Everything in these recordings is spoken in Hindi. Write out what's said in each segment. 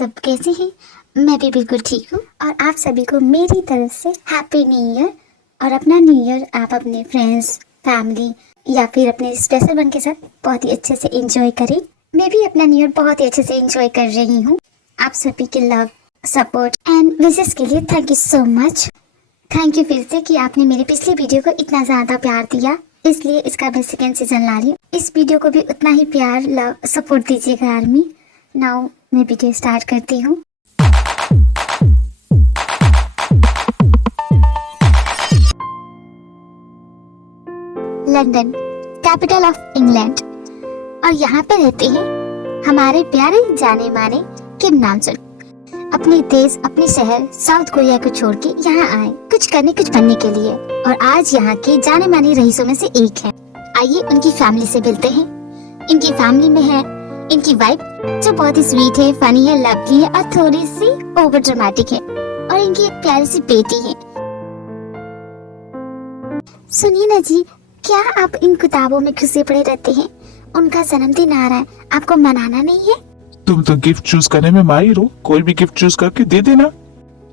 सब कैसे हैं? मैं भी बिल्कुल ठीक हूँ और आप सभी को मेरी तरफ से हैप्पी न्यू ईयर। और अपना न्यू ईयर आप अपने फ्रेंड्स, फैमिली या फिर अपने स्पेशल वन के साथ बहुत ही अच्छे से एंजॉय करें। मैं भी अपना न्यू ईयर बहुत ही अच्छे से एंजॉय कर रही हूँ। आप सभी के लव, सपोर्ट एंड विशेस के लिए thank you so much. Thank you फिर से कि आपने मेरे पिछले वीडियो को इतना ज़्यादा प्यार दिया, इसलिए इसका मैं सेकेंड सीजन ला रही हूँ। इस वीडियो को भी उतना ही प्यार, लव, सपोर्ट दीजिएगा आर्मी। नाउ मैं वीडियो स्टार्ट करती हूँ। लंदन, कैपिटल ऑफ इंग्लैंड, और यहाँ पे रहते हैं हमारे प्यारे जाने माने किम नामचुन। अपने देश, अपने शहर साउथ कोरिया को छोड़ के यहाँ आए कुछ करने, कुछ बनने के लिए, और आज यहाँ के जाने माने रईसों में से एक है। आइए उनकी फैमिली से मिलते हैं। इनकी फैमिली में है इनकी वाइफ जो बहुत ही स्वीट है, फनी है, लवली है और थोड़ी सी ओवर ड्रामेटिक है, और इनकी एक प्यारी सी बेटी है। सुनिए ना जी, क्या आप इन किताबों में घुसे पड़े रहते हैं? उनका जन्मदिन आ रहा है, आपको मनाना नहीं है? तुम तो गिफ्ट चूज करने में माहिर हो, कोई भी गिफ्ट चूज करके दे देना।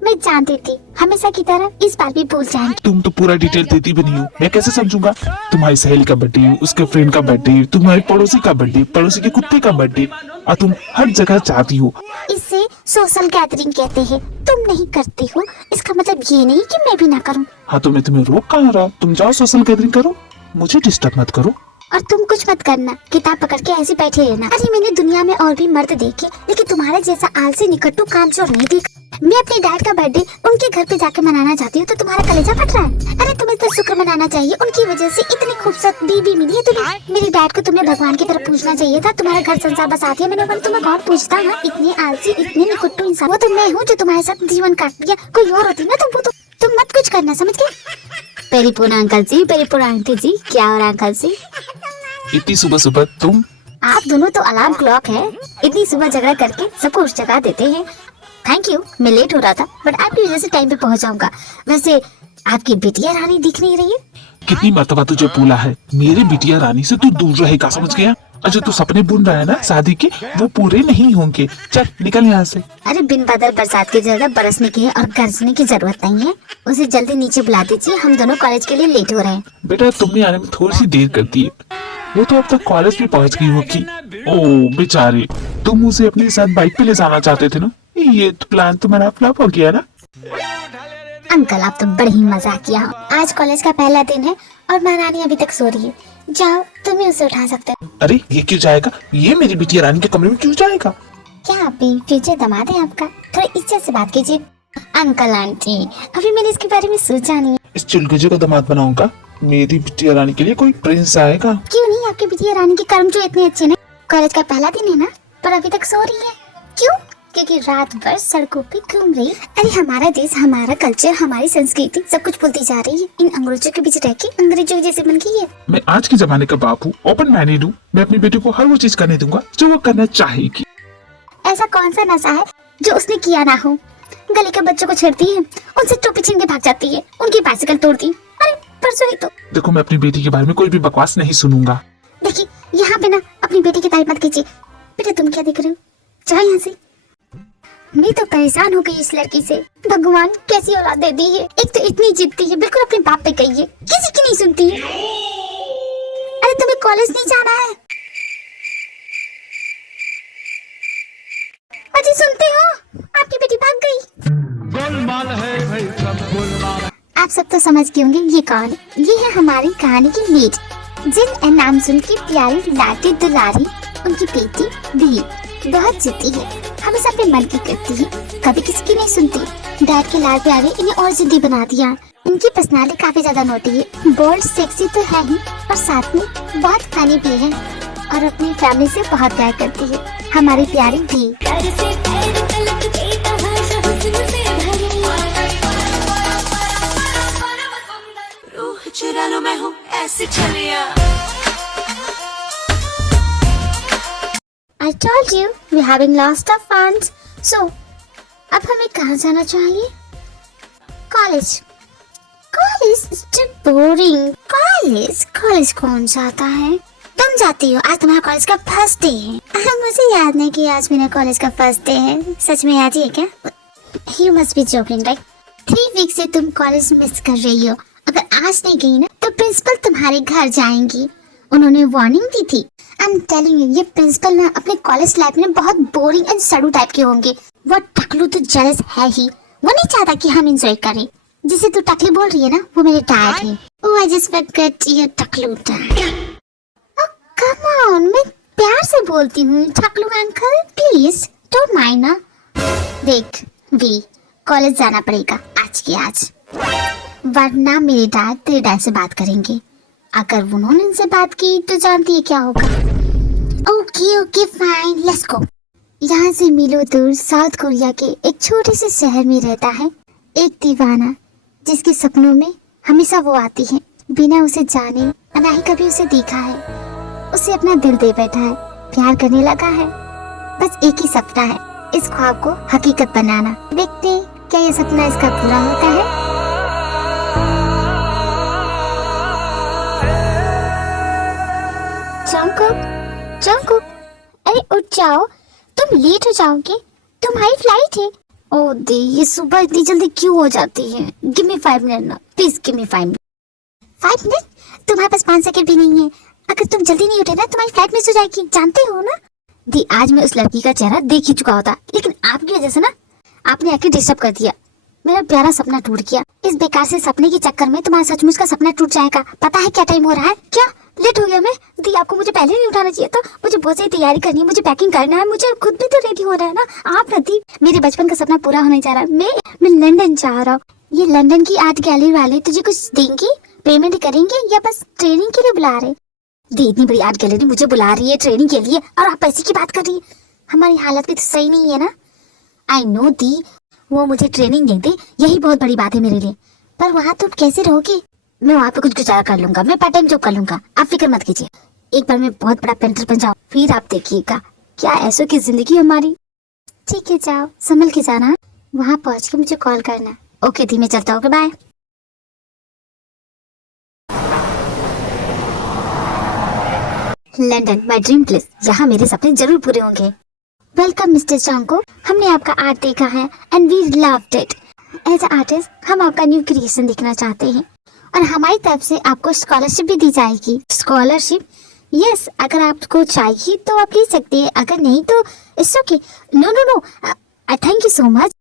मैं जानती थी हमेशा की तरह इस बार भी भूल जाएंगे। तुम तो पूरा डिटेल देती भी नहीं हो, मैं कैसे समझूंगा? तुम्हारी सहेली का बर्थडे, उसके फ्रेंड का बर्थडे, तुम्हारे पड़ोसी का बर्थडे, पड़ोसी के कुत्ते का बर्थडे, और तुम हर जगह चाहती हो। इसे सोशल गैदरिंग कहते हैं। तुम नहीं करती हो इसका मतलब ये नहीं कि मैं भी ना करूं। हाँ तो मैं तुम्हें रोक कहाँ रहा? तुम जाओ सोशल गैदरिंग करो, मुझे डिस्टर्ब मत करो। और तुम कुछ मत करना, किताब पकड़ के ऐसे बैठे रहना। अरे मैंने दुनिया में और भी मर्द देखे, लेकिन तुम्हारे जैसा आलसी, निकट्टू, कामचोर नहीं देखा। मैं अपने डैड का बर्थडे उनके घर पे जाके मनाना चाहती हूँ तो तुम्हारा कलेजा फट रहा है। अरे तुम्हें तो शुक्र मनाना चाहिए, उनकी वजह से इतनी खूबसूरत बीवी मिली है तुम्हें। मेरे डैड को तुमने भगवान की तरफ पूछना चाहिए था। तुम्हारा घर संसार बसा दिया मैंने, बोला तुम्हें गॉड पूछता है। इतने आलसी, इतने निकट्टू इंसान वो तो मैं हूँ जो तुम्हारे साथ जीवन काट दिया। कोई और होती ना तो तुम मत कुछ करना, समझ गए? पेरीपुरा अंकल जी, पेरीपुरा आंटी जी, क्या हो रहा अंकल जी? इतनी सुबह सुबह तुम? आप दोनों तो अलार्म क्लॉक है, इतनी सुबह झगड़ा करके सबको उस जगह देते हैं। थैंक यू, मैं लेट हो रहा था बट आपकी वजह से टाइम पे पहुंच जाऊंगा। वैसे आपकी बिटिया रानी दिख नहीं रही है। कितनी मर्तबा तुझे बोला है, मेरे बिटिया रानी से तू दूर रहेगा, समझ गया? और जो तू सपने बुन रहा है ना शादी के, वो पूरे नहीं होंगे। चल निकल यहाँ से। अरे बिन बादल बरसात की जगह बरसने की और गरजने की जरूरत नहीं है। उसे जल्दी नीचे बुला दीजिए, हम दोनों कॉलेज के लिए लेट हो रहे हैं। बेटा तुमने आने में थोड़ी सी देर कर दी है, वो तो अब तक कॉलेज में पहुंच गई होगी। ओह बेचारी, तुम उसे अपने साथ बाइक पे ले जाना चाहते थे ना? ये तो प्लान तुम्हारा फ्लॉप हो गया ना? अंकल आप तो बड़े ही मजाकिया हो। आज कॉलेज का पहला दिन है और महारानी अभी तक सो रही है। जाओ, तुम ही उसे उठा सकते हो। अरे ये क्यों जाएगा? ये मेरी बिटिया रानी के कमरे में क्यों जाएगा? क्या आप भी फ्यूचर दामाद है आपका? थोड़ी इज्जत से बात कीजिए। अंकल आंटी, अभी मैंने इसके बारे में सोचा नहीं है। इस चुलगुजे को दामाद बनाऊंगा। मेरी बिटिया रानी के लिए कोई प्रिंस आएगा। क्यों नहीं? आपकी बिटिया रानी के कर्म जो इतने अच्छे नहीं। कॉलेज का पहला दिन है ना, पर अभी तक सो रही है। क्यों? क्योंकि रात भर सड़कों पे घूम रही। अरे हमारा देश, हमारा कल्चर, हमारी संस्कृति सब कुछ भूलती जा रही है। इन अंग्रेजों के बीच रह के अंग्रेजों जैसे बन गई है। मैं आज के जमाने का बाप हूँ, ओपन माइंडेड हूँ। मैं अपनी बेटी को हर वो चीज करने दूंगा जो वो करना चाहेगी। ऐसा कौन सा नशा है जो उसने किया ना हो? गली के बच्चों को छेड़ती है, उनसे टोपी छीन के भाग जाती है, उनकी बाइसिकल तोड़ती। अरे परसों ही तो। देखो मैं अपनी बेटी के बारे में कोई भी बकवास नहीं सुनूंगा। देखिए यहाँ पे ना अपनी बेटी की तारीफ मत कीजिए। बेटा तुम क्या देख रहे हो? जाओ यहाँ से। मैं तो परेशान हो गई इस लड़की से। भगवान कैसी औलाद दे दी है। एक तो इतनी जिद्दी है, बिल्कुल अपने बाप पे गई है, किसी की नहीं सुनती है। अरे तुम्हें कॉलेज नहीं जाना है? अजी सुनते हो? आपकी बेटी भाग गई। गोलमाल है भाई, सब गोलमाल। आप सब तो समझ गए होंगे ये कौन है। ये है हमारी कहानी की लीड, जिन एंड नामचुन की प्यारी लाटी दुलारी। उनकी बेटी भी बहुत जिद्दी है, हमेशा अपने मन की करती है, कभी किसी की नहीं सुनती। डैड के लाड प्यारे इन्हें और जिद्दी बना दिया। इनकी पर्सनालिटी काफी ज्यादा नोटी है, बोल्ड, सेक्सी तो है ही, और साथ में बहुत फनी भी है, और अपनी फैमिली से बहुत प्यार करती है। हमारी प्यारी भी। चुरा लो मैं हूँ ऐसी छलिया। I told you we're having lots of fun. So, अब हमें कहाँ जाना चाहिए? College. College is too boring. College कौन जाता है? तुम जाती हो? आज तुम्हारा कॉलेज का फर्स्ट डे है। मुझे याद नहीं कि आज मेरा कॉलेज का फर्स्ट डे है। सच में आज ही है क्या? You must be joking, right? 3 week से तुम कॉलेज मिस कर रही हो। अगर आज नहीं गई ना तो प्रिंसिपल तुम्हारे घर जाएंगी। उन्होंने वार्निंग दी थी। आई एम टेलिंग यू, ये प्रिंसिपल ना अपने कॉलेज लाइफ में बहुत बोरिंग एंड सड़ू टाइप के होंगे। वो टकलू तो जेलस है ही। वो नहीं चाहता कि हम एंजॉय करें। जिसे तू टकली बोल रही है ना, वो मेरे डैड है। Oh, I just forgot your टकलू डैड। कम ऑन, मैं प्यार से बोलती हूँ टकलू अंकल, प्लीज डोंट माइंड ना। देख वी, कॉलेज जाना पड़ेगा आज की आज, वरना मेरे डैड तेरे डैड से बात करेंगे। अगर उन्होंने उनसे बात की तो जानती है क्या होगा। Okay okay fine, let's go. यहाँ से मीलों दूर साउथ कोरिया के एक छोटे से शहर में रहता है एक दीवाना, जिसके सपनों में हमेशा वो आती है, बिना उसे जाने ना ही कभी उसे देखा है। उसे अपना दिल दे बैठा है, प्यार करने लगा है। बस एक ही सपना है, इस ख्वाब को हकीकत बनाना। देखते हैं क्या ये सपना इसका पूरा होता है। जंकुक, जंकुक, अरे उठ जाओ, तुम लेट हो जाओगे, तुम्हारी फ्लाइट है। ओ दे, ये सुबह इतनी जल्दी क्यों हो जाती है? गिव मी 5 मिनट ना, please give me 5 minute. 5 minute? तुम्हारे पास 5 सेकंड भी नहीं है। अगर तुम जल्दी नहीं उठे ना तुम्हारी फ्लाइट मिस हो जाएगी, जानते हो ना। दी, आज मैं उस लड़की का चेहरा देख ही चुका होता, लेकिन आपकी वजह से ना आपने आके डिस्टर्ब कर दिया। मेरा प्यारा सपना टूट गया। इस बेकार से सपने के चक्कर में तुम्हारा सचमुच का सपना टूट जाएगा। पता है क्या टाइम हो रहा है? क्या लेट हो गया मैं? दी, आपको मुझे पहले नहीं उठाना चाहिए था। मुझे बहुत सारी तैयारी करनी है, मुझे पैकिंग करना है, मुझे खुद भी तो रेडी हो रहा है ना। आप दी, मेरे बचपन का सपना पूरा होने जा रहा है। मैं लंदन जा रहा हूँ। ये लंदन की आर्ट गैलरी वाले तुझे कुछ देंगे, पेमेंट करेंगे या बस ट्रेनिंग के लिए बुला रहे? दी, इतनी बड़ी आर्ट गैलरी मुझे बुला रही है ट्रेनिंग के लिए और आप पैसे की बात कर रही है। हमारी हालत भी तो सही नहीं है ना। आई नो दी, वो मुझे ट्रेनिंग दे दे यही बहुत बड़ी बात है मेरे लिए, पर वहाँ तुम कैसे रहोगे? मैं वहाँ पे कुछ गुजारा कर लूंगा, मैं पार्ट टाइम जॉब कर लूंगा, आप फिक्र मत कीजिए। एक बार मैं बहुत बड़ा पेंटर बन जाऊँ, फिर आप देखिएगा क्या ऐसो की जिंदगी हमारी। ठीक है, जाओ संभल के जाना, वहाँ पहुँच के मुझे कॉल करना। ओके दी, मैं चलता हूँ, bye. London, my dream place, यहाँ मेरे सपने जरूर पूरे होंगे। वेलकम मिस्टर चांको, हमने आपका आर्ट देखा है and we loved it. As a artist हम आपका न्यू क्रिएशन देखना चाहते हैं और हमारी तरफ से आपको स्कॉलरशिप भी दी जाएगी। स्कॉलरशिप? यस, अगर आपको चाहिए तो आप ले सकते हैं, अगर नहीं तो it's okay. No no no, thank you so much.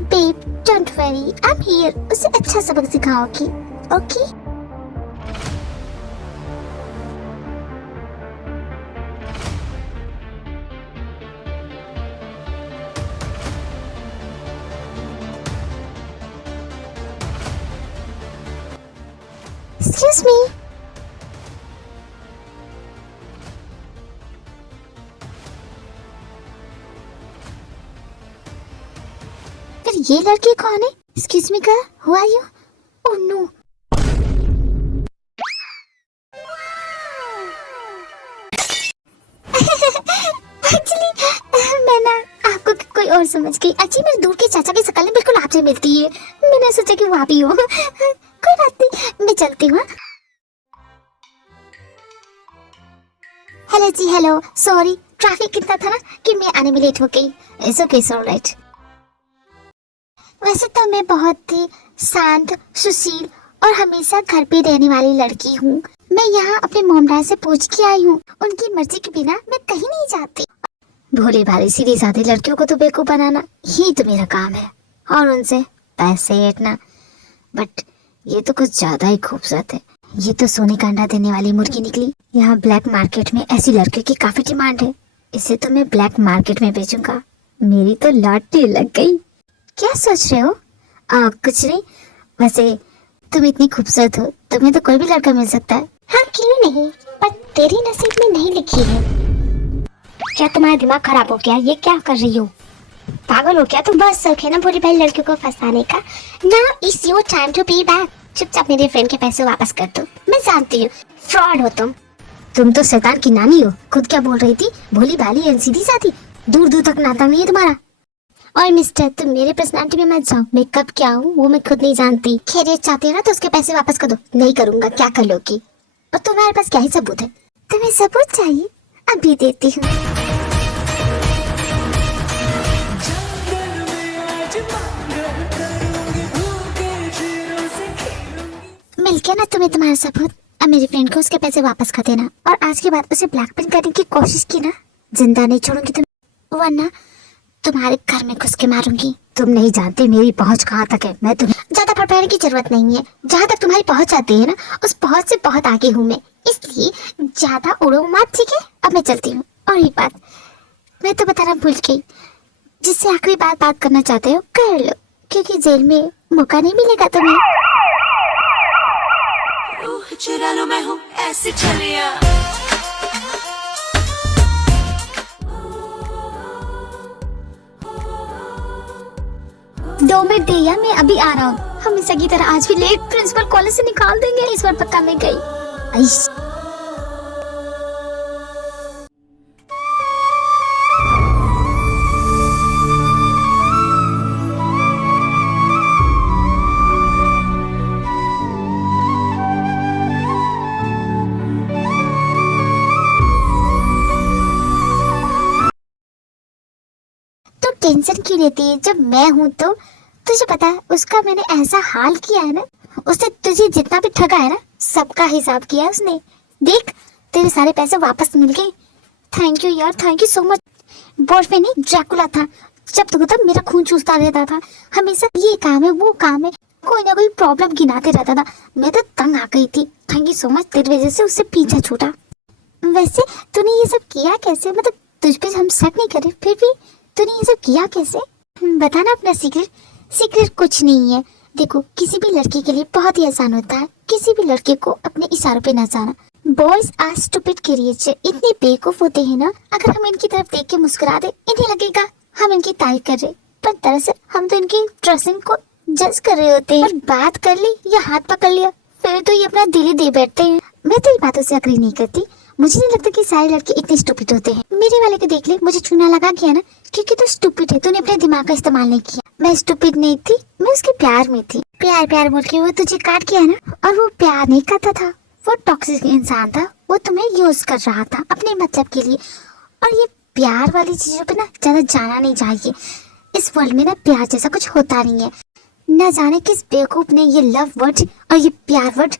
Babe don't worry, I am here. उसे अच्छा सबक सिखाओगी, ओके? Excuse me. फिर ये लड़की कौन है? Excuse me girl, who are you? Oh no. Actually, मैं ना आपको कोई और समझ गई। एक्चुअली मेरे दूर के चाचा की शक्ल में बिल्कुल आपसे मिलती है। मैंने सोचा कि वो आप ही हो। कोई बात नहीं, मैं चलती हूँ। हेलो जी, हेलो, सॉरी ट्रैफिक इतना था ना कि मैं आने में लेट हो गई। It's okay, it's alright. वैसे तो मैं बहुत ही शांत, सुशील और हमेशा घर पे रहने वाली लड़की हूँ। मैं यहाँ अपने मॉम डैड से पूछ के आई हूँ, उनकी मर्जी के बिना मैं कहीं नहीं जाती। भोले भाले सीधी साधी लड़कियों को तो बेवकूफ बनाना ही तो मेरा काम है और उनसे पैसे ऐंठना। बट ये तो कुछ ज्यादा ही खूबसूरत है। ये तो सोने का अंडा देने वाली मुर्गी निकली। यहाँ ब्लैक मार्केट में ऐसी लड़कियों की काफी डिमांड है। इसे तो मैं ब्लैक मार्केट में बेचूंगा। मेरी तो लॉटरी लग गई। क्या सोच रहे हो? कुछ नहीं, वैसे तुम इतनी खूबसूरत हो, तुम्हें तो कोई भी लड़का मिल सकता है। हाँ क्यों नहीं, पर तेरी नसीब में नहीं लिखी है। क्या तुम्हारा दिमाग खराब हो गया? ये क्या कर रही हो? पागल हो क्या तुम? बस शौक है ना पूरी भाई लड़कियों को फंसाने का। Now is your time to pay back. चुपचाप मेरे फ्रेंड के पैसे वापस कर दो। मैं जानती हूँ फ्रॉड हो तुम तो शैतान की नानी हो। खुद क्या बोल रही थी? भोली भाली एंड सीधी सादी, दूर दूर तक नाता नहीं है तुम्हारा। और मिस्टर, तुम मेरे पर्सनालिटी में मत जाओ। मैं कब क्या हूँ वो मैं खुद नहीं जानती। खैरियत चाहते हो ना तो उसके पैसे वापस कर दो। नहीं करूंगा, क्या कर लोगी? और तुम्हारे पास क्या ही सबूत है? तुम्हें सबूत चाहिए? अभी देती हूँ। मिल गया ना तुम्हें तुम्हारा सबूत। अब मेरी फ्रेंड को उसके पैसे वापस कर देना, और आज के बाद उसे ब्लैकमेल करने की कोशिश की ना, जिंदा नहीं छोड़ूंगी तुम्हें, वरना तुम्हारे घर में घुस के मारूंगी। तुम नहीं जानती मेरी पहुंच कहाँ तक है। मैं तुम्हें ज्यादा फड़फड़ाने की जरूरत नहीं है। जहाँ तक तुम्हारी पहुंच आती है ना, उस पहुंच से बहुत आगे हूँ मैं, इसलिए ज्यादा उड़ो मत, ठीक है? अब मैं चलती हूँ। और एक बात मैं तो बताना भूल गई, जिससे आखिरी बात करना चाहते हो कर लो, क्योंकि जेल में मौका नहीं मिलेगा तुम्हें। रूह चुरा लो मैं हूँ ऐसी छलिया। 2 मिनट दिया, मैं अभी आ रहा हूँ। हमेशा की तरह आज भी लेट प्रिंसिपल कॉलेज से निकाल देंगे। इस बार पक्का मैं गई। आइश। तो टेंशन क्यों लेती है? जब मैं हूँ तो तुझे पता है उसका मैंने ऐसा हाल किया है ना, उसने तुझे जितना भी ठगा है ना, सबका हिसाब किया है उसने। देख, तेरे सारे पैसे वापस मिल गए। थैंक यू यार, thank you so much. Boyfriend नहीं, ड्रैकुला था। जब तक तब मेरा खून चूसता रहता था, हमेशा ये काम है वो काम है, कोई ना कोई प्रॉब्लम गिनाते रहता था। मैं तो तंग आ गई थी। थैंक यू सो मच, तेरी वजह से उससे पीछा छूटा। वैसे तूने ये सब किया कैसे? मतलब तुझ पे हम शक नहीं करे, फिर भी तूने ये सब किया कैसे? बताना अपना सीक्रेट। सीक्रेट कुछ नहीं है। देखो, किसी भी लड़की के लिए बहुत ही आसान होता है किसी भी लड़के को अपने इशारों पे नचाना। बॉयज आर स्टूपिड क्रिएचर, इतने बेवकूफ होते हैं ना। अगर हम इनकी तरफ देख के मुस्कुरा दे, इन्हें लगेगा हम इनकी तारीफ कर रहे, पर दरअसल हम तो इनकी ड्रेसिंग को जज कर रहे होते हैं। और बात कर ली या हाथ पकड़ लिया, फिर तो ये अपना दिल ही दे बैठते हैं। मैं तो ये बातों से अग्री नहीं करती। मुझे नहीं लगता कि सारे लड़के इतने स्टूपिड होते हैं। मेरे वाले को देख ले, मुझे चूना लगा गया ना, क्योंकि तू स्टूपिड है। तूने अपने दिमाग का इस्तेमाल नहीं किया। मैं स्टूपिड नहीं थी, मैं उसके प्यार में थी। प्यार प्यार बोल के वो तुझे काट गया ना, और वो प्यार नहीं करता था, वो टॉक्सिक इंसान था। वो तुम्हें यूज कर रहा था अपने मतलब के लिए। और ये प्यार वाली चीजों पे ना ज्यादा जाना नहीं चाहिए। इस वर्ल्ड में ना प्यार जैसा कुछ होता नहीं है। न जाने किस बेवकूफ ने ये लव वर्ड और ये प्यार वर्ड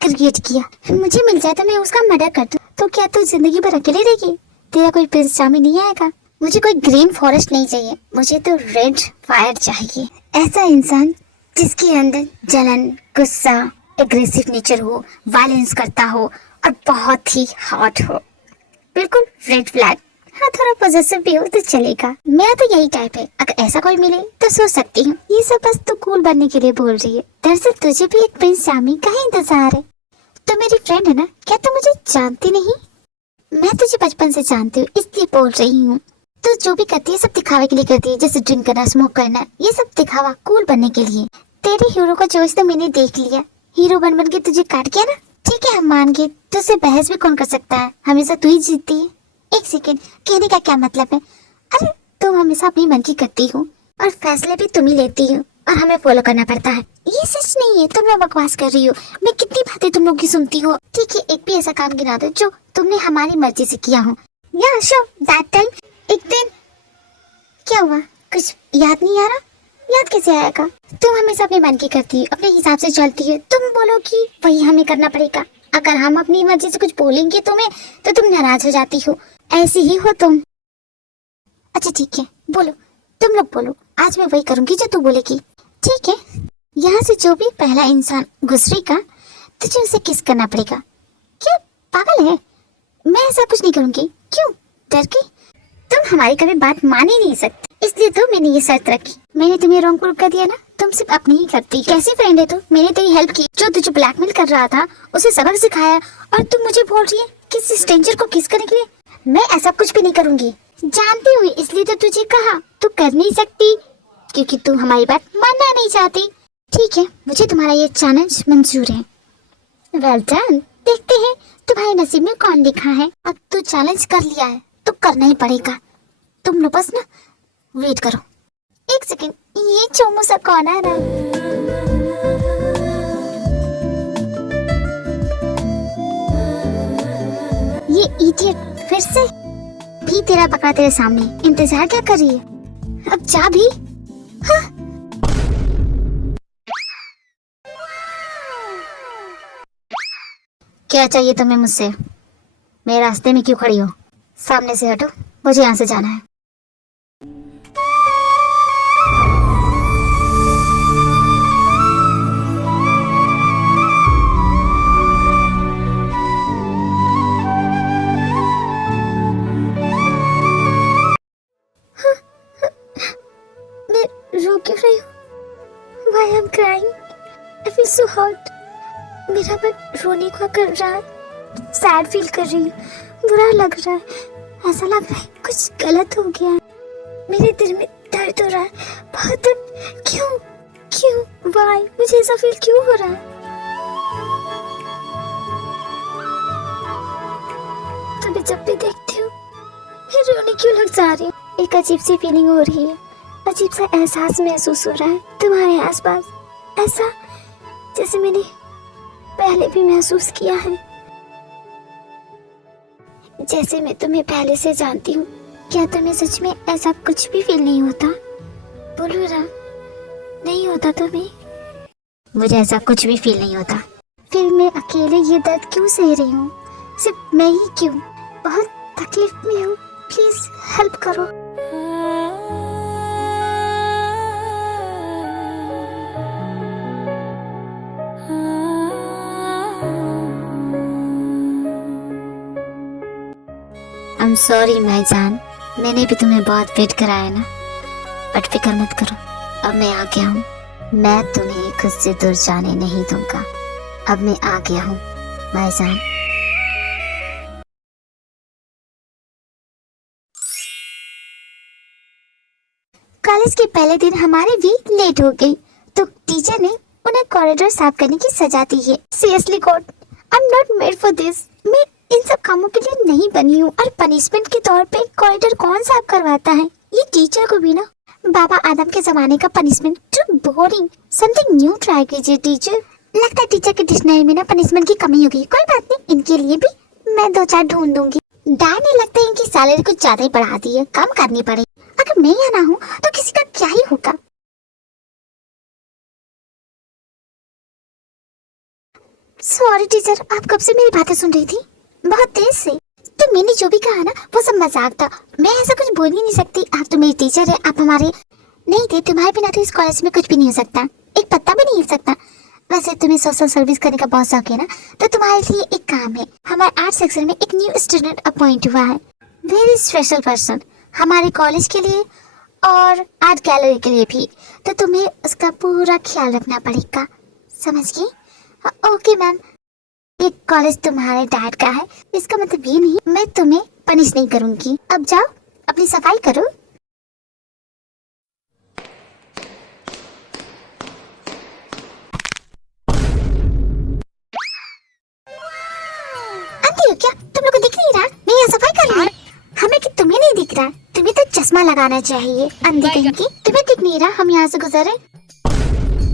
क्रिएट किया। मुझे मिल जाए तो मैं उसका मर्डर कर दूं, तो क्या तू जिंदगी भर अकेले रहेगी? तेरा कोई प्रिंस चार्मिंग नहीं आएगा। मुझे कोई ग्रीन फॉरेस्ट नहीं चाहिए, मुझे तो रेड फायर चाहिए। ऐसा इंसान जिसके अंदर जलन, गुस्सा, एग्रेसिव नेचर हो, वायलेंस करता हो और बहुत ही हॉट हो। बिल्कुल रेड फ्लैग। हाँ, थोड़ा पॉजिटिव भी हो तो चलेगा। मेरा तो यही टाइप है। अगर ऐसा कोई मिले तो सोच सकती हूँ। ये सब बस तू कूल बनने के लिए बोल रही है। दरअसल तुझे भी एक प्रिंस चार्मिंग का ही इंतजार है। तो मेरी फ्रेंड है ना, क्या तू मुझे जानती नहीं? मैं तुझे बचपन से जानती हूँ, इसलिए बोल रही हूँ। तू जो भी करती है सब दिखावे के लिए करती है, जैसे ड्रिंक करना, स्मोक करना, ये सब दिखावा, कूल बनने के लिए। तेरे हीरो का जोश तो मैंने देख लिया। हीरो बन के तुझे काट गया ना, ठीक है हम मान गए। तुझसे बहस भी कौन कर सकता है? हमेशा तू ही जीतती है। एक सेकेंड, कहने का क्या मतलब है? अरे तुम हमेशा अपनी मन की करती हो और फैसले भी तुम ही लेती हो, और हमें फॉलो करना पड़ता है। ये सच नहीं है, तुम लोग बकवास कर रही हो। मैं कितनी बातें तुम लोग की सुनती हो। ठीक है, एक भी ऐसा काम गिना दो जो तुमने हमारी मर्जी से किया हो। या श्योर, दैट टाइम, एक दिन क्या हुआ? कुछ याद नहीं आ रहा? याद कैसे आएगा? तुम हमेशा अपने मन की करती हो, अपने हिसाब से चलती है। तुम बोलो कि वही हमें करना पड़ेगा। अगर हम अपनी मर्जी से कुछ बोलेंगे तुम्हें तो तुम नाराज हो जाती हो। ऐसी ही हो तुम। अच्छा ठीक है, बोलो, तुम लोग बोलो। आज मैं वही करूंगी जो तू बोलेगी, ठीक है? यहाँ से जो भी पहला इंसान गुजरेगा तुझे उसे किस करना पड़ेगा। क्या पागल है? मैं ऐसा कुछ नहीं करूंगी। क्यों? डर के? तुम हमारी कभी बात मान ही नहीं सकती, इसलिए तो मैंने ये शर्त रखी। मैंने तुम्हें रॉन्ग प्रूव कर दिया ना, तुम सिर्फ अपनी ही करती। कैसी फ्रेंड है तू? मैंने तेरी हेल्प की, जो तुझे ब्लैकमेल कर रहा था उसे सबक सिखाया, और तुम मुझे बोल रही है किसी स्ट्रेंजर को किस करने के लिए? मैं ऐसा कुछ भी नहीं करूंगी। जानती हुई इसलिए तो तुझे कहा। तू कर नहीं सकती क्योंकि तू हमारी बात मानना नहीं चाहती। ठीक है, मुझे तुम्हारा ये चैलेंज मंजूर है। Well done. देखते हैं तुम्हारे नसीब में कौन लिखा है। अब तू चैलेंज कर लिया है तो करना ही पड़ेगा। तुम लोग बस ना वेट करो। एक सेकंड, ये चोमू सा कौन आ रहा है? ये इडियट फिर से भी तेरा पकड़ा तेरे सामने, इंतजार क्या कर रही है? अब जा भी। हाँ। क्या चाहिए तुम्हें मुझसे? मेरे रास्ते में क्यों खड़ी हो? सामने से हटो, मुझे यहाँ से जाना है। मैं रो क्यों रही हूँ? Why I'm crying? I feel so hurt. मेरा मन रोने को कर रहा है, सैड फील कर रही हूँ, बुरा लग रहा है, ऐसा लग रहा है कुछ गलत हो गया है। मेरे दिल में दर्द हो रहा है, बहुत दर्द। क्यों क्यों वाई मुझे ऐसा फील क्यों हो रहा है? तुम्हें जब भी देखती हूँ फिर रोने क्यों लग जा रही हूँ? एक अजीब सी फीलिंग हो रही है, अजीब सा एहसास महसूस हो रहा है तुम्हारे आसपास, ऐसा जैसे मैंने पहले भी महसूस किया है, जैसे मैं तुम्हें पहले से जानती हूँ। क्या तुम्हें सच में ऐसा कुछ भी फील नहीं होता? बोलो ना, नहीं होता तुम्हें? मुझे ऐसा कुछ भी फील नहीं होता। फिर मैं अकेले ये दर्द क्यों सह रही हूँ? सिर्फ मैं ही क्यों? बहुत तकलीफ में हूँ, प्लीज हेल्प करो। I'm sorry माई जान, मैंने भी तुम्हें बहुत वेट कराया ना, बट फिक्र मत करो, अब मैं आ गया हूँ। मैं तुम्हें खुद से दूर जाने नहीं दूंगा, अब मैं आ गया हूँ माई जान। कॉलेज के पहले दिन हमारी भी लेट हो गई, तो टीचर ने उन्हें कॉरिडोर साफ करने की सजा दी है। Seriously God, I am not made for this. मैं इन सब कामों के लिए नहीं बनी हूँ, और पनिशमेंट के तौर पे कॉरिडोर कौन साफ करवाता है? ये टीचर को भी ना बाबा आदम के जमाने का punishment, too boring. Something new try कीजिए टीचर। लगता है टीचर के डिक्शनरी में ना पनिशमेंट की कमी होगी। कोई बात नहीं, इनके लिए भी मैं 2-4 ढूंढ दूंगी। डैड ने लगता है इनकी सैलरी कुछ ज्यादा ही बढ़ा दी है, कम करनी पड़ेगी। अगर मैं यहाँ ना हूँ तो किसी का क्या ही होगा। सॉरी टीचर, आप कब से मेरी बातें सुन रही थी? बहुत देर से। तो मैंने जो भी कहा ना वो सब मजाक था, मैं ऐसा कुछ बोल ही नहीं सकती। आप तो मेरी टीचर है, आप हमारे नहीं थे। तुम्हारे बिना तो इस कॉलेज में कुछ भी नहीं हो सकता, एक पत्ता भी नहीं हिल सकता। वैसे तुम्हें सोशल सर्विस करने का बहुत शौक है ना, तो तुम्हारे लिए एक काम है। हमारे आर्ट सेक्शन में एक न्यू स्टूडेंट अपॉइंट हुआ है, वेरी स्पेशल पर्सन हमारे कॉलेज के लिए और आर्ट गैलरी के लिए भी। तो तुम्हें उसका पूरा ख्याल रखना पड़ेगा, समझ गई? Okay ma'am. ये कॉलेज तुम्हारे डैड का है, इसका मतलब ये नहीं मैं तुम्हें पनिश नहीं करूंगी। अब जाओ अपनी सफाई करो। अंधी हो क्या? तुम लोग को दिख नहीं रहा मैं यहाँ सफाई कर रही हूँ? हमें कि तुम्हें नहीं दिख रहा? तुम्हें तो चश्मा लगाना चाहिए, अंधी कहीं की। तुम्हें दिख नहीं रहा हम यहाँ से गुजरे?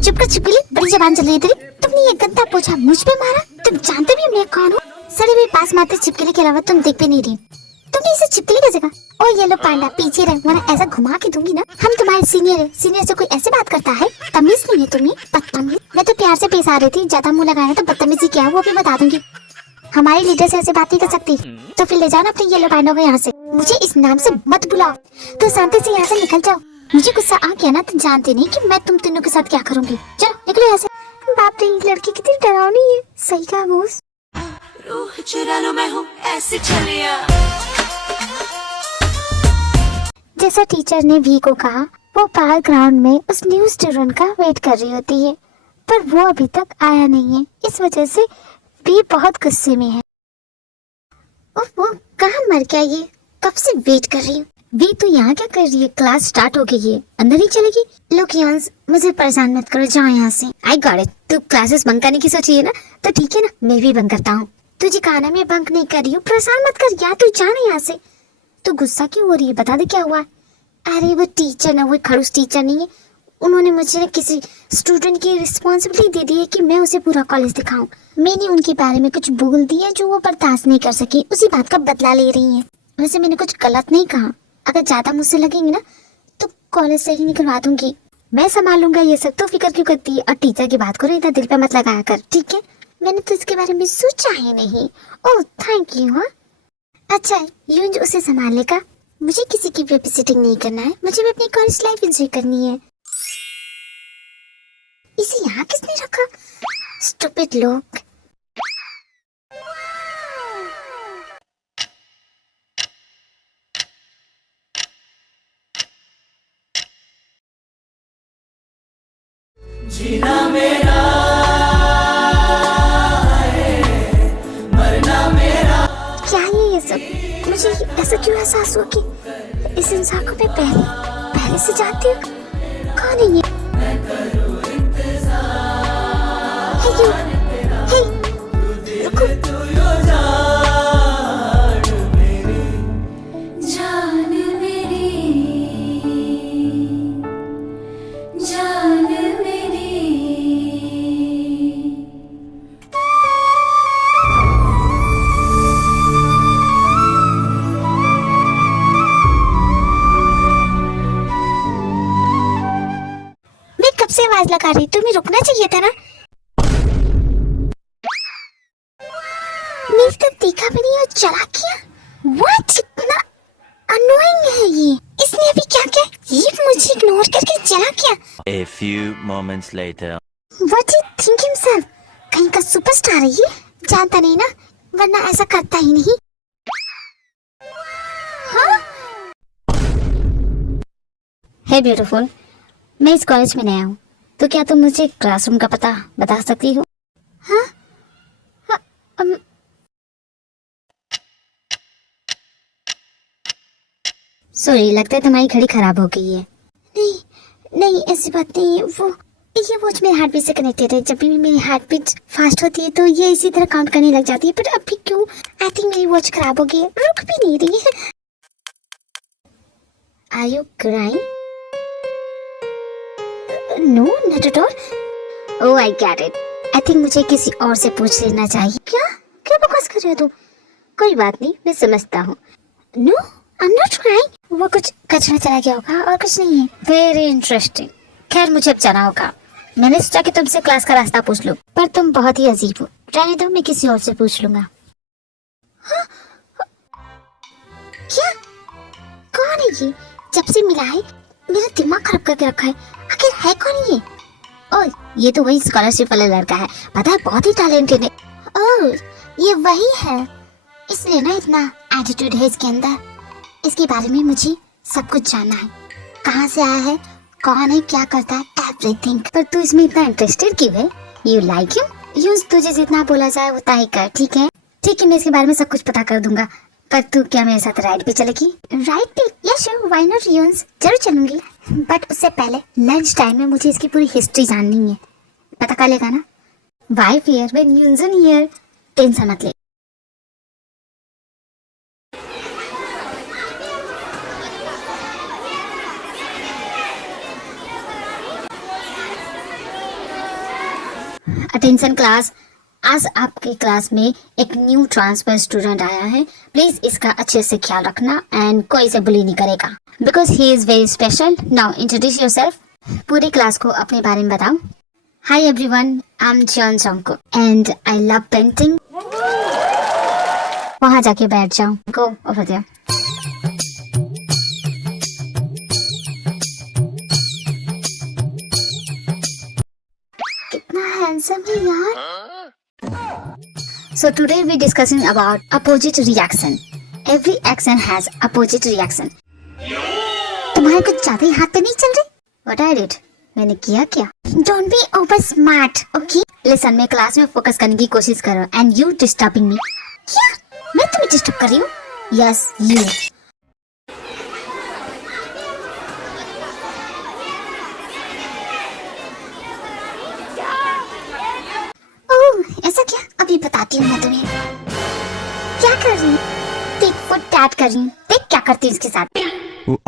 चुप कर चुपली, बड़ी जबान चल रही तेरी। तुमने ये गंदा पोछा मुझ पे मारा? तुम जानते भी मैं कौन हूँ? सड़ी हुई पास मारते चिपकली के अलावा तुम देख भी नहीं रही। तुमने इसे चिपकली कैसे कहा? ओ येलो पांडा, पीछे रह, वरना ऐसा घुमा के दूंगी ना। हम तुम्हारे सीनियर है, सीनियर से कोई ऐसे बात करता है? तमीज नहीं है तुम्हें, बदतमीज। मैं तो प्यार से पेश आ रही थी, ज्यादा मुंह लगाया तो बदतमीजी क्या वो भी बता दूंगी। हमारे लीडर से ऐसे बात नहीं कर सकती, तो फिर ले जाओ ना अपने येलो पांडा को यहाँ से। मुझे इस नाम से मत बुलाओ, तो शांति से यहाँ से निकल जाओ। मुझे गुस्सा आ गया ना तो जानते नहीं कि मैं तुम तीनों के साथ क्या करूंगी। चलो निकलो यहाँ से। बाप रे, ये लड़की कितनी डरावनी है। सही कहा बॉस। रूह चुरा लो मैं हूँ ऐसी छलिया। जैसा टीचर ने वी को कहा, वो बाहर ग्राउंड में उस न्यू स्टूडेंट का वेट कर रही होती है, पर वो अभी तक आया नहीं है। इस वजह से वी बहुत गुस्से में है। वो कहाँ मर गया ये? कब से वेट कर रही हूँ। वी तो यहाँ क्या कर रही है? क्लास स्टार्ट हो गई है, अंदर ही चलेगी? लोग यंस, मुझे परेशान मत करो, जाओ यहाँ से। आई गॉट इट, तू क्लासेस बंक करने की सोची है ना, तो ठीक है ना, मैं भी बंक करता हूँ। तुझे कहा ना मैं बंक नहीं कर रही हूँ, परेशान मत कर यार, तू जा ना यहाँ से। तू गुस्सा क्यों हो रही है? बता दे क्या हुआ? अरे वो टीचर ना, वो खड़ूस टीचर नहीं है। उन्होंने मुझे ना किसी स्टूडेंट की रिस्पॉन्सिबिलिटी दे दी है कि मैं उसे पूरा कॉलेज दिखाऊं। मैंने उनके बारे में कुछ बोल दिया जो वो बर्दाश्त नहीं कर सकी, उसी बात का बदला ले रही हैं। वैसे मैंने कुछ गलत नहीं कहा, अगर ज्यादा मुझसे लगेंगे ना तो कॉलेज से ही निकलवा दूंगी। मैं संभाल लूंगा ये सब, तो फिक्र क्यों करती है। और टीचर की बात करो, इतना दिल पे मत लगाया कर, ठीक है? मैंने तो इसके बारे में सोचा ही नहीं। Oh thank you. हाँ अच्छा, यूं उसे संभालने का, मुझे किसी की बेबीसिटिंग नहीं करना है, मुझे भी अपनी कॉलेज लाइफ एंजॉय करनी है। इसे यहाँ किसने रखा? स्टूपिड लोग। क्या है ये सब? मुझे ऐसा क्यों एहसास हुआ कि इस इंसान को मैं पहले से जानती हूँ? कौन है ये? हे, रुको। जान मेरी, जान मेरी। मैं कब से आवाज लगा रही, तुम्हें रुकना चाहिए था ना। मेरी तरफ देखा भी नहीं और चला किया। What? इतना अनोइंग है ये। इसने अभी क्या किया? ये मुझे इग्नोर करके चला किया। A few moments later. What do you think himself? कहीं का सुपरस्टार है ये? जानता नहीं ना, वरना ऐसा करता ही नहीं। हाँ? Hey beautiful, मैं इस कॉलेज में नया हूँ, तो क्या तुम मुझे क्लासरूम का पता बता सकती हो? हाँ? सॉरी, लगता है तुम्हारी घड़ी खराब हो गई है। नहीं नहीं, ऐसी बात नहीं है। ये वॉच मेरे हार्ट बीट से कनेक्टेड है। जब भी मेरी हार्ट बीट फास्ट होती है तो ये इसी तरह काउंट करने लग जाती है। पर अभी क्यों? आई थिंक मेरी वॉच खराब हो गई है, रुक भी नहीं रही है। Are you crying? No not at all. Oh I get it. I think मुझे किसी और से पूछ लेना चाहिए। क्या क्या बकवास कर रहे हो तुम? कोई बात नहीं, मैं समझता हूँ। No I am not crying. वो कुछ कचरा चला गया होगा और कुछ नहीं है। Very interesting. खैर मुझे अब जाना होगा। मैंने सोचा कि तुमसे क्लास का रास्ता पूछ लूं, पर तुम बहुत ही अजीब हो। रहने दो, मैं किसी और से पूछ लूंगा। हाँ? क्या? कौन है ये? जब से मिला है मेरा दिमाग खराब करके रखा है। आखिर है कौन ये? ओह, ये तो वही स्कॉलरशिप वाला लड़का है। पता है, बहुत ही टैलेंटेड है। ओह, ये वही है। इसलिए ना इतना एटीट्यूड है इसके अंदर। इसके बारे में मुझे सब कुछ जानना है। कहाँ से आया है, कौन है, क्या करता है, एवरीथिंग। पर तू इसमें इतना इंटरेस्टेड क्यों है? You like him? यूज तुझे जितना बोला जाए उतना ही कर, ठीक है? ठीक है, मैं इसके बारे में सब कुछ पता कर दूंगा। पर तू क्या मेरे साथ राइड पे चलेगी? राइड पे? Yes sure, why not use, जरूर चलूंगी। बट उससे पहले लंच टाइम में मुझे इसकी पूरी हिस्ट्री जाननी है। पता कर लेगा ना? Why fear when Yoojin here? Tension मत ले। अटेंशन क्लास, आज आपके क्लास में एक न्यू ट्रांसफर स्टूडेंट आया है। प्लीज इसका अच्छे से ख्याल रखना एंड कोई इसे बुली नहीं करेगा because he is very special. Now introduce yourself. पूरी क्लास को अपने बारे में बताओ। Hi everyone, I am John Chanko and I love painting. वहां जाके बैठ जाओ। Go over there. कितना हैंडसम है यार। So today we discussing about opposite reaction. Every action has opposite reaction. तुम्हारे कुछ ज्यादा ही हाथ पे नहीं चल रहे? What I did? मैंने किया क्या? Don't be over smart, okay? Listen, मैं क्लास में फोकस करने की कोशिश कर रहा हूँ and you disturbing me. क्या? मैं तुम्हें डिस्टर्ब कर रही हूँ? Yes, you. ऐसा क्या? अभी बताती हूँ मैं तुम्हें। क्या कर रही हूँ? टिक फॉर टैट कर रही हूँ। देख क्या करती हूँ इसके साथ। हंसना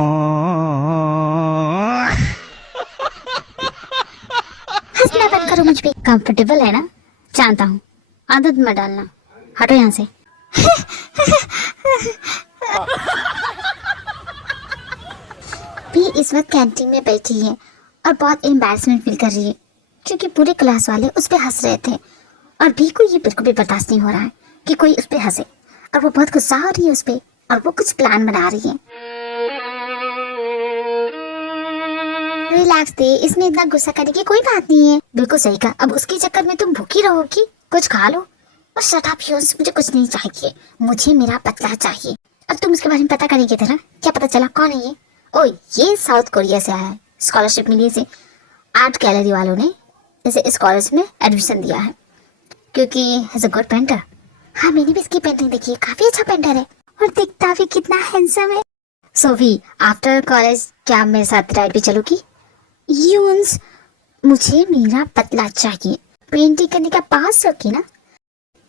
बंद करो मुझ पे। कंफर्टेबल है ना? जानता हूँ, आदत मत डालना। हटो यहाँ से। भी इस वक्त कैंटीन में बैठी है और बहुत एम्बैरसमेंट फील कर रही है क्योंकि पूरे क्लास वाले उस पे हंस रहे थे और भी को ये बिल्कुल भी बर्दाश्त नहीं हो रहा है कि कोई उस पे हंसे और वो बहुत गुस्सा हो रही है उस पे और वो कुछ प्लान बना रही है। रिलैक्स दे, इसमें इतना गुस्सा करने की कोई बात नहीं है। बिल्कुल सही कहा। अब उसके चक्कर में तुम भूखी रहोगी, कुछ खा लो और शट अप यूज। मुझे कुछ नहीं चाहिए, मुझे मेरा पतला चाहिए। अब तुम उसके बारे में पता करने की तरह क्या पता चला कौन है ये? ओ, ये साउथ कोरिया से आया है, स्कॉलरशिप मिली इसे। आर्ट गैलरी वालों ने इसे स्कॉलरशिप में एडमिशन दिया है क्योंकि इज अ गुड पेंटर। हाँ, मैंने भी इसकी पेंटिंग देखी है, काफी अच्छा पेंटर है और दिखता भी कितना हैंडसम है। सोफी, आफ्टर कॉलेज क्या मेरे साथ राइड पे चलोगी? यून्स, मुझे मेरा पतला चाहिए। पेंटिंग करने का पास रखी ना।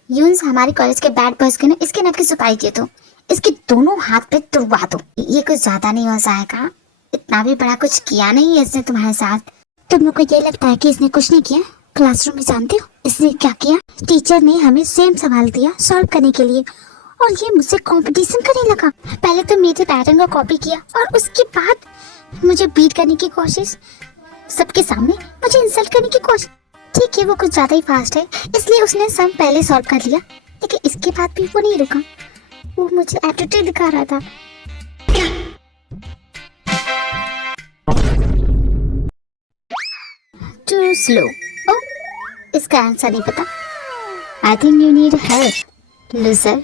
यून्स, हमारे कॉलेज के बैड बॉयज के ना इसके नाम की सुपारी दे दो, इसके दोनों हाथ पे तुड़वा दो। ये कुछ ज्यादा नहीं हो जाएगा, इतना भी बड़ा कुछ किया नहीं है इसने तुम्हारे साथ। तुम लोग को ये लगता है कि इसने कुछ नहीं किया? क्लासरूम में जानते हो इसने क्या किया? टीचर ने हमें सेम सवाल दिया सॉल्व करने के लिए और ये मुझसे कंपटीशन करने लगा। पहले तो मेरे पैटर्न का कॉपी किया और उसके बाद मुझे बीट करने की कोशिश, सबके सामने मुझे इंसल्ट करने की कोशिश। ठीक है, वो कुछ ज्यादा ही फास्ट है इसलिए उसने सम पहले सॉल्व कर लिया, लेकिन इसके बाद भी वो नहीं रुका। वो मुझे एटीट्यूड दिखा रहा था। To slow. ओह, इसका आंसर नहीं पता। I think you need help loser.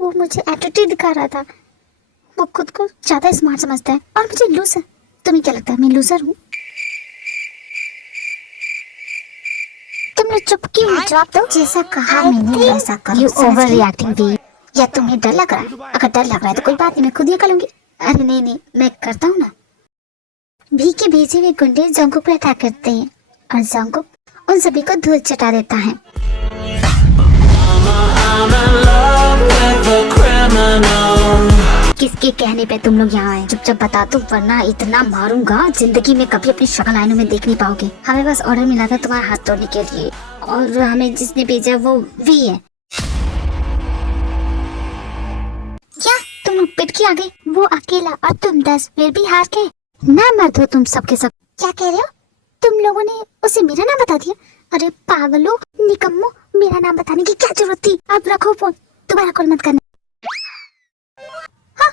वो मुझे एटीट्यूड दिखा रहा था। वो खुद को ज्यादा स्मार्ट समझता है और मुझे लूजर। तुम्हें क्या लगता है मैं लूजर हूँ? तुमने चुप क्यों? जवाब दो। जैसा कहा मैंने वैसा करो। यू ओवर रिएक्टिंग भी। या तुम्हें डर लग रहा है? अगर डर लग रहा है तो कोई बात नहीं, मैं खुद ही कर लूंगी। अरे नहीं, मैं करता हूँ ना। भी के भेजे हुए गुंडे जंगकुक पर अटैक करते हैं और जंगकुक उन सभी को धूल चटा देता है। किसके कहने पे तुम लोग यहाँ आए? चुपचाप बता दो वरना इतना मारूंगा जिंदगी में कभी अपनी शक्ल आईने में देख नहीं पाओगे। हमें बस ऑर्डर मिला था तुम्हारा हाथ तोड़ने के लिए और हमें जिसने भेजा वो वी है। क्या तुम लोग पिट के आ गए? वो अकेला और तुम 10, फिर भी हार गए। ना मर्द हो तुम सबके सब। क्या कह रहे हो? तुम लोगों ने उसे मेरा नाम बता दिया? अरे पागलो, निकम्मो, मेरा नाम बताने की क्या जरूरत थी? अब रखो फोन, तुम्हारा कॉल मत करना। हाँ?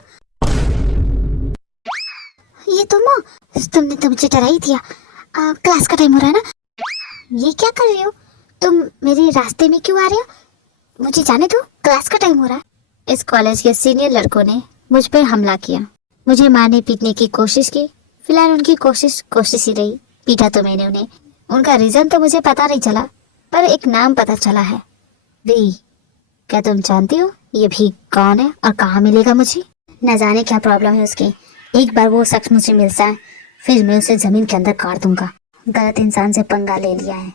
ये तुमने तो मुझे डरा ही दिया। क्लास का टाइम हो रहा है ना? ये क्या कर रहे हो? तुम मेरे रास्ते में क्यों आ रहे हो? मुझे जाने दो, क्लास का टाइम हो रहा है। इस कॉलेज के सीनियर लड़कों ने मुझ पर हमला किया, मुझे मारने पीटने की कोशिश की। फिलहाल उनकी कोशिश ही रही। पीटा तो मैंने उन्हें। उनका रीजन तो मुझे पता नहीं चला, पर एक नाम पता चला है, भी। क्या तुम जानती हो ये भी कौन है और कहाँ मिलेगा मुझे? न जाने क्या प्रॉब्लम है उसकी। एक बार वो शख्स मुझे मिल जाए फिर मैं उसे जमीन के अंदर काट दूंगा। गलत इंसान से पंगा ले लिया है।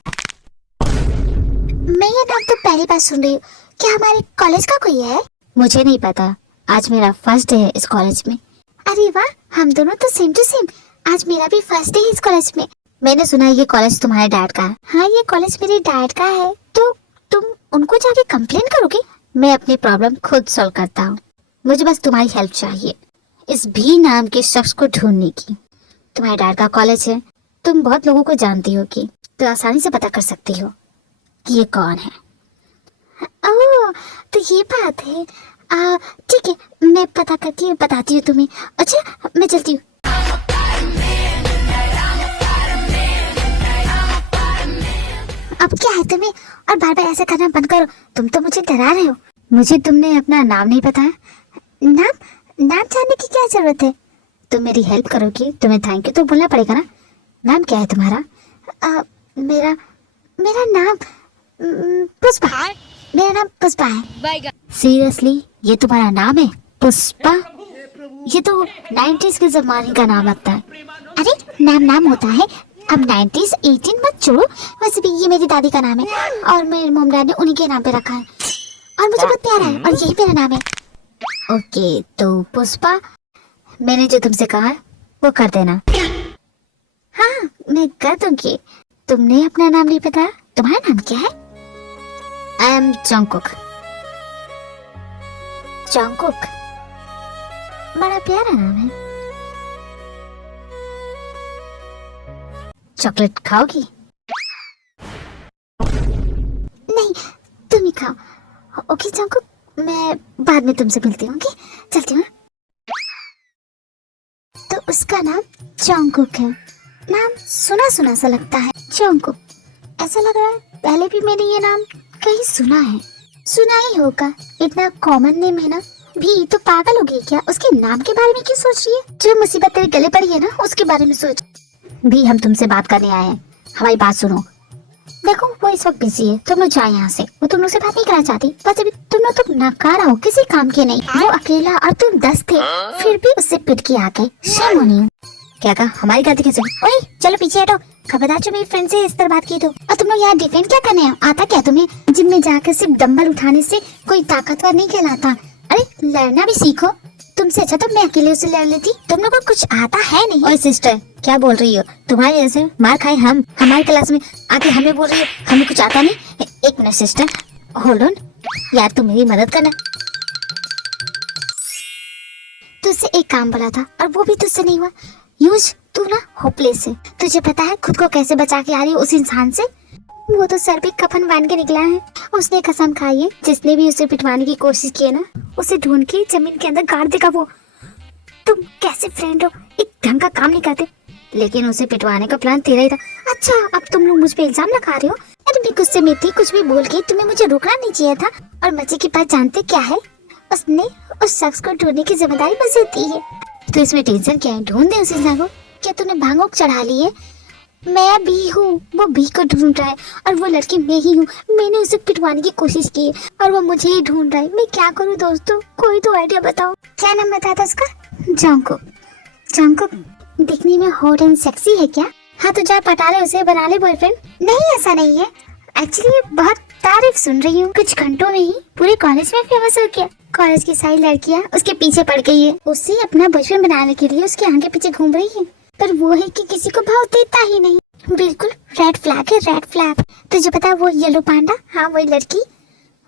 मैं ये नाम तो पहली बार सुन रही हूँ। क्या हमारे कॉलेज का कोई है? मुझे नहीं पता, आज मेरा फर्स्ट डे है इस कॉलेज में। अरे वाह, हम दोनों तो सेम टू सेम। आज मेरा भी फर्स्ट डे है इस कॉलेज में। मैंने सुना ये कॉलेज तुम्हारे डैड का है। हाँ, ये कॉलेज मेरे डैड का है। तो तुम उनको जाके कंप्लेन करोगे? मैं अपनी प्रॉब्लम खुद सॉल्व करता हूँ, मुझे बस तुम्हारी हेल्प चाहिए इस भी नाम के शख्स को ढूंढने की। तुम्हारे डैड का कॉलेज है, तुम बहुत लोगों को जानती हो कि तो आसानी से पता कर सकती हो कि ये कौन है। ओह, तो ये बात है। ठीक है, मैं पता करके बताती हूँ तुम्हें। अच्छा, मैं चलती हूँ। अब क्या है तुम्हें? और बार बार ऐसा करना बंद करो। तुम तो मुझे डरा रहे हो। मुझे तुमने अपना नाम नहीं बताया। नाम जानने की क्या जरूरत है? तुम मेरी हेल्प करोगी, तुम्हें थैंक यू तो बोलना पड़ेगा ना। नाम क्या है तुम्हारा? मेरा नाम पुष्पा। मेरा नाम पुष्पा है। सीरियसली, ये तुम्हारा नाम है पुष्पा? ये तो 90s के जमाने का नाम लगता है। अरे नाम होता है। अब 90s 18 मत छोड़ो। वैसे भी ये मेरी दादी का नाम है और मेरे मॉम डैड ने उन्हीं के नाम पे रखा है। और मुझे बहुत प्यारा है और यही मेरा नाम है। ओके तो पुष्पा, मैंने जो तुमसे कहा वो कर देना। हाँ मैं कर दूंगी। तुमने अपना नाम नहीं बताया, तुम्हारा नाम क्या है? I am Jungkook. जंगकुक, बड़ा प्यारा नाम है। चॉकलेट खाओगी? नहीं तुम ही खाओ। ओके जंगकुक, मैं बाद में तुमसे मिलती हूँ। ओके चलती हूँ। तो उसका नाम जंगकुक है। नाम सुना सुना सा लगता है, जंगकुक। ऐसा लग रहा है पहले भी मैंने ये नाम कहीं सुना है। सुना ही होगा, इतना कॉमन नेम है ना। भी तो पागल हो गई क्या? उसके नाम के बारे में क्यों सोच रही है? जो मुसीबत तेरे गले पड़ी है ना उसके बारे में सोच। भी हम तुमसे बात करने आए हैं, हमारी बात सुनो। देखो वो इस वक्त बिजी है, तुम लोग जाओ यहाँ से। वो तुम लोग से बात नहीं करना चाहती। बस अभी तुम लोग तो नकारा हो, किसी काम के नहीं। वो अकेला और तुम 10 थे, फिर भी उससे पिट के आ गए। शर्म होनी है। क्या कहा? हमारी गलती कैसे? ओए चलो पीछे हटो। खबरदार जो मेरी फ्रेंड से इस तरह बात की तो। और तुम लोग यहाँ डिफेंड क्या करने हो? आता क्या तुम्हें? जिम में जाकर सिर्फ डंबल उठाने से कोई ताकतवर नहीं कहलाता। अरे लड़ना भी सीखो। तुमसे अच्छा तो मैं अकेले उससे लड़ लेती। तुम लोगों को कुछ आता है नहीं। ओए सिस्टर क्या बोल रही हो? तुम्हारे जैसे मार खाए हम हमारी क्लास में आके हमें बोल रही हो हमें कुछ आता नहीं। एक मिनट सिस्टर, होल्ड ऑन यार, तुम मेरी मदद करना। तुझसे एक काम बोला था और वो भी तुझसे नहीं हुआ। यूज तू ना होपलेस है। तुझे पता है खुद को कैसे बचा के आ रही है उस इंसान से? वो तो सर पे कफन बांध के निकला है। उसने कसम खाई है जिसने भी उसे पिटवाने की कोशिश की है ना, उसे ढूंढ के जमीन के अंदर गाड़ देगा वो। तुम कैसे फ्रेंड हो, एक ढंग का काम नहीं करते। लेकिन उसे पिटवाने का प्लान तेरा ही था। अच्छा अब तुम लोग मुझ पे इल्जाम लगा रहे हो? अरे मैं गुस्से में थी, कुछ भी बोल के तुम्हें मुझे रोकना नहीं चाहिए था। और मजे की बात जानते क्या है? उसने उस शख्स को ढूंढने की जिम्मेदारी मुझे दी है। तो इसमें टेंशन क्या है? ढूंढ दे उस इंसान को। क्या तूने भांगोक चढ़ा ली है? मैं भी हूँ, वो भी को ढूंढ रहा है और वो लड़की मैं ही हूँ। मैंने उसे पिटवाने की कोशिश की है और वो मुझे ही ढूंढ रहा है। मैं क्या करूँ दोस्तों? कोई तो आइडिया बताओ। क्या नाम बताया था उसका? जंगकुक। जंगकुक दिखने में हॉट एंड सेक्सी है क्या? हाँ तो जा पटा ले उसे, बना ले बॉयफ्रेंड। नहीं ऐसा नहीं है, एक्चुअली बहुत तारीफ सुन रही हूँ। कुछ घंटों में ही पूरे कॉलेज में फेमस हो गया। कॉलेज की सारी लड़कियाँ उसके पीछे पड़ गई है। उसे अपना बॉयफ्रेंड बनाने के लिए उसके आगे पीछे घूम रही है, पर वो है कि किसी को भाव देता ही नहीं। बिल्कुल रेड फ्लैग है, रेड फ्लैग। तुझे पता है वो येलो पांडा, हाँ वही लड़की,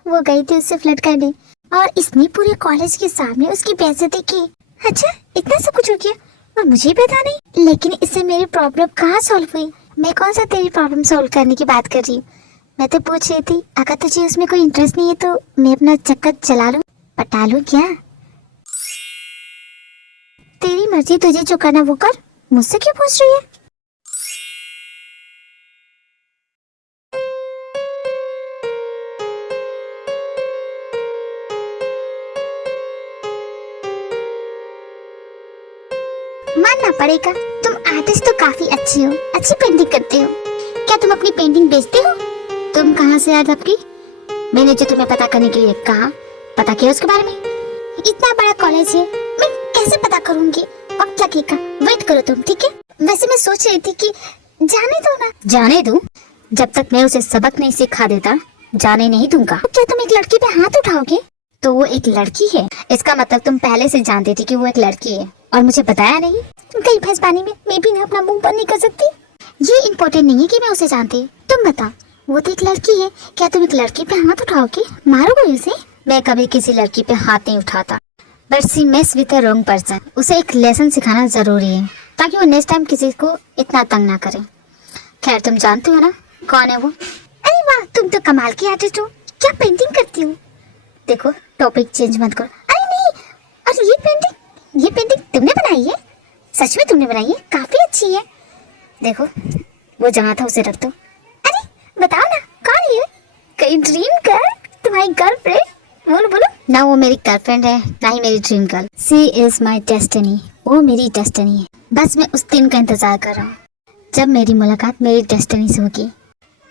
वो गई थी उससे फ्लर्ट करने और इसने पूरे कॉलेज के सामने उसकी बेइज्जती की। अच्छा इतना सब कुछ हो गया और मुझे पता नहीं। लेकिन इससे मेरी प्रॉब्लम कहाँ सॉल्व हुई? मैं कौन सा तेरी प्रॉब्लम सॉल्व करने की बात कर रही हूँ? मैं तो पूछ रही थी अगर तुझे उसमें कोई इंटरेस्ट नहीं है तो मैं अपना चक्कर चला लूं, पटा लूं क्या? तेरी मर्जी, तुझे जो करना वो कर, मुझसे क्यों पूछ रही है? मानना पड़ेगा तुम आर्टिस्ट तो काफी अच्छी हो, अच्छी पेंटिंग करते हो। क्या तुम अपनी पेंटिंग बेचते हो? तुम कहाँ से याद आपकी? मैंने जो तुम्हें पता करने के लिए कहा, पता किया उसके बारे में? इतना बड़ा कॉलेज है, मैं कैसे पता करूंगी? वक्त लगेगा, वेट करो तुम, ठीक है? वैसे मैं सोच रही थी कि जाने दो ना। जाने दूं? जब तक मैं उसे सबक नहीं सिखा देता जाने नहीं दूंगा। तो क्या तुम एक लड़की पे हाथ उठाओगे? तो वो एक लड़की है, इसका मतलब तुम पहले से जानती थी कि वो एक लड़की है और मुझे बताया नहीं? कई भैंस पानी में मैं भी ना अपना मुंह बंद नहीं कर सकती। ये इम्पोर्टेंट नहीं है कि मैं उसे जानती। तुम बता, वो तो एक लड़की है, क्या तुम एक लड़की पे हाथ उठाओगे? मारोगे उसे? मैं कभी किसी लड़की पे हाथ नहीं उठाता, but she mess with a wrong person. उसे एक लेसन सिखाना जरूरी है ताकि वो नेक्स्ट टाइम किसी को इतना तंग ना करे। खैर तुम जानते हो ना कौन है वो? अरे वाह, तुम तो कमाल की आर्टिस्ट हो। क्या पेंटिंग करती हो? देखो टॉपिक चेंज मत करो। अरे नहीं, अरे ये पेंटिंग तुमने बनाई है? सच में तुमने बनाई है? काफी अच्छी है। देखो वो जहाँ था उसे रख दो। अरे बताओ ना कौन है? कहीं ड्रीम गर्ल, तुम्हारी गर्लफ्रेंड? बोलो बोलो ना। वो मेरी गर्लफ्रेंड है, ना ही मेरी dream girl. She is my destiny, वो मेरी डेस्टिनी है। बस मैं उस दिन का इंतजार कर रहा हूँ जब मेरी मुलाकात मेरी डेस्टिनी से होगी।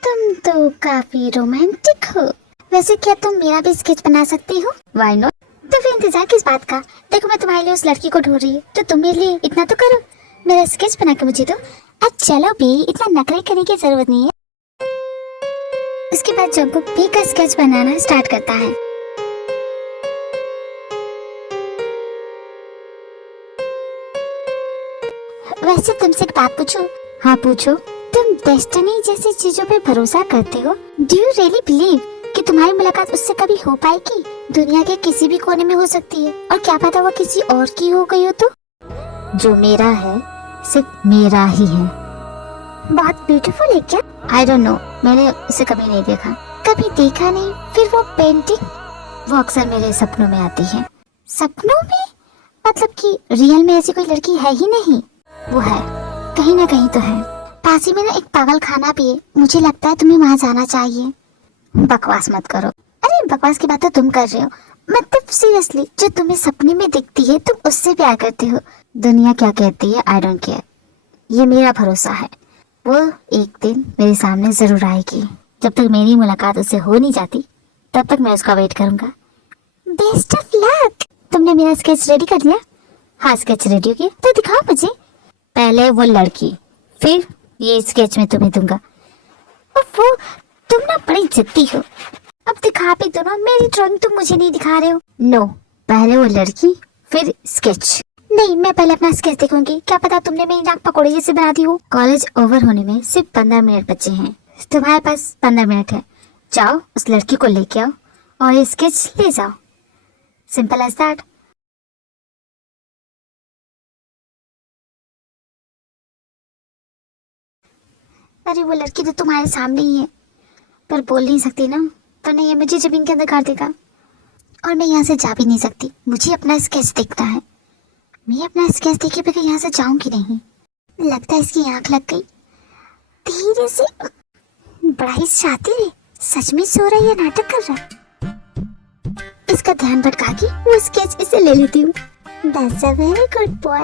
तुम तो काफी रोमांटिक हो। वैसे क्या तुम मेरा भी स्केच बना सकती हो? Why not? तो फिर इंतजार किस बात का? देखो मैं तुम्हारे लिए उस लड़की को ढूंढ रही हूँ, तो तुम मेरे लिए इतना तो करो, मेरा स्केच बना के मुझे दो। अब चलो भी, इतना नखरे करने की जरूरत नहीं है। उसके बाद जंगकुक भी का स्केच बनाना स्टार्ट करता है। वैसे तुमसे एक बात पूछूं? हाँ पूछो। तुम डेस्टिनी जैसी चीजों पे भरोसा करते हो? डू यू रियली बिलीव कि तुम्हारी मुलाकात उससे कभी हो पाएगी? दुनिया के किसी भी कोने में हो सकती है, और क्या पता वो किसी और की हो गई हो तो? जो मेरा है सिर्फ मेरा ही है। बहुत ब्यूटीफुल है क्या? आई डोंट नो, मैंने उसे कभी नहीं देखा। कभी देखा नहीं? फिर वो पेंटिंग? वो अक्सर मेरे सपनों में आती है। सपनों में? मतलब कि रियल में ऐसी कोई लड़की है ही नहीं? वो है, कहीं ना कहीं तो है। पास ही में ना एक पागल खाना भी है, मुझे लगता है तुम्हें वहाँ जाना चाहिए। बकवास मत करो। अरे बकवास की बात तो तुम कर रहे हो, मतलब सीरियसली, जो तुम्हें सपने में दिखती है तुम उससे प्यार करते हो। दुनिया क्या कहती है आई डोंट केयर, ये मेरा भरोसा है। वो एक दिन मेरे सामने जरूर आएगी। जब तक मेरी मुलाकात उससे हो नहीं जाती तब तक मैं उसका वेट करूंगा। Best of luck. तुमने मेरा स्केच रेडी कर लिया? हाँ स्केच रेडी हो गया, तो दिखाओ मुझे। पहले वो लड़की, फिर ये स्केच मैं तुम्हें दूंगा। वो तुम ना बड़ी जिद्दी हो। अब दिखा भी दो ना, मेरी ड्राइंग तुम मुझे नहीं दिखा रहे हो। नो, पहले वो लड़की फिर स्केच। नहीं, मैं पहले अपना स्केच देखूंगी, क्या पता तुमने मेरी नाक पकौड़े जैसे बना दी हो। कॉलेज ओवर होने में सिर्फ 15 मिनट बचे हैं, तुम्हारे पास 15 मिनट है। जाओ उस लड़की को लेके आओ और ये स्केच ले जाओ। Simple as that. अरे वो लड़की तो तुम्हारे सामने ही है, पर बोल नहीं सकती ना, वरना ये मुझे जमीन के अंदर गाड़ देगा। और मैं यहाँ से जा भी नहीं सकती, मुझे अपना स्केच देखना है। मैं अपना स्केच देखे बगैर यहाँ से जाऊंगी नहीं। लगता है इसकी आंख लग गई। धीरे से। बड़ा ही शातिर है, सच में सो रहा है या नाटक कर रहा है? इसका ध्यान भटका के वो स्केच इसे ले लेती हूँ। That's a very good boy।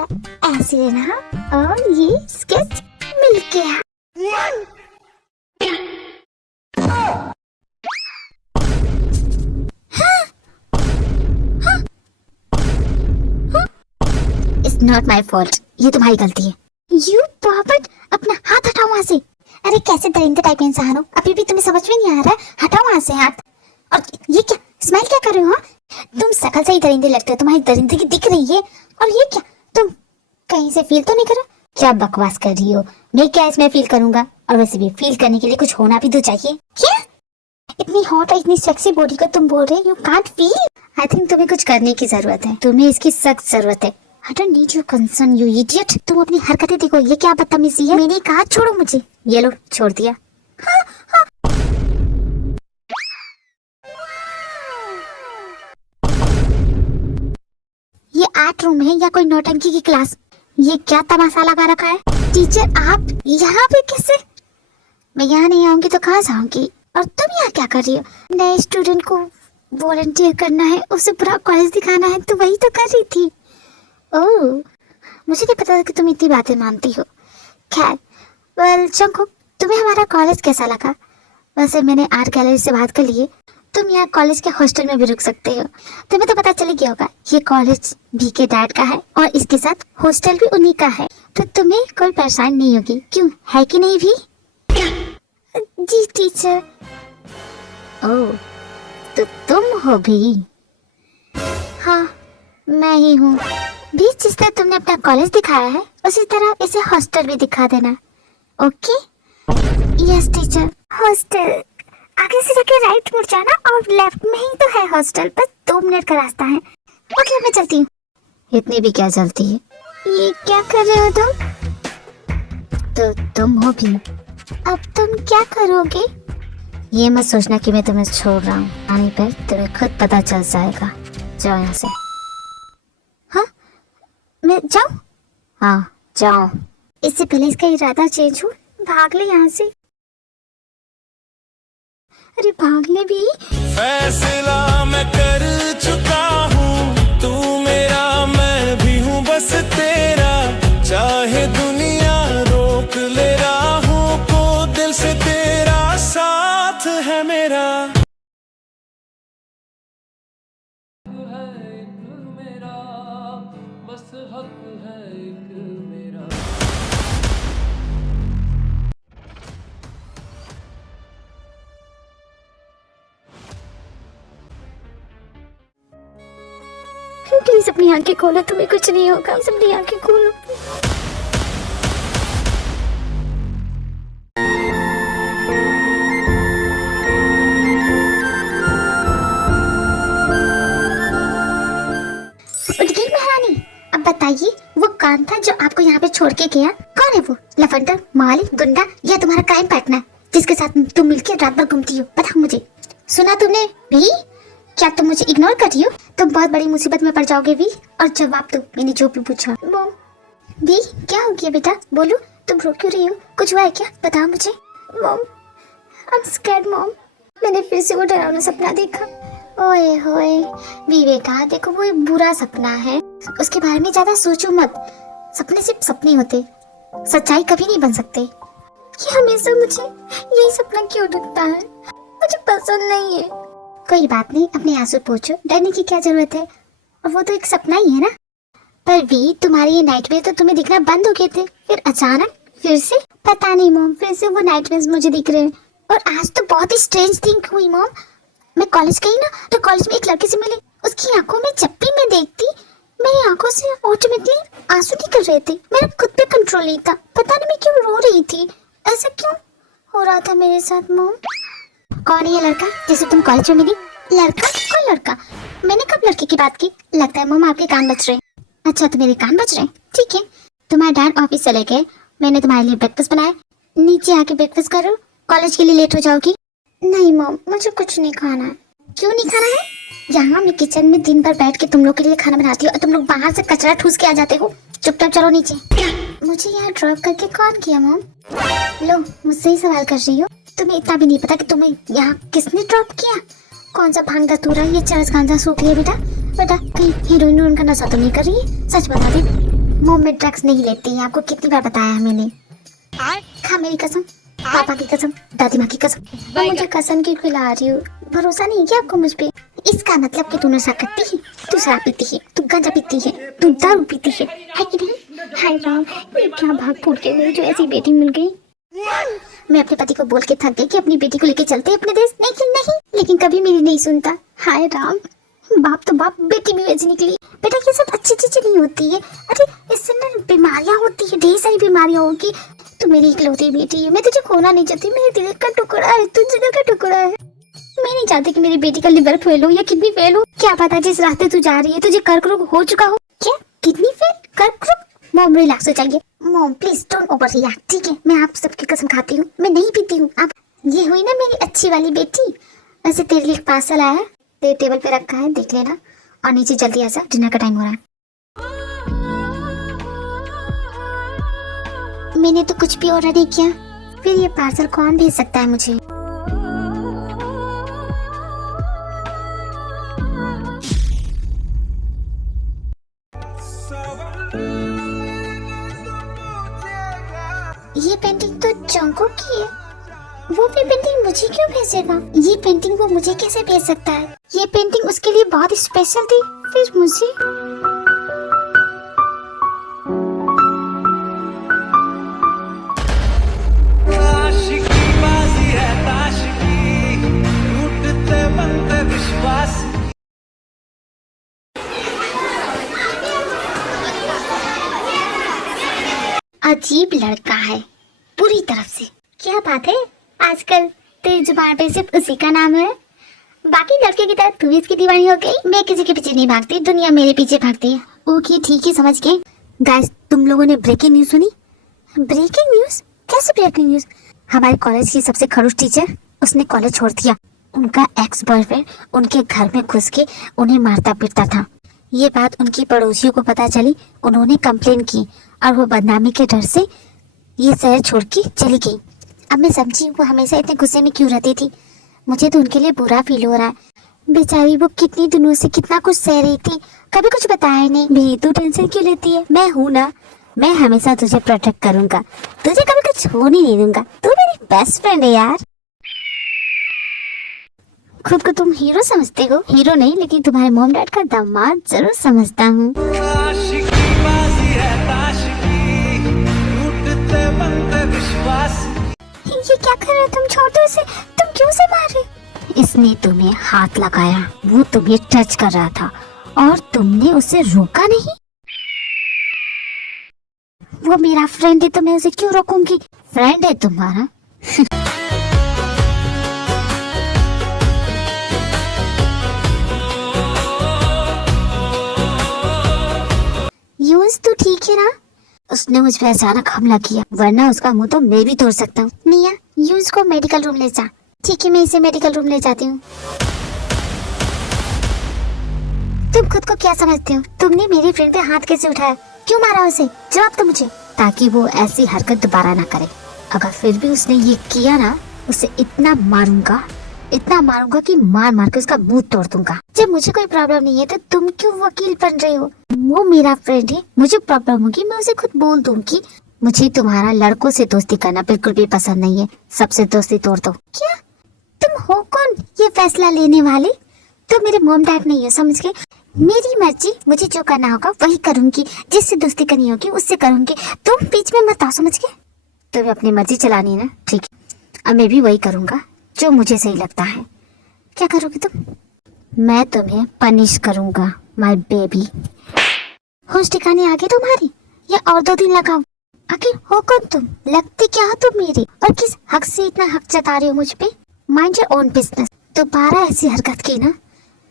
ऐसे लेना और ये स्केच मिल गया। It's not my fault, ये तुम्हारी गलती है। You बाबट, अपना हाथ हटाओ वहाँ से। अरे कैसे दरिंदे टाइप इंसान हो, अभी भी तुम्हें समझ में नहीं आ रहा है? हटाओ वहाँ से हाथ। और ये क्या स्माइल क्या कर रहे हो? तुम शकल से ही दरिंदे लगते हो, तुम्हारी दरिंदगी दिख रही है। और ये क्या, तुम कहीं से फील तो नहीं कर रहे? क्या बकवास कर रही हो? मैं क्या इसमें फील करूंगा? और वैसे भी फील करने के लिए कुछ होना भी तो चाहिए। क्या इतनी हॉट और इतनी सेक्सी बॉडी को तुम बोल रहे you can't feel? I think तुम्हें कुछ करने की जरूरत है, तुम्हें इसकी सख्त जरूरत है। I don't need your concern, you idiot। तुम अपनी हरकतें देखो, ये क्या बदतमीजी है। मेरी कहा छोड़ो मुझे। ये लो छोड़ दिया। हाँ, हाँ। ये आर्ट रूम है या कोई नौटंकी की क्लास? ये क्या तमाशा लगा रखा है? टीचर आप यहाँ पे कैसे? मैं यहाँ नहीं आऊंगी तो कहाँ जाऊंगी? और तुम यहाँ क्या कर रही हो? नए स्टूडेंट को वॉलंटियर करना है, उसे पूरा कॉलेज दिखाना है, तो वही तो कर रही थी। ओह, मुझे नहीं पता था कि तुम इतनी बातें मानती हो। खैर, वेल जंगकुक, तुम्हें हमारा कॉलेज कैसा लगा? वैसे मैंने आर्ट गैलरी से बात कर ली है, तुम यहाँ कॉलेज के हॉस्टल में भी रुक सकते हो। तुम्हें तो पता चल गया होगा, ये कॉलेज भी के डैड का है और इसके साथ हॉस्टल भी उन्हीं का है, तो तुम्हें कोई परेशानी नहीं होगी। क्यों, है कि नहीं भी? जी टीचर। ओह, तो तुम हो भी? हाँ, मैं ही हूँ। बीच जिस तरह तुमने अपना कॉलेज दिखाया है उसी तरह इसे हॉस्टल भी दिखा देना। ओके? Yes teacher. हॉस्टल आगे से जाके राइट मुड़ जाना और लेफ्ट में ही तो है हॉस्टल, बस 2 मिनट का रास्ता है। ओके मैं चलती हूँ। इतनी भी क्या चलती है? ये क्या कर रहे हो तुम? तो तुम हो भी। अब तुम क्या करोगे? ये मत सोचना कि मैं तुम्हें छोड़ रहा हूँ, आने पर तुम्हें खुद पता चल जाएगा। जाओ यहाँ से। हाँ, मैं जाऊँ? हाँ जाओ। इससे पहले इसका इरादा चेंज हो, भाग ले यहाँ से। अरे भाग ले भी। फैसला मैं कर चुका हूँ, तू मेरा मैं भी हूँ बस तेरा, चाहे दुनिया रोक ले राहों को, दिल से तेरा साथ है मेरा। प्लीज अपनी आंखें खोलो, तुम्हें कुछ नहीं होगा। प्लीज अपनी आंखें खोलो। कौन था जो आपको यहाँ पे छोड़ के गया? कौन है वो? लफंडर, माली, गुंडा या तुम्हारा क्राइम पार्टनर जिसके साथ तुम मिलकर रात भर घूमती हो? बताओ मुझे। सुना तुमने भी? क्या तुम मुझे इग्नोर कर रही हो? तुम बहुत बड़ी मुसीबत में पड़ जाओगे भी। और जवाब दो मैंने जो भी पूछा। मॉम भी क्या हो गया बेटा? बोलो, तुम रो क्यों रही हो? कुछ हुआ है क्या? बताओ मुझे। Mom I am scared mom, मैंने फिर से वो डरावना सपना देखा। ओए होए विवेका, देखो वो एक बुरा सपना है, उसके बारे में ज्यादा सोचो मत। सपने सिर्फ सपने होते, सच्चाई कभी नहीं बन सकते। ये हमेशा मुझे यही सपना क्यों दिखता है? मुझे पसंद नहीं है। कोई बात नहीं, अपने आंसू पोंछो, डरने की क्या जरूरत है? और वो तो एक सपना ही है ना। पर भी तुम्हारे ये नाइटमेयर तो तुम्हें दिखना बंद हो गए थे, फिर अचानक फिर से? पता नहीं मॉम, फिर से वो नाइटमेयर्स मुझे दिख रहे हैं। और आज तो बहुत ही स्ट्रेंज थिंग हुई मॉम। मैं कॉलेज गई ना, तो कॉलेज में एक लड़के से मिली। उसकी आंखों में जब भी मैं देखती, मेरी आंखों से ऑटोमेटिकली आंसू निकल रहे थे। मेरा खुद पे कंट्रोल नहीं था। पता नहीं मैं क्यों रो रही थी, ऐसा क्यों हो रहा था मेरे साथ मॉम? कौन है ये लड़का जिसे तुम कॉलेज में मिली? लड़का? कौन लड़का? मैंने कब लड़के की बात की? लगता है मॉम आपके कान बज रहे। अच्छा तो मेरे कान बज रहे, ठीक है। तुम्हारे डैड ऑफिस चले गए, मैंने तुम्हारे लिए ब्रेकफास्ट बनाया, नीचे आके ब्रेकफास्ट करो, कॉलेज के लिए लेट हो जाओगी। नहीं मॉम, मुझे कुछ नहीं खाना है। क्यों नहीं खाना है? यहाँ मैं किचन में दिन भर बैठ के तुम लोग के लिए खाना बनाती हूँ और तुम लोग बाहर से कचरा ठूस के आ जाते हो। चुपचाप चलो नीचे। मुझे यहाँ ड्रॉप करके कौन किया मॉम? लो, मुझसे ही सवाल कर रही हो? तुम्हें इतना भी नहीं पता कि तुम्हें यहाँ किसने ड्रॉप किया? कौन सा भांग धतूरा ये चरस गांजा सूख लिया बेटा? बेटा कहीं हीरोइन का नशा तो नहीं कर रही है? सच बता दे। मॉम मैं ड्रग्स नहीं लेती, आपको कितनी बार बताया है मैंने। खा मेरी कसम, पापा की कसम, दादी माँ की कसम। तो मुझे कसम की खिला रही हो, भरोसा नहीं क्या आपको मुझ पे? इसका मतलब कि तू नशा करती है, तू शराब पीती है, तू गांजा पीती है, तू दारू पीती है कि नहीं? हाय राम, ये क्या भाग फूट के गई जो ऐसी बेटी मिल गई। मैं अपने पति को बोल के थक गई कि अपनी बेटी को लेके चलते अपने देश, लेकिन कभी मेरी नहीं सुनता। हाय राम, बाप तो बाप, बेटी भी वैसी निकली। बेटा ये सब अच्छी चीजें नहीं होती है। अरे इससे ना बीमारियां होती है, ढेर सारी बीमारियां होगी। तू मेरी इकलौती बेटी है, मैं तुझे खोना नहीं चाहती। मेरे दिल का टुकड़ा है, तू जिगर का टुकड़ा है। मैं नहीं चाहती कि मेरी बेटी का लिवर फेल हो या किडनी फेल हो। क्या पता जिस रास्ते तू जा रही है तुझे कर्क रोग हो चुका हो। क्या किडनी फेल, कर्क रोग? मॉम रिलैक्स हो जाइए। Mom please don't over react, ठीक है? मैं आप सबकी कसम खाती हूँ, मैं नहीं पीती हूँ। अब ये हुई ना मेरी अच्छी वाली बेटी। वैसे तेरे लिए पार्सल आया है, तेरे टेबल पे रखा है, देख लेना। और नीचे जल्दी आ जा, डिनर का टाइम हो रहा है। मैंने तो कुछ भी ऑर्डर नहीं किया, फिर ये पार्सल कौन भेज सकता है मुझे? ये पेंटिंग तो चंको की है, वो भी पेंटिंग मुझे क्यों भेजेगा? ये पेंटिंग वो मुझे कैसे भेज सकता है? ये पेंटिंग उसके लिए बहुत स्पेशल थी, फिर मुझे। अजीब लड़का है पूरी तरफ से। क्या बात है, आजकल तेरी जुबान पे सिर्फ उसी का नाम है। बाकी लड़के की तरह तू भी इसकी दीवानी हो गई। मैं किसी के पीछे नहीं भागती, दुनिया मेरे पीछे भागती है। ओके ठीक है, समझ गए। गाइस, तुम लोगों ने ब्रेकिंग न्यूज सुनी? Breaking news? कैसे ब्रेकिंग न्यूज? हमारे कॉलेज की सबसे खड़ूस टीचर, उसने कॉलेज छोड़ दिया। उनका एक्स बॉयफ्रेंड उनके घर में घुस के उन्हें मारता पीटता था। ये बात उनकी पड़ोसियों को पता चली, उन्होंने कंप्लेन की और वो बदनामी के डर से ये शहर छोड़ के चली गई। अब मैं समझी वो हमेशा इतने गुस्से में क्यों रहती थी। मुझे तो उनके लिए बुरा फील हो रहा है। बेचारी वो कितनी दिनों से कितना कुछ सह रही थी, कभी कुछ बताया नहीं। भी तू टेंशन क्यों लेती है? मैं हूँ ना, मैं हमेशा तुझे प्रोटेक्ट करूंगा, तुझे कभी कुछ होने नहीं दूंगा। तू मेरी बेस्ट फ्रेंड है यार। खुद को तुम हीरो समझते हो? हीरो नहीं, लेकिन तुम्हारे मॉम डैड का दामाद जरूर समझता हूँ। ये क्या कर रहे हो तुम? छोड़ दो इसे, तुम क्यों उसे मार रहे? इसने तुम्हें हाथ लगाया, वो तुम्हें टच कर रहा था और तुमने उसे रोका नहीं। वो मेरा फ्रेंड है तो मैं उसे क्यों रोकूंगी? फ्रेंड है तुम्हारा। यूज तू ठीक है ना? उसने मुझ पे अचानक हमला किया, वरना उसका मुंह तो मैं भी तोड़ सकता हूँ। निया, यूज को मेडिकल रूम ले जा। ठीक है, मैं इसे मेडिकल रूम ले जाती हूँ। तुम खुद को क्या समझते हो? तुमने मेरी फ्रेंड पे हाथ कैसे उठाया? क्यों मारा उसे? जवाब दो मुझे, ताकि वो ऐसी हरकत दोबारा ना करे। अगर फिर भी उसने ये किया ना, उसे इतना मारूंगा कि मार मार के उसका मुंह तोड़ दूंगा। जब मुझे कोई प्रॉब्लम नहीं है तो तुम क्यों वकील बन रहे हो? वो मेरा फ्रेंड है, मुझे प्रॉब्लम होगी मैं उसे खुद बोल दूंगी। मुझे तुम्हारा लड़कों से दोस्ती करना बिल्कुल भी पसंद नहीं है, सबसे दोस्ती तोड़ दो। क्या तुम हो कौन ये फैसला लेने वाले? तुम मेरे मॉम डैड नहीं हो, समझ गए? मेरी मर्जी, मुझे जो करना होगा वही करूंगी, जिससे दोस्ती करनी होगी उससे करूंगी। तुम बीच में मत आओ, समझ गए? तुम्हें अपनी मर्जी चलानी है ना, ठीक है। अब मैं भी वही करूंगा जो मुझे सही लगता है। क्या करोगे तुम? मैं तुम्हें पनिश करूंगा माय बेबी। होश ठिकाने आ गई तुम्हारी, या और 2 दिन लगाओ? आखिर हो कौन तुम? लगती क्या हो तुम मेरी, और किस हक से इतना हक जता रही हो मुझ पे? Mind your own business. दोबारा ऐसी हरकत की ना,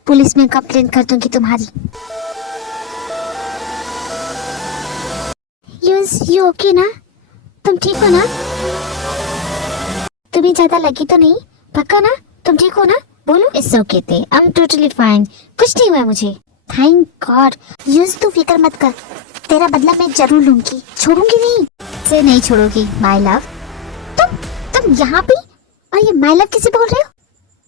पुलिस में कंप्लेन कर दूंगी तुम्हारी। यू ओके ना? तुम ठीक हो ना? तुम्हें ज्यादा लगी तो नहीं? पक्का ना? तुम ठीक हो ना? बोलो। इट्स ओके थे, आई एम टोटली फाइन, कुछ नहीं हुआ मुझे। Thank God. यूज तू फिक्र मत कर, तेरा बदला मैं जरूर लूंगी, छोड़ूंगी नहीं। से नहीं छोड़ोगी माय लव। तुम यहाँ पे, और ये माय लव किसे बोल रहे हो?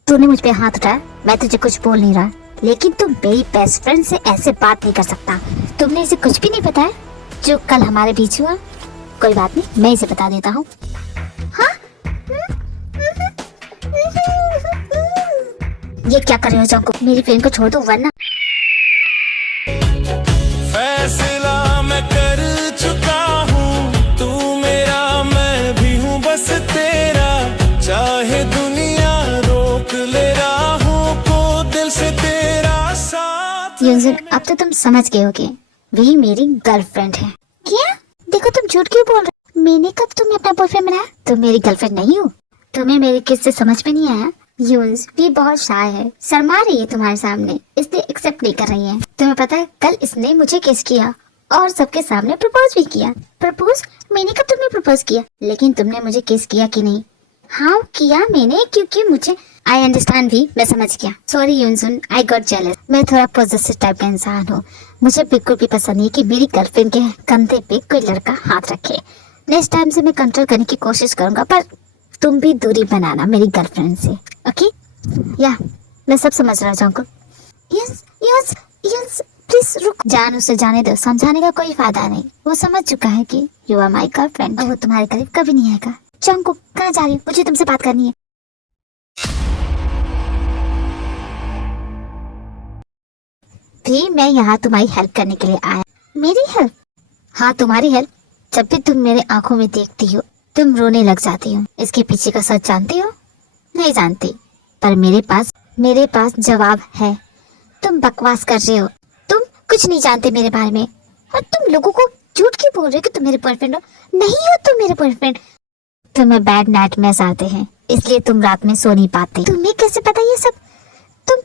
तूने मुझ पे हाथ उठाया, मैं तुझे कुछ बोल नहीं रहा, लेकिन तुम मेरी बेस्ट फ्रेंड से ऐसे बात नहीं कर सकता। तुमने इसे कुछ भी नहीं बताया जो कल हमारे बीच हुआ? कोई बात नहीं, मैं इसे बता देता हूँ। हाँ? ये क्या कर रहे हो जंको? मेरी फ्रेंड को छोड़ दो वरना। फैसला मैं कर चुका हूँ, तू मेरा मैं भी हूँ बस तेरा, चाहे दुनिया रोक ले राहों को, दिल से तेरा साथ। यूजुन, अब तो तुम समझ गए होगे, वही मेरी गर्लफ्रेंड है। क्या? देखो तुम झूठ क्यों बोल रहे हो? मैंने कब तुम्हें अपना बॉयफ्रेंड बनाया? तुम मेरी गर्लफ्रेंड नहीं हो। तुम्हें मेरे किस्से समझ में नहीं आया? यूज भी बहुत शाय है, शर्मा रही है तुम्हारे सामने, इसलिए एक्सेप्ट नहीं कर रही है। तुम्हें पता है कल इसने मुझे किस किया और सबके सामने प्रपोज भी किया। प्रपोज? मैंने कब तुम्हें प्रपोज किया? लेकिन तुमने मुझे किस किया कि नहीं? हाँ किया मैंने, क्योंकि मुझे आई अंडरस्टैंड भी, मैं समझ गया। Sorry Yoojun, I got jealous. मैं थोड़ा पॉजिटिव टाइप का इंसान हूँ, मुझे बिल्कुल भी पसंद नहीं कि मेरी गर्लफ्रेंड के कंधे पे कोई लड़का हाथ रखे। नेक्स्ट टाइम से मैं कंट्रोल करने की कोशिश करूंगा, पर तुम भी दूरी बनाना मेरी गर्लफ्रेंड से, ओके? या मैं सब समझ रहा हूँ। यस यस यस, प्लीज रुक। जान उसे जाने दो, समझाने का कोई फायदा नहीं। वो समझ चुका है कि यू आर माय गर्लफ्रेंड, और वो तुम्हारे करीब कभी नहीं आएगा। चंको, कहाँ जा रही हो? मुझे तुमसे बात करनी है। भी मैं यहाँ तुम्हारी हेल्प करने के लिए आया। मेरी हेल्प? हाँ तुम्हारी हेल्प। जब भी तुम मेरे आंखों में देखती हो तुम रोने लग जाती हो। इसके पीछे का सच जानती हो? नहीं जानती, पर मेरे पास जवाब है। तुम बकवास कर रहे हो, तुम कुछ नहीं जानते मेरे बारे में, और तुम लोगों को झूठ क्यों बोल रहे हो कि तुम मेरे बॉयफ्रेंड हो? नहीं हो तुम मेरे बॉयफ्रेंड। तुम्हें बैड नाइटमेयर्स आते हैं, इसलिए तुम रात में सो नहीं पाते। तुम्हें कैसे पता ये सब? तुम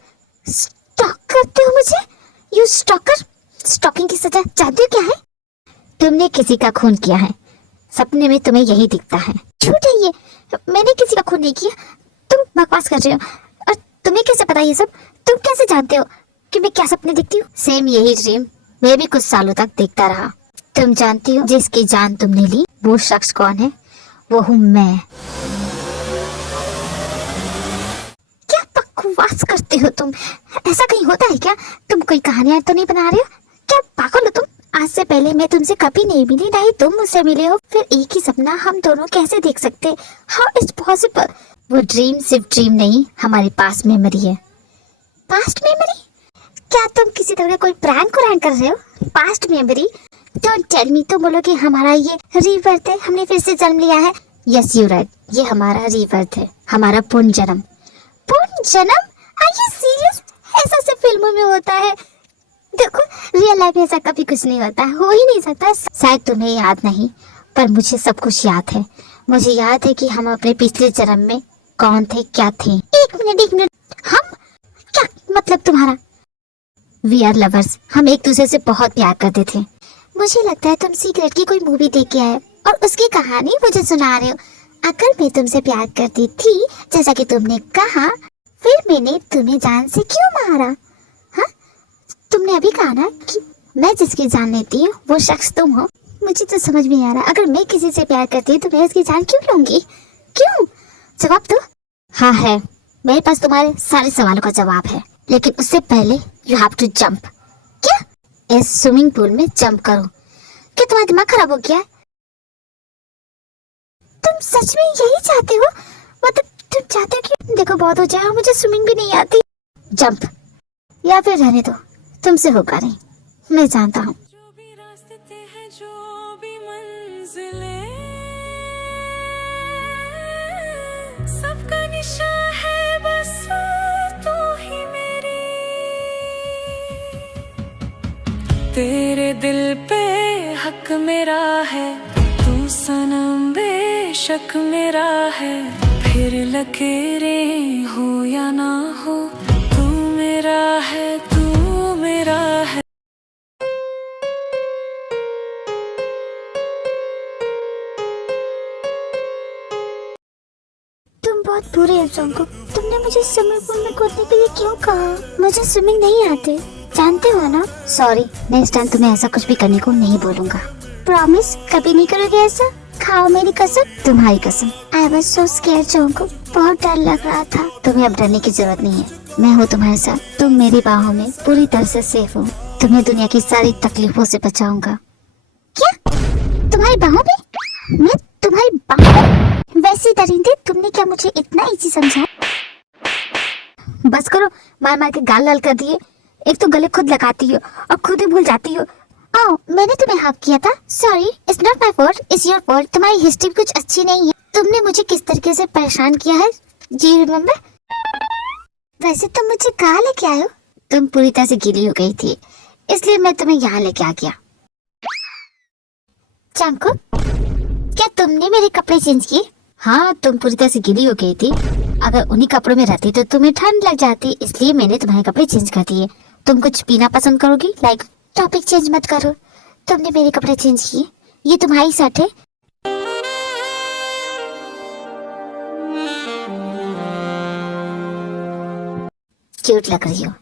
स्टॉक करते हो मुझे? You stalker. स्टॉकिंग की सजा जानते हो क्या है? तुमने किसी का खून किया है, सपने में तुम्हें यही दिखता है। झूठ है ये, मैंने किसी का खून नहीं किया। तुम बकवास कर रहे हो, और तुम्हें कैसे पता ये सब? तुम कैसे जानते हो कि मैं क्या सपने देखती हूँ? सेम यही ड्रीम मैं भी कुछ सालों तक देखता रहा। तुम जानती हो जिसकी जान तुमने ली वो शख्स कौन है? वो हूँ मैं। क्या बकवास करते हो तुम? ऐसा कहीं होता है क्या? तुम कोई कहानियां तो नहीं बना रहे हो? क्या पागल हो तुम? आज से पहले मैं तुमसे कभी नहीं मिली, ना ही तुम मुझसे मिले हो, फिर एक ही सपना हम दोनों कैसे देख सकते? How it's possible? वो ड्रीम सिर्फ ड्रीम नहीं, हमारी पास्ट मेमोरी है। Past memory? क्या तुम किसी तरह का कोई प्रैंक कर रहे हो? Past memory? Don't tell me. तो बोलो कि हमारा ये रीबर्थ है, हमने फिर से जन्म लिया है। यस यू राइट, ये हमारा रीबर्थ है, हमारा पुनर्जन्म। पुनर्जन्म? Are you serious? ऐसा सिर्फ फिल्मों में होता है। देखो रियल लाइफ में ऐसा कभी कुछ नहीं होता, हो ही नहीं सकता। शायद तुम्हें याद नहीं, पर मुझे सब कुछ याद है। मुझे याद है कि हम अपने पिछले जन्म में कौन थे, क्या थे। एक मिनट, हम क्या मतलब तुम्हारा? वी आर लवर्स, हम एक दूसरे से बहुत प्यार करते थे। मुझे लगता है तुम सीक्रेट की कोई मूवी देख के आए और उसकी कहानी मुझे सुना रहे हो। अगर मैं तुमसे प्यार करती थी जैसा कि तुमने कहा, फिर मैंने तुम्हें जान से क्यों मारा? हाँ, तुमने अभी कहा ना कि मैं जिसकी जान लेती हूँ वो शख्स तुम हो। मुझे तो समझ में नहीं आ रहा, अगर मैं किसी से प्यार करती हूँ तो मैं उसकी जान क्यों लूंगी? क्यों? जवाब दो। हाँ है, मेरे पास तुम्हारे सारे सवालों का जवाब है, लेकिन उससे पहले यू हैव टू जंप। क्या? इस स्विमिंग पूल में जंप करो। क्या तुम्हारा दिमाग खराब हो गया है? तुम सच में यही चाहते हो? मतलब तुम चाहते हो कि देखो बहुत हो जाए और मुझे स्विमिंग भी नहीं आती। जंप, या फिर रहने दो, तुमसे होगा नहीं, मैं जानता हूँ। जो भी रास्ते हैं, जो भी मंजिलें, सबका निशान है बस तू ही मेरी। तेरे दिल पे हक मेरा है, तू सनम बेशक मेरा है। फिर लकीरें हो या ना हो, तू मेरा है, तू मेरा है। तुम बहुत बुरे हो जंको। तुमने मुझे स्विमिंग पूल में कूदने के लिए क्यों कहा? मुझे स्विमिंग नहीं आती, जानते हो ना। सॉरी, नेक्स्ट टाइम तुम्हें ऐसा कुछ भी करने को नहीं बोलूंगा। प्रॉमिस, कभी नहीं करोगे ऐसा? खाओ मेरी कसम। तुम्हारी कसम। I was so scared Junko, बहुत डर लग रहा था। तुम्हें अब डरने की जरूरत नहीं है, मैं हूँ तुम्हारे साथ। तुम मेरी बाहों में पूरी तरह से सेफ हो। तुम्हें दुनिया की सारी तकलीफों से बचाऊंगा। क्या? तुम्हारी बाहों में? मैं तुम्हारी बाहों? वैसे दरिंदे, तुमने क्या मुझे इतना इजी समझा? बस करो, मार मार के गाल लाल कर दिए। एक तो गले खुद लगाती हो और खुद ही भूल जाती हो। ओह, मैंने तुम्हें हाफ किया था। Sorry, it's not my fault, it's your fault. तुम्हारी हिस्ट्री कुछ अच्छी नहीं है। तुमने मुझे किस तरीके से परेशान किया है, जी रिमेम्बर? वैसे तुम मुझे कहाँ लेके आए हो? तुम पूरी तरह से गीली हो गई थी, इसलिए मैं तुम्हें यहाँ लेके आ गया। चंको, क्या तुमने मेरे कपड़े चेंज किए? हाँ, तुम पूरी तरह से गीली हो गई थी। अगर उन्हीं कपड़ों में रहती तो तुम्हें ठंड लग जाती, इसलिए मैंने तुम्हारे कपड़े चेंज कर दिए। तुम कुछ पीना पसंद करोगी? लाइक, टॉपिक चेंज मत करो। तुमने मेरे कपड़े चेंज किए। ये तुम्हारी शर्ट है। क्यूट लग रही हो।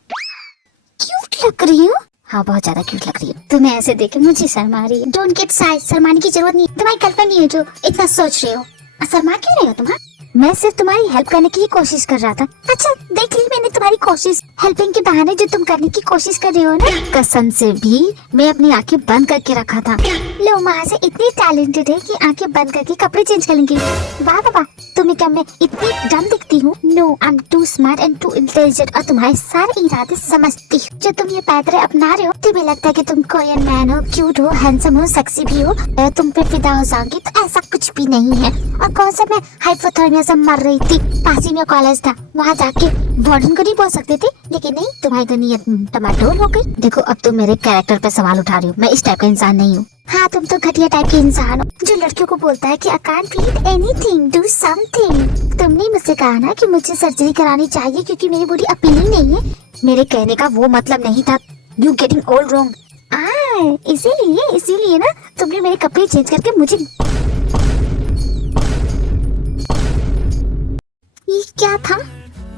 क्यूट लग रही हो? हाँ, बहुत ज्यादा क्यूट लग रही हो। तुम्हें ऐसे देखे मुझे शर्म आ रही है। डोंट गेट शाय, शर्माने की जरूरत नहीं। तुम्हारी गर्लफ्रेंड नहीं है जो इतना सोच रहे हो। शर्मा क्यों रहे हो तुम? मैं सिर्फ तुम्हारी हेल्प करने की कोशिश कर रहा था। अच्छा, देख ली मैंने तुम्हारी कोशिश। हेल्पिंग के बहाने जो तुम करने की कोशिश कर रहे हो ना, कसम से भी मैं अपनी आंखें बंद करके रखा था। लो, वहाँ से इतनी टैलेंटेड है कि आंखें बंद करके कपड़े चेंज कर लेंगी। वाह वाह वाह, तुम्हें क्या मैं इतनी डम दिखती हूँ? No, I am too smart and too intelligent और तुम्हारे सारे इरादे समझती हूँ। जो तुम ये पैतरे अपना रहे हो, तुम्हें लगता है कि तुम कोरियन मैन हो, क्यूट हो, हैंडसम हो, सेक्सी भी हो, तुम पे फिदा हो जाओगी, तो ऐसा कुछ भी नहीं है। और कौन सा मैं हाइपोथर्मिया से मर रही थी, पास ही में कॉलेज था, वहाँ जाके वार्डन को नहीं बोल सकते थे, लेकिन नहीं, तुम्हारी तो नीयत टमाटोल हो गई। देखो, अब तुम मेरे कैरेक्टर पे सवाल उठा रही हो। मैं इस टाइप का इंसान नहीं हूँ। हाँ, तुम तो घटिया टाइप के इंसान हो जो लड़कियों को बोलता है कि I can't read anything, do something. तुमने मुझसे कहा ना कि मुझे सर्जरी करानी चाहिए क्योंकि मेरी बॉडी अपीलिंग नहीं है। मेरे कहने का वो मतलब नहीं था। You getting all wrong. इसीलिए ना तुमने मेरे कपड़े चेंज करके मुझे। ये क्या था?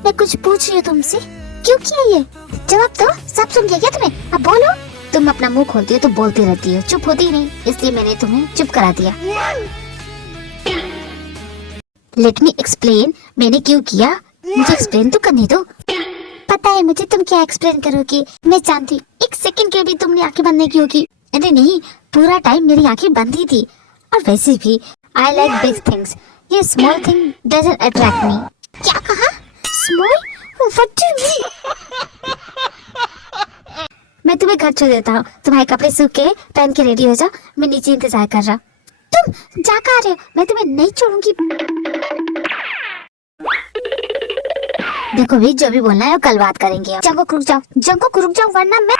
मैं कुछ पूछ रही हूँ तुमसे, क्यों किया ये? जवाब दो। सब सुन गया क्या तुम्हें? अब बोलो। तुम अपना मुंह खोलती हो तो बोलती रहती हो, चुप होती नहीं, इसलिए मैंने तुम्हें चुप करा दिया। लेट मी एक्सप्लेन, मैंने क्यों किया, मुझे एक्सप्लेन तो करने दो। पता है मुझे तुम क्या एक्सप्लेन करोगी, मैं जानती हूँ। एक सेकंड के लिए भी तुमने आंखें बंद नहीं की होगी। अरे नहीं, पूरा टाइम मेरी आंखें बंद ही थी। और वैसे भी आई लाइक बिग थिंग्स, ये स्मॉल थिंग डजंट अट्रैक्ट मी। क्या कहा? Small? What do you mean? मैं तुम्हें घर छोड़ देता हूँ, तुम्हारे कपड़े सूख के पहन के रेडी हो जाओ, मैं नीचे इंतजार कर रहा। तुम जा कहाँ रहे हो? मैं तुम्हें नहीं छोड़ूंगी। देखो भी, जो भी बोलना है वो कल बात करेंगे। जंगो रुक जाओ, जंगो रुक जाओ, वरना मैं।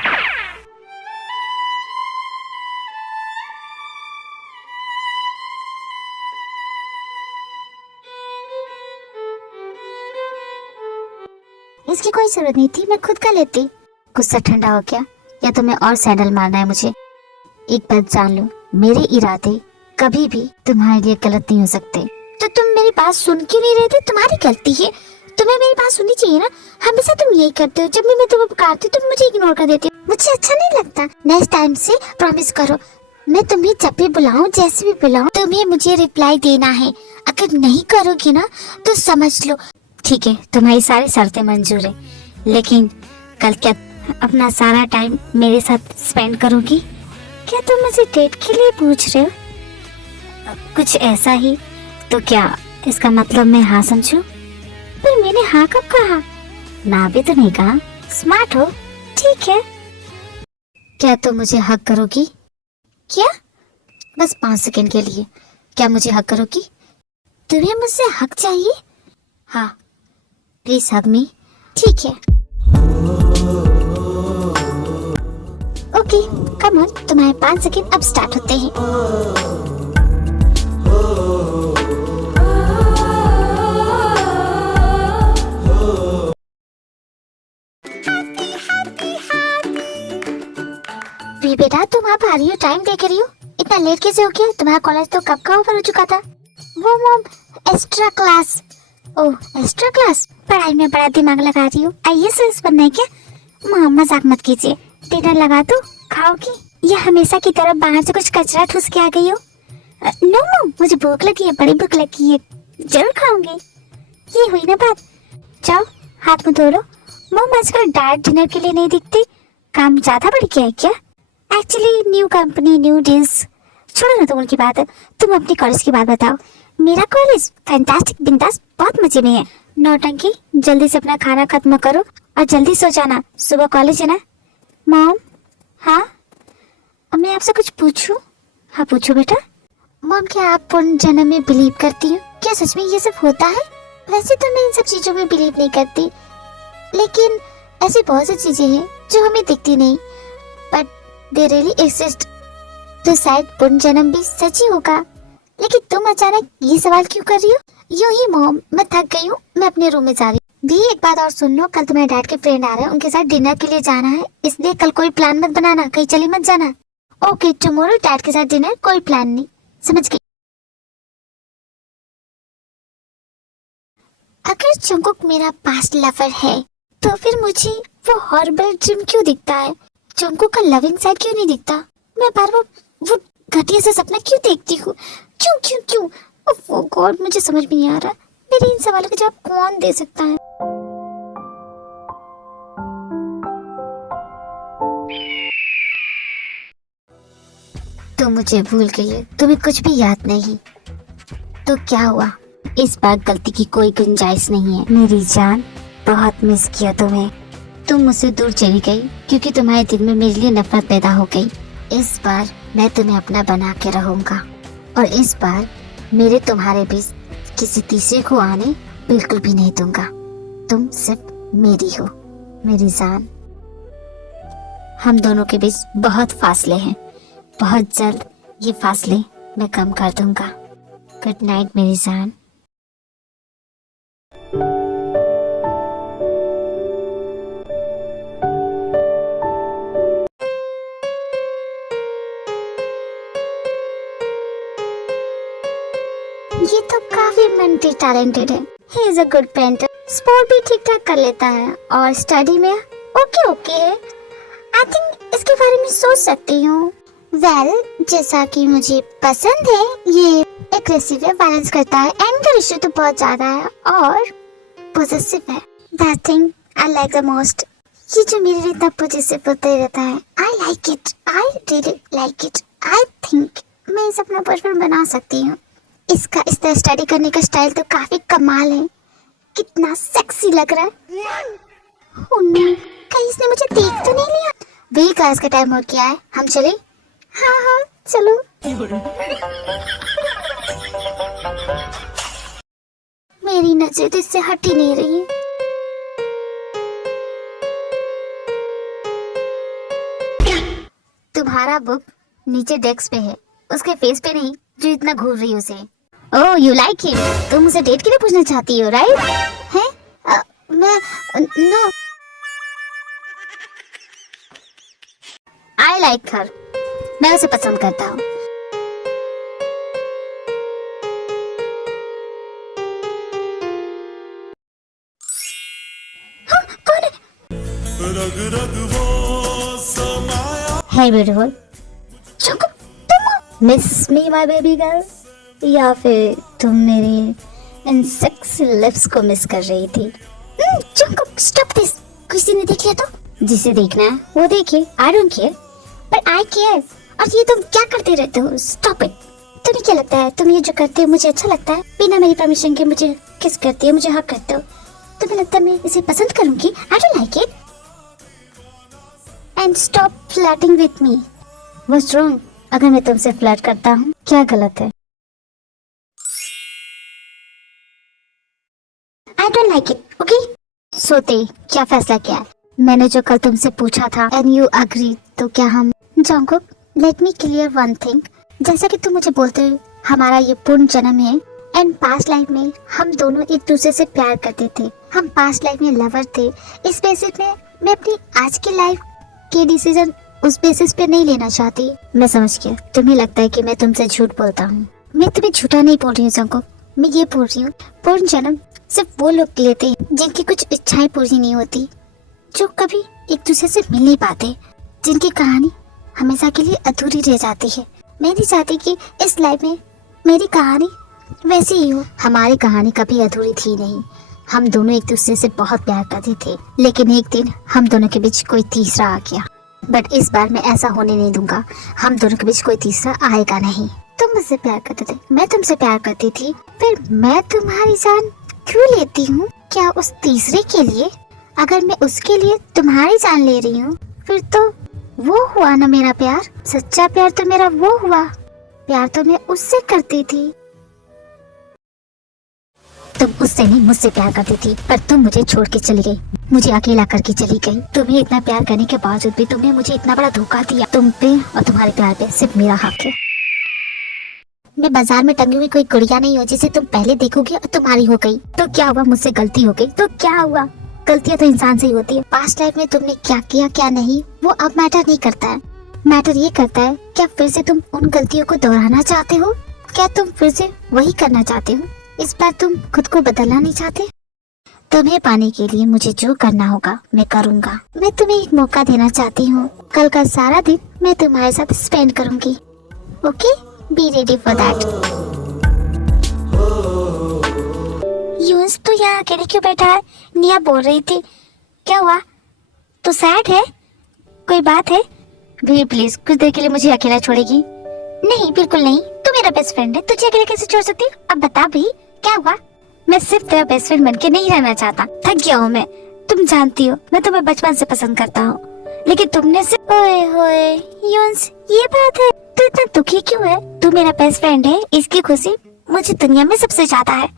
इसकी कोई जरूरत नहीं थी, मैं खुद कर लेती। गुस्सा ठंडा हो गया या तुम्हें और सैंडल मारना है मुझे? एक बात जान लो, मेरे इरादे कभी भी तुम्हारे लिए गलत नहीं हो सकते। तो तुम मेरी बात सुन क्यों नहीं रहे थे? तुम्हारी गलती है, तुम्हें मेरी बात सुननी चाहिए ना। हमेशा तुम यही करते हो, जब भी मैं तुम्हें पुकारती हूँ तुम मुझे इग्नोर कर देती हो। मुझे अच्छा नहीं लगता। नेक्स्ट टाइम से प्रॉमिस करो, मैं तुम्हें जब भी बुलाऊं, जैसे भी बुलाऊं, तुम्हें मुझे रिप्लाई देना है। अगर नहीं करोगी ना तो समझ लो। ठीक है, तुम्हारी सारी शर्तें मंजूर है, लेकिन कल क्या अपना सारा टाइम मेरे साथ स्पेंड करोगी? क्या तुम मुझे डेट के लिए पूछ रहे हो? कुछ ऐसा ही तो क्या इसका मतलब मैं हाँ समझूं? पर मैंने हाँ कब कहा? ना भी तो नहीं कहा। स्मार्ट हो, ठीक है। क्या तुम मुझे हक करोगी? क्या? बस 5 सेकंड के लिए। क्या मुझे हक करोगी? तुम्हें मुझसे हक चाहिए? हाँ, प्लीज हग मी। ठीक है, ओके, कम ऑन। तुम्हारे 5 सेकंड अब स्टार्ट होते हैं। भी बेटा, तुम आप आ रही हो, टाइम देख रही हो? इतना लेट कैसे हो गया? तुम्हारा कॉलेज तो कब का ओवर हो चुका था। वो मॉम, एक्स्ट्रा क्लास। ओह, एक्स्ट्रा क्लास? पढ़ाई में बड़ा दिमाग लगा रही हो। आईएएस बनना है क्या? मॉम मजाक मत कीजिए। डिनर लगा दो, खाओगी या हमेशा की तरह बाहर से कुछ कचरा ठूस के आ गई हो? नो मॉम, मुझे भूख लगी है, बड़ी भूख लगी है, जरूर खाऊंगी। ये हुई ना बात। जाओ हाथ मुंह धो लो। मॉम, आजकल डाइट डिनर के लिए नहीं दिखती, काम ज्यादा बढ़ गया है क्या? Actually new company, new deals. छोड़ो ना तुम उनकी बात, तुम अपनी कॉलेज की बात बताओ। मेरा कॉलेज फैंटास्टिक, बिंदास, बहुत मजे में है। नौटंकी, जल्दी से अपना खाना खत्म करो और जल्दी सो जाना, सुबह कॉलेज है ना। मॉम, हाँ, अब मैं आपसे कुछ पूछूं? हाँ पूछो बेटा। मॉम, क्या आप पुनर्जन्म में बिलीव करती हो? क्या सच में ये सब होता है? वैसे तो मैं इन सब चीजों में बिलीव नहीं करती, लेकिन ऐसी बहुत सी चीजें हैं जो हमें दिखती नहीं, बट दे रियली एग्जिस्ट। तो शायद पुनर्जन्म भी सच ही होगा। लेकिन तुम अचानक ये सवाल क्यों कर रही हो? यूं ही मॉम, मैं थक गई हूँ, मैं अपने रूम में जा रही हूँ। भी एक बात और सुन लो, कल तुम्हारे डैड के फ्रेंड आ रहे हैं, उनके साथ डिनर के लिए जाना है, इसलिए कल कोई प्लान मत बनाना, कहीं चली मत जाना। ओके, टुमारो डैड के साथ डिनर, कोई प्लान नहीं, समझ गई? अगर जंगकुक मेरा पास्ट लवर है तो फिर मुझे वो हॉरिबल ड्रीम क्यों दिखता है? जंगकुक का लविंग साइड क्यों नहीं दिखता? मैं बार बार वो घटिया सा सपना क्यों देखती हूँ? क्यों क्यों क्यों? ओह गॉड, मुझे समझ में नहीं आ रहा। मेरे इन सवालों का जवाब कौन दे सकता है? तुम मुझे भूल गई है, तुम्हें कुछ भी याद नहीं। तो क्या हुआ? इस बार गलती की कोई गुंजाइश नहीं है। मेरी जान, बहुत मिस किया तुम्हें। तुम मुझसे दूर चली गई क्योंकि तुम्हारे दिल में मेरे लिए नफरत पैदा हो गई। इस बार मैं तुम्हें अपना बना के रहूंगा और इस बार मेरे तुम्हारे बीच किसी तीसरे को आने बिल्कुल भी नहीं दूंगा। तुम सिर्फ मेरी हो, मेरी जान। हम दोनों के बीच बहुत फासले हैं, बहुत जल्द ये फासले मैं कम कर दूंगा। गुड नाइट मेरी जान। ये तो काफी मल्टी टैलेंटेड है। He is a good painter, sport भी ठीक ठाक कर लेता है और स्टडी में ओके ओके है। आई थिंक इसके बारे में सोच सकती हूँ। वेल, जैसा कि मुझे पसंद है, ये एग्रेसिव है, वायलेंस करता है, एंगर इश्यू तो बहुत ज्यादा है और पॉसेसिव है। That thing I like the most. ये जो मेरे लिए इतना पॉसेसिव होते रहता है, I like it, I really like it. I think मैं इसे अपना बॉयफ्रेंड बना सकती हूँ। इसका इस तरह स्टडी करने का स्टाइल तो काफी कमाल है। कितना सेक्सी लग रहा है। ओह नो, कहीं इसने मुझे देख तो नहीं लिया? वही क्लास का टाइम हो गया है, हम चले? हाँ हाँ चलो। मेरी नजर तो इससे हट ही नहीं रही। तुम्हारा बुक नीचे डेस्क पे है, उसके फेस पे नहीं जो इतना घूर रही उसे। Oh you like him? तुम उसे डेट के लिए पूछना चाहती हो, राइट? हैं? मैं नो, आई लाइक हर। मैं उसे पसंद करता हूँ। हाँ, कौन है? रग रग वो समाया। Hey beautiful, जंकुक, तुम miss me my baby girl, या फिर तुम मेरी इन सेक्सी लिप्स को मिस कर रही थी? Jungkook, stop this. किसी ने देख लिया तो जिसे देखना है वो देखे। I don't care, but I care. और ये तुम क्या करते रहते हो? Stop it. तुम्हें क्या लगता है तुम ये जो करते हो मुझे अच्छा लगता है? बिना मेरी परमिशन के मुझे किस करती हो, मुझे हक करते हो। तुम्हें लगता है मैं इसे पसंद करूंगी? I don't like it. And stop flirting with me. What's wrong? अगर मैं तुमसे फ्लर्ट करता हूँ क्या गलत है? I don't like it, okay? सोते क्या फैसला किया है? मैंने जो कल तुमसे पूछा था एंड यू अग्री, तो क्या हम Jungkook, let me clear one thing. जैसा कि तुम मुझे बोलते हो हमारा ये पूर्ण जन्म है एंड पास्ट लाइफ में हम दोनों एक दूसरे से प्यार करते थे, हम पास्ट लाइफ में लवर थे। इस बेसिस में मैं अपनी आज की लाइफ के डिसीजन उस बेसिस पे नहीं लेना चाहती। मैं समझ गया, तुम्हें लगता है कि मैं तुमसे झूठ बोलता हूँ। मैं तुम्हें झूठा नहीं बोल रही हूँ जंकुक, मैं ये बोल रही हूँ पूर्ण जन्म सिर्फ वो लोग लेते हैं जिनकी कुछ इच्छाएं पूरी नहीं होती, जो कभी एक दूसरे से मिल नहीं पाते, जिनकी कहानी हमेशा के लिए अधूरी रह जाती है। मैं नहीं चाहती कि इस लाइफ में मेरी कहानी वैसी ही हो। हमारी कहानी कभी अधूरी थी नहीं, हम दोनों एक दूसरे से बहुत प्यार करते थे, लेकिन एक दिन हम दोनों के बीच कोई तीसरा आ गया। बट इस बार मैं ऐसा होने नहीं दूंगा, हम दोनों के बीच कोई तीसरा आएगा नहीं। तुम मुझसे प्यार करते थे, मैं तुमसे प्यार करती थी, फिर मैं तुम्हारी जान क्यों लेती हूँ? क्या उस तीसरे के लिए? अगर मैं उसके लिए तुम्हारी जान ले रही हूँ फिर तो वो हुआ ना मेरा प्यार। सच्चा प्यार तो मेरा वो हुआ, प्यार तो मैं उससे करती थी। तुम उससे नहीं मुझसे प्यार करती थी, पर तुम मुझे छोड़ के चली गई, मुझे अकेला करके चली गई। तुम्हें इतना प्यार करने के बावजूद भी तुमने मुझे इतना बड़ा धोखा दिया। तुम पे और तुम्हारे प्यार पे सिर्फ मेरा हक है। मैं बाजार में टंगी हुई कोई गुड़िया नहीं हो जिसे तुम पहले देखोगे और तुम्हारी हो गई। तो क्या हुआ, मुझसे गलती हो गई तो क्या हुआ? गलतियां तो इंसान से ही होती है। पास्ट लाइफ में तुमने क्या किया क्या नहीं वो अब मैटर नहीं करता है। मैटर ये करता है क्या फिर से तुम उन गलतियों को दोहराना चाहते हो? क्या तुम फिर से वही करना चाहते हो? इस बार तुम खुद को बदलना नहीं चाहते? तुम्हें पाने के लिए मुझे जो करना होगा मैं करूँगा। मैं तुम्हें एक मौका देना चाहती हूँ। कल का सारा दिन मैं तुम्हारे साथ स्पेंड करूँगी। Okay, be ready for that. यूंस तो यहाँ अकेले क्यों बैठा है? निया बोल रही थी, क्या हुआ? तो सैड है? कोई बात है? भी प्लीज कुछ देर के लिए मुझे अकेला छोड़ेगी? नहीं, बिल्कुल नहीं, तू मेरा बेस्ट फ्रेंड है, तुझे अकेले कैसे छोड़ सकती हूँ? अब बता भाई क्या हुआ? मैं सिर्फ तेरा बेस्ट फ्रेंड बनके नहीं रहना चाहता, थक गया हूँ मैं। तुम जानती हो मैं तुम्हें बचपन से पसंद करता हूँ, लेकिन तुमने सिर्फ ओए होए यूंस, ये बात है? तू इतना दुखी क्यों है? तू मेरा बेस्ट फ्रेंड है, इसकी खुशी मुझे दुनिया में सबसे ज्यादा है।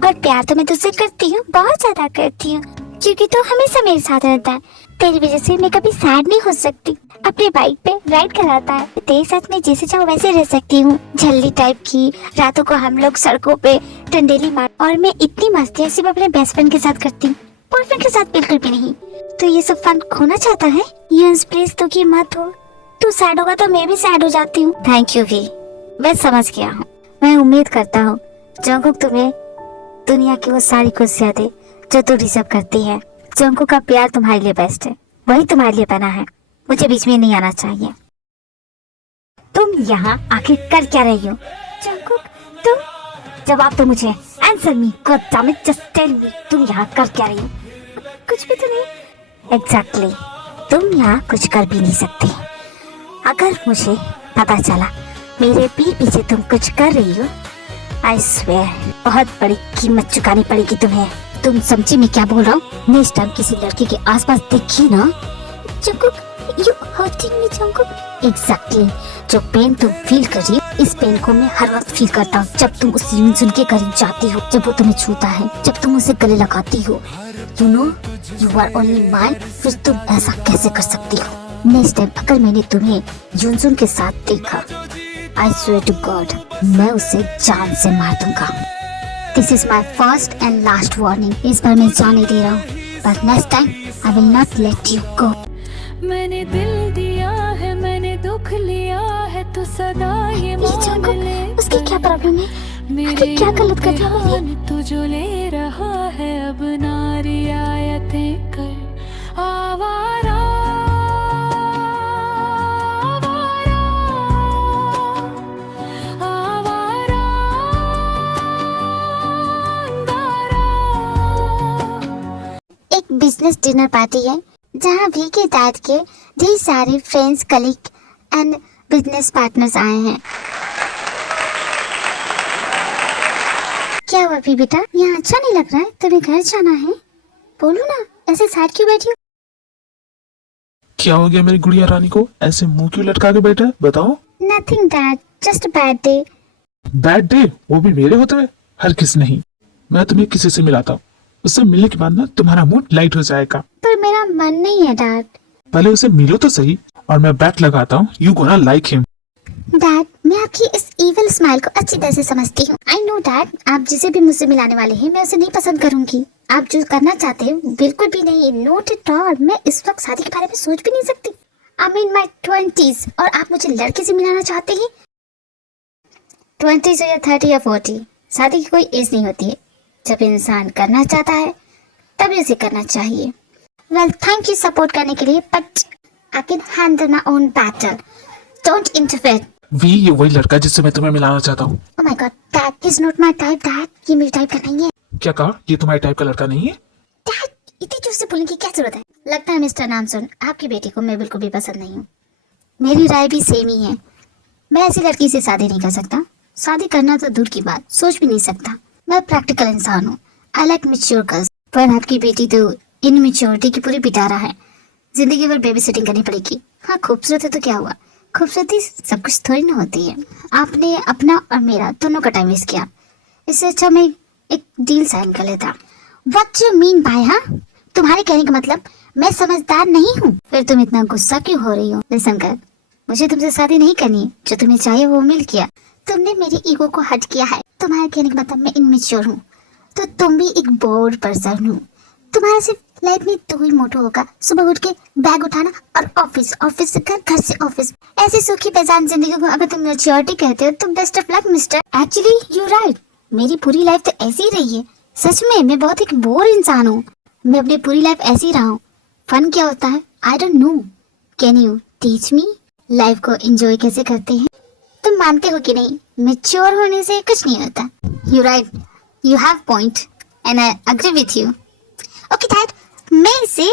और प्यार तो मैं तुझसे करती हूँ, बहुत ज्यादा करती हूँ, क्योंकि तू हमेशा मेरे साथ रहता है। तेरी वजह से मैं कभी सैड नहीं हो सकती। अपनी बाइक पे राइड कराता है, तेरे साथ में जैसे चाहो वैसे रह सकती हूँ। झल्ली टाइप की रातों को हम लोग सड़कों पे टंडेली मार, और मैं इतनी मस्ती सिर्फ अपने बेस्ट फ्रेंड के साथ करती हूँ, बॉयफ्रेंड के साथ बिल्कुल भी नहीं। तो ये सब फन खोना चाहता है? यूंस प्लीज तू की मत हो, तू सैड होगा तो मैं भी सैड हो जाती हूँ। थैंक यू भी, मैं समझ गया हूँ। मैं उम्मीद करता हूँ जंकुक तुम्हें दुनिया की वो सारी खुशियाँ दे जो तू डिजर्व करती है। जंकुक का प्यार तुम्हारे लिए बेस्ट है, वही तुम्हारे लिए बना है, मुझे बीच में नहीं आना चाहिए। तुम यहाँ आखिर कर क्या रही हो? जंकुक तुम जवाब दो मुझे, answer me, god damn it, just tell me, तुम यहाँ कर क्या रही हो? कुछ भी तो नहीं। एग्जैक्टली, तुम यहाँ कुछ कर भी नहीं सकती। अगर मुझे पता चला मेरे पीछे तुम कुछ कर रही हो, आई स्वेयर बहुत बड़ी कीमत चुकानी पड़ेगी तुम्हें। तुम समझी मैं क्या बोल रहा हूँ? नेक्स्ट टाइम किसी लड़की के आसपास देखी ना, Jungkook you hurting me Jungkook. Exactly, जो पेन तुम फील कर रही हो इस पेन को मैं हर वक्त फील करता हूँ जब तुम उस यूंसुन के करीब जाती हो, जब वो तुम्हें छूता है, जब तुम उसे गले लगाती हो। You know you are only mine. फिर तुम ऐसा कैसे कर सकती हो? नेक्स्ट टाइम अगर मैंने तुम्हें यूंसुन के साथ देखा, आई स्वेयर टू गॉड मैं उसे जान से मार दूंगा। This is my first and last warning. इस बार मैं जाने दे रहा हूँ, but next time I will not let you go. मैंने दिल दिया है, मैंने दुख दुख लिया है तो सदा ये मान ले, उसकी क्या प्रॉब्लम है? मेरी क्या गलत कर दिया मैंने? जान तू जो ले रहा है अब ना रियायतें कर। आवारा आवारा एक बिजनेस डिनर पार्टी है जहाँ वी के डैड के ढेर सारे friends, colleague and business partners आए हैं। क्या हुआ भी बेटा, यहाँ अच्छा नहीं लग रहा है? तुम्हें घर जाना है? बोलो ना, ऐसे साइड क्यों बैठी हो? क्या हो गया मेरी गुड़िया रानी को? ऐसे मुंह क्यों लटका के बैठा है? बताओ। Nothing dad, just bad day. Bad day? वो भी मेरे होते हुए? हर किस नहीं, मैं तुम्हें किसी से मिलाता हूँ, उससे मिलने के बाद ना तुम्हारा मूड लाइट हो जाएगा। पर मेरा मन नहीं है डैड। पहले उसे मिलो तो सही, और मैं बैट लगाता हूँ, you gonna like him. Dad, मैं आपकी इस इविल स्माइल को अच्छी तरह से समझती हूँ। आई नो डैड, आप जिसे भी मुझसे मिलाने वाले हैं मैं उसे नहीं पसंद करूंगी। आप जो करना चाहते हो बिल्कुल भी नहीं, नॉट एट ऑल। मैं इस वक्त शादी के बारे में सोच भी नहीं सकती। आई मीन माई 20s और आप मुझे लड़के से मिलाना चाहते हैं? 20s हो या 30 या 40, शादी की कोई एज नहीं होती है। जब इंसान करना चाहता है तभी उसे करना चाहिए। वेल, थैंक यू सपोर्ट करने के लिए, but I can handle my own battle. Don't interfere. We, ये वही लड़का जिससे मैं तुम्हें मिलाना चाहता हूँ। Oh my God, that is not my type, Dad. ये मेरी टाइप का नहीं है। क्या कहा? ये तुम्हारे टाइप का लड़का नहीं है? Dad, इतनी जोर से बोलने की क्या जरूरत है? लगता है मिस्टर नाम सुन, आपकी बेटी को मैं बिल्कुल भी पसंद नहीं हूँ। मेरी राय भी सेम ही है। मैं ऐसी लड़की से शादी नहीं कर सकता। शादी करना तो दूर की बात, सोच भी नहीं सकता। मैं प्रैक्टिकल इंसान हूँ। I like mature girls. पर आपकी बेटी तो इनमैच्योरिटी की पूरी पिटारा है। जिंदगी भर बेबी सिटिंग करनी पड़ेगी। हाँ, खूबसूरत है तो क्या हुआ? खूबसूरती सब कुछ थोड़ी ना होती है। आपने अपना और मेरा दोनों का टाइम वेस्ट किया। इससे अच्छा मैं एक डील साइन कर लेता। What you mean by हाँ? तुम्हारे कहने का मतलब मैं समझदार नहीं हूँ? फिर तुम इतना गुस्सा क्यों हो रही हो? लिसन कर, मुझे तुमसे शादी नहीं करनी है। जो तुम्हें चाहिए वो मिल गया। तुमने मेरी ईगो को हर्ट किया है। तुम्हारे कहने का मतलब मैं इनमेच्योर हूँ, तो तुम भी एक बोर्ड पर्सन हो। तुम्हारा सिर्फ लाइफ में दो ही मोटो होगा, सुबह उठ के बैग उठाना और ऑफिस, ऑफिस से घर, घर से ऑफिस। ऐसी सूखी बेजान जिंदगी को अगर तुम मैच्योरिटी कहते हो तो best of luck mister. Actually you right, मेरी पूरी लाइफ तो ऐसी ही रही है। सच में मैं बहुत एक बोर इंसान हूँ। मैं अपनी पूरी लाइफ ऐसे ही रहा हूँ। फन क्या होता है I don't know. Can you teach me? Life को एंजॉय कैसे करते हैं? तुम मानते हो कि नहीं, मैच्योर होने से कुछ नहीं होता। You right, you have point and I agree with you. Okay dad, मैं इसे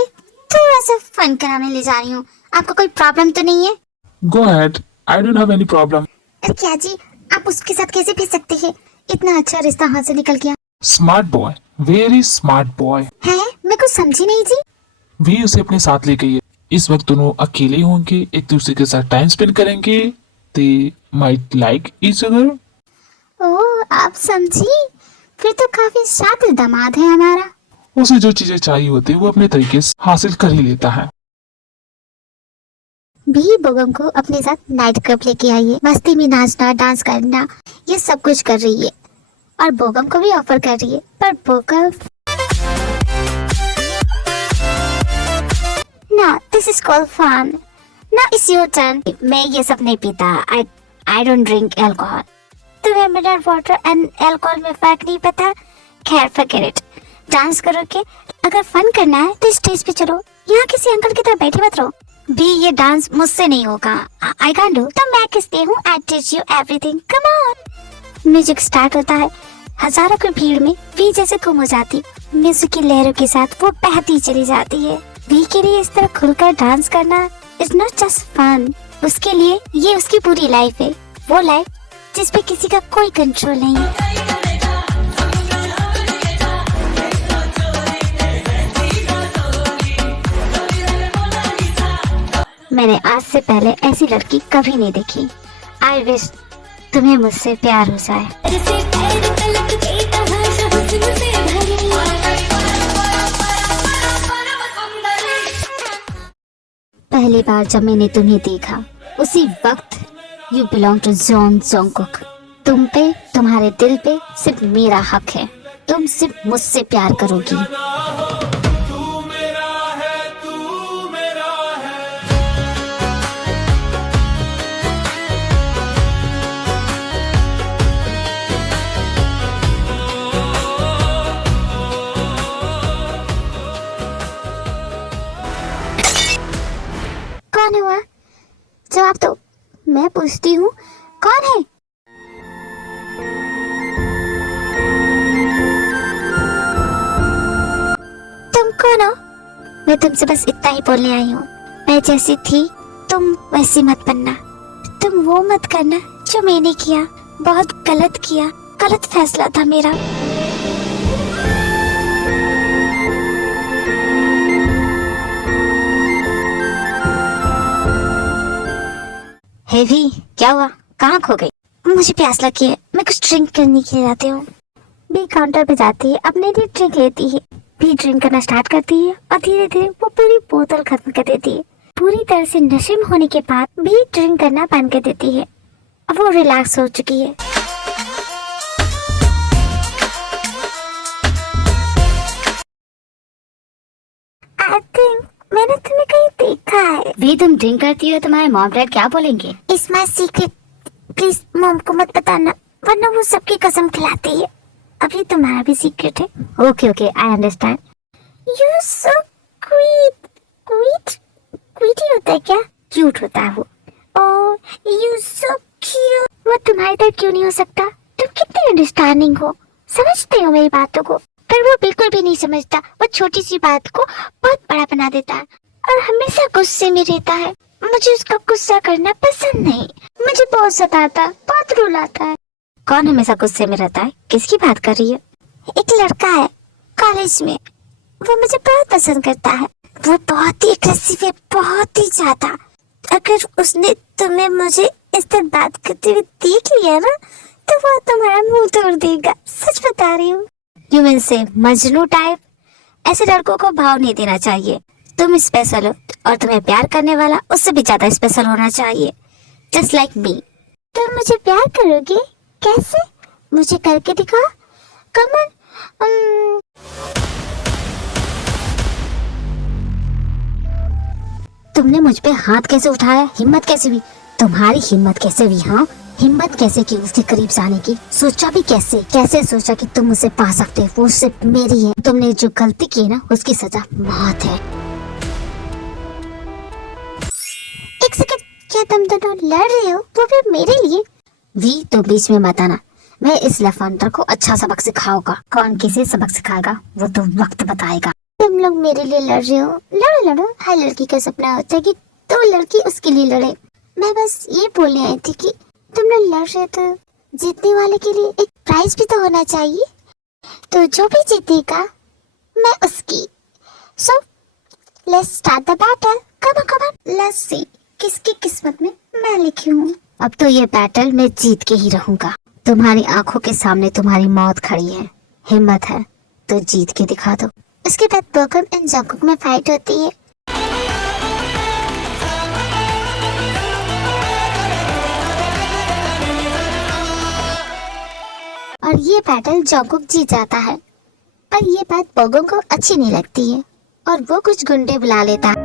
थोड़ा सा फन कराने ले जा रही हूँ। आपको कोई प्रॉब्लम तो नहीं है? Go ahead, I don't have any problem. अरे क्या जी, आप उसके साथ कैसे भेज सकते हैं? इतना अच्छा रिश्ता हाथ से निकल गया smart boy, very smart boy है। मैं कुछ समझी नहीं जी। वी उसे अपने साथ ले गई है। इस वक्त दोनों अकेले होंगे, एक दूसरे के साथ टाइम स्पेंड करेंगे। They might like each other. Oh, आप समझी? फिर तो काफी शातिर दामाद है हमारा। उसे जो चीजें चाहिए होती है वो अपने तरीके से हासिल कर ही लेता है। भी बोगम को अपने साथ नाइट क्लब लेके आई है। मस्ती में नाचना, डांस करना, ये सब कुछ कर रही है और बोगम को भी ऑफर कर रही है। पर बोगम ना, दिस इज कॉल्ड फन। ना इट्स योर टर्न। मैं ये सब नहीं पीता। I don't drink alcohol. तुम्हें मिनरल वाटर एंड अल्कोहल में फर्क नहीं पता? खैर फॉरगेट इट। डांस करोगे? अगर फन करना है तो स्टेज पे चलो, यहाँ किसी अंकल की तरह बैठे मत रहो। भी ये डांस मुझसे नहीं होगा। I can't do. तो मैं किसते हूँ? I teach you everything, come on. Music start होता है। हजारों की भीड़ में वी जैसे गुम हो जाती। म्यूजिक की लहरों के साथ वो बहती चली जाती है। वी के लिए इस तरह खुलकर डांस करना इज नॉट जस्ट फन। उसके लिए ये उसकी पूरी लाइफ है। वो लाइफ जिस पे किसी का कोई कंट्रोल नहीं है। मैंने आज से पहले ऐसी लड़की कभी नहीं देखी। आई विश तुम्हें मुझसे प्यार हो जाए। पहली बार जब मैंने तुम्हें देखा उसी वक्त you belong to Jeon Jungkook. तुम पे, तुम्हारे दिल पे सिर्फ मेरा हक है। तुम सिर्फ मुझसे प्यार करोगी। मैं पूछती हूँ, कौन है? तुम कौन हो? मैं तुमसे बस इतना ही बोलने आई हूँ। मैं जैसी थी तुम वैसी मत बनना। तुम वो मत करना जो मैंने किया। बहुत गलत किया, गलत फैसला था मेरा। हेवी, क्या हुआ? कहाँ खो गई? मुझे प्यास लगी है, मैं कुछ ड्रिंक करने के लिए जाती हूँ। बी काउंटर पे जाती है, अपने लिए ड्रिंक लेती है। भी ड्रिंक करना स्टार्ट करती है और धीरे धीरे वो पूरी बोतल खत्म कर देती है। पूरी तरह से नशे में होने के बाद भी ड्रिंक करना बंद कर देती है। अब वो रिलैक्स हो चुकी है। आई थिंक मैंने तुम्हें कहीं देखा है। भी तुम ड्रिंक करती हो, तुम्हारे मॉम डैड क्या बोलेंगे? It's my secret, please mom को मत बताना, वरना वो सबकी कसम खिलाती है। अभी तुम्हारा भी सीक्रेट है। Okay okay, I understand. You so cute. Cute ही होता है क्या? क्यूट होता है वो। Oh you so cute. वो तुम्हारी तरह क्यों नहीं हो सकता? तुम कितनी अंडरस्टैंडिंग हो, समझते हो मेरी बातों को। पर वो बिल्कुल भी नहीं समझता। वो छोटी सी बात को बहुत बड़ा बना देता है और हमेशा गुस्से में रहता है। मुझे उसका गुस्सा करना पसंद नहीं। मुझे बहुत सताता है, बहुत रुलाता है। कौन हमेशा गुस्से में रहता है? किसकी बात कर रही है? एक लड़का है कॉलेज में, वो मुझे बहुत पसंद करता है। वो बहुत ही एग्रेसिव है, बहुत ही ज्यादा। अगर उसने तुम्हें मुझे इस तरह बात करते हुए देख लिया ना, तो वो तुम्हारा मुंह तोड़ देगा। सच बता रही हूँ। यू मीन से मजनू टाइप? ऐसे लड़कों को भाव नहीं देना चाहिए। तुम स्पेशल हो और तुम्हें प्यार करने वाला उससे भी ज्यादा स्पेशल होना चाहिए, जस्ट लाइक मी। तुम मुझे प्यार करोगे? कैसे? मुझे करके दिखाओ, कम ऑन। तुमने मुझ पे हाथ कैसे उठाया? हिम्मत कैसे हुई? तुम्हारी हिम्मत कैसे हुई? हाँ, हिम्मत कैसे की उसके करीब जाने की? सोचा भी कैसे? कैसे सोचा कि तुम उसे पा सकते हो? वो सिर्फ मेरी है। तुमने जो गलती की ना, उसकी सजा मौत है। एक सेकंड, क्या तुम दोनों लड़ रहे हो? वो भी मेरे लिए? वी तो बीच में मत आना। मैं इस लफंडर को अच्छा सबक सिखाऊंगा। कौन किसे सबक सिखाएगा वो तो वक्त बताएगा। तुम लोग मेरे लिए लड़ रहे हो? लड़ो लड़ो। हर लड़की का सपना होता है कि तो लड़की उसके लिए लड़े। मैं बस ये बोलने आई थी कि तुम लोग लड़ रहे तो जीतने वाले के लिए एक प्राइज भी तो होना चाहिए। तो जो भी जीतेगा मैं उसकी। So let's start the battle. Come on let's see किसकी किस्मत में मैं लिखी हूँ। अब तो ये बैटल मैं जीत के ही रहूंगा। तुम्हारी आंखों के सामने तुम्हारी मौत खड़ी है। हिम्मत है तो जीत के दिखा दो। उसके बाद बॉकम एंड जंगकुक में फाइट होती है। और ये बैटल जंगकुक जीत जाता है। पर ये बात बॉकम को अच्छी नहीं लगती है और वो कुछ गुंडे बुला लेता है।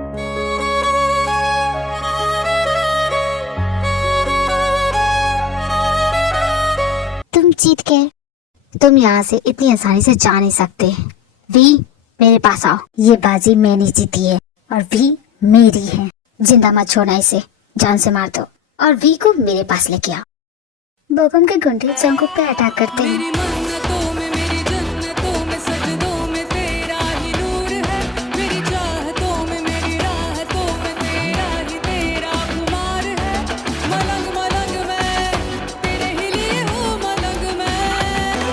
तुम जीत गए। तुम यहाँ से इतनी आसानी से जा नहीं सकते। वी मेरे पास आओ। ये बाजी मैंने जीती है और वी मेरी है। जिंदा मत छोड़ना इसे, जान से मार दो और वी को मेरे पास लेके आओ। बॉकम के गुंडे जंगकुक पे अटैक करते हैं। मन्नतों में मेरी जन्नतों में सजदों में तेरा ही नूर है। मेरी चाहतों में मेरी राहतों में तेरा ही तेरा खुमार है। मलंग मलंग मैं तेरे ही लिए हूँ। मलंग मैं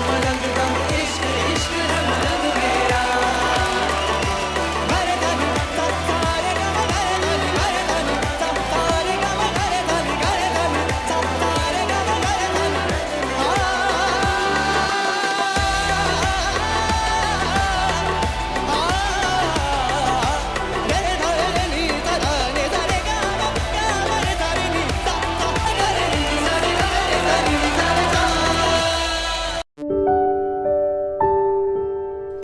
मलंग दम इश्क इश्क है मलंग मेरा। मरे धन सत्तारे गम मरे धन सत्तारे गम मरे धन सत्तारे गम मरे धन।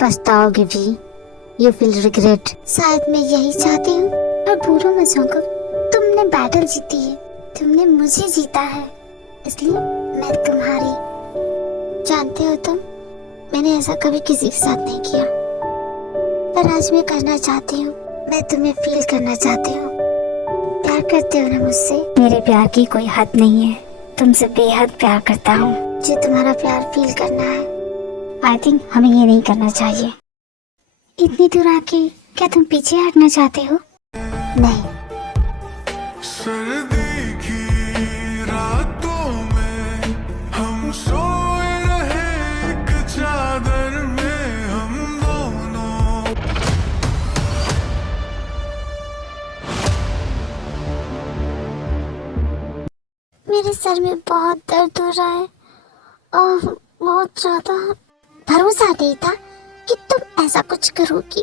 पछताओगे भी। You feel regret. शायद मैं यही चाहती हूँ। और भूलो मत जंगकुक, तुमने बैटल जीती है। तुमने मुझे जीता है, इसलिए मैं तुम्हारी। जानते हो तुम, मैंने ऐसा कभी किसी के साथ नहीं किया, पर आज मैं करना चाहती हूँ। मैं तुम्हें फील करना चाहती हूँ, प्यार करते हो ना मुझसे। मेरे प्यार की कोई हद नहीं है, तुमसे बेहद प्यार करता हूँ। मुझे तुम्हारा प्यार फील करना है। आई थिंक हमें ये नहीं करना चाहिए। इतनी दूर आके क्या तुम पीछे हटना चाहते हो? नहीं। सर्दी की रातों में हम सोए रहे एक चादर में हम दोनों। मेरे सर में बहुत दर्द हो रहा है और बहुत ज्यादा। भरोसा नहीं था कि तुम ऐसा कुछ करोगी।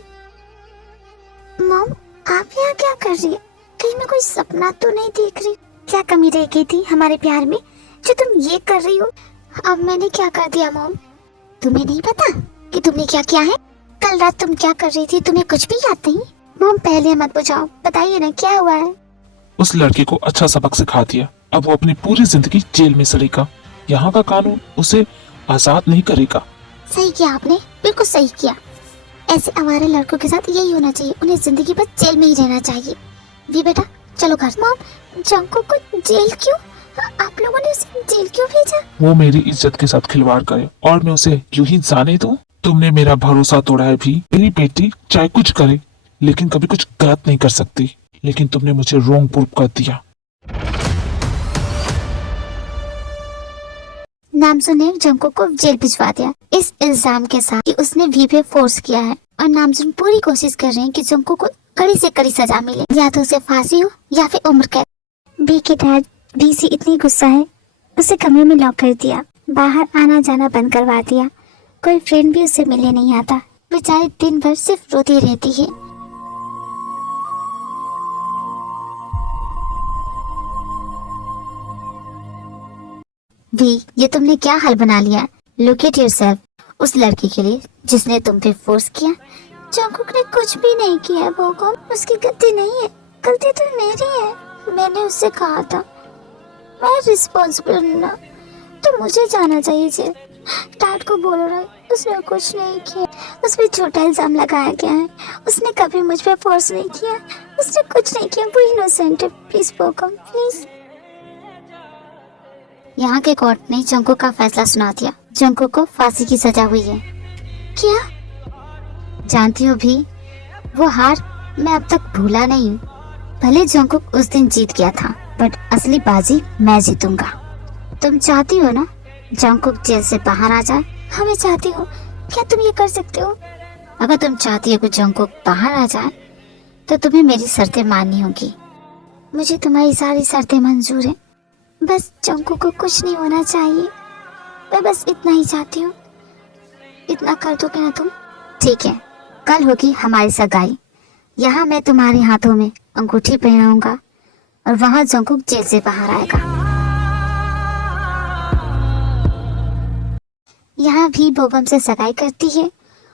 मॉम, आप यहाँ क्या कर रही है? कहीं मैं कोई सपना तो नहीं देख रही? क्या कमी रह गई थी हमारे प्यार में जो तुम ये कर रही हो? अब मैंने क्या कर दिया मॉम? तुम्हें नहीं पता कि तुमने क्या किया है? कल रात तुम क्या कर रही थी? तुम्हें कुछ भी याद नहीं? मॉम, पहले मत बुझाओ, बताइए ना क्या हुआ है। उस लड़के को अच्छा सबक सिखा दिया। अब वो अपनी पूरी जिंदगी जेल में सड़ेगा। यहाँ का कानून उसे आजाद नहीं करेगा। सही किया आपने, बिल्कुल सही किया। ऐसे आवारा लड़कों के साथ यही होना चाहिए। उन्हें जिंदगी भर जेल में ही रहना चाहिए। भी बेटा चलो घर। मॉम, जंको को जेल क्यों? आप लोगों ने उसे जेल क्यों भेजा? वो मेरी इज्जत के साथ खिलवाड़ करे और मैं उसे यूं ही जाने दूं? तुमने मेरा भरोसा तोड़ा है भी। मेरी बेटी चाहे कुछ करे लेकिन कभी कुछ गलत नहीं कर सकती। लेकिन तुमने मुझे रोंग प्रूफ कर दिया। नामजुन ने जंको को जेल भिजवा दिया इस इल्जाम के साथ कि उसने वी पे फोर्स किया है। और नामजुन पूरी कोशिश कर रहे हैं कि जंको को कड़ी से कड़ी सजा मिले, या तो उसे फांसी हो या फिर उम्र कैद। बी के डैड बी से इतनी गुस्सा है, उसे कमरे में लॉक कर दिया, बाहर आना जाना बंद करवा दिया। कोई फ्रेंड भी उसे मिलने नहीं आता। बेचारी दिन भर सिर्फ रोती रहती है। भी ये तुमने क्या हाल बना लिया? Look at yourself. उस लड़की के लिए जिसने तुम पे फोर्स किया। जंकुक ने कुछ भी नहीं किया बोगम, उसकी गलती नहीं है, गलती तो मेरी है। मैंने उससे कहा था मैं रिस्पॉन्सिबल हूँ ना, तो मुझे जाना चाहिए जेल। डैड को बोलो ना, उसने कुछ नहीं किया। उस पर झूठा इल्जाम लगाया गया है। उसने कभी मुझ पे फोर्स नहीं किया, उसने कुछ नहीं किया। वो इनोसेंट है। Please Bogum, please. यहाँ के कोर्ट ने जंकुक का फैसला सुना दिया। जंकुक को फांसी की सजा हुई है। क्या? जानती हो भी, वो हार मैं अब तक भूला नहीं हूँ। भले जंकुक उस दिन जीत गया था, बट असली बाजी मैं जीतूंगा। तुम चाहती हो ना जंकुक जेल से बाहर आ जाए? हाँ मैं चाहती हूँ। क्या तुम ये कर सकते हो? अगर तुम चाहती हो कि जंकुक बाहर आ जाए तो तुम्हें मेरी शर्तें माननी होगी। मुझे तुम्हारी सारी शर्तें मंजूर है, बस जंकुक को कुछ नहीं होना चाहिए। मैं बस इतना ही चाहती हूँ। इतना कर दोगे ना तुम? ठीक है, कल होगी हमारी सगाई। यहाँ मैं तुम्हारे हाथों में अंगूठी पहनाऊंगा और वहाँ जंकुक जेल से बाहर आएगा। यहाँ भी बोगम से सगाई करती है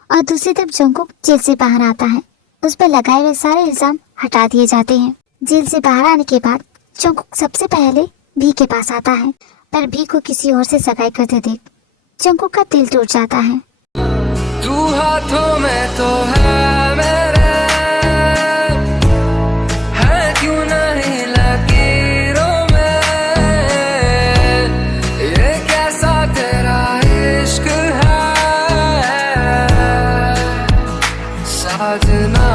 और दूसरी तरफ जंकुक जेल से बाहर आता है। उस पर लगाए हुए सारे इल्जाम हटा दिए जाते हैं। जेल से बाहर आने के बाद जंकुक सबसे पहले भी के पास आता है, पर भी को किसी और से सगाई करते देख जंकुक का दिल टूट जाता है। तू हाथों में तो है मेरे, है क्यों नहीं लकीरों में? ये कैसा तेरा इश्क है साजना।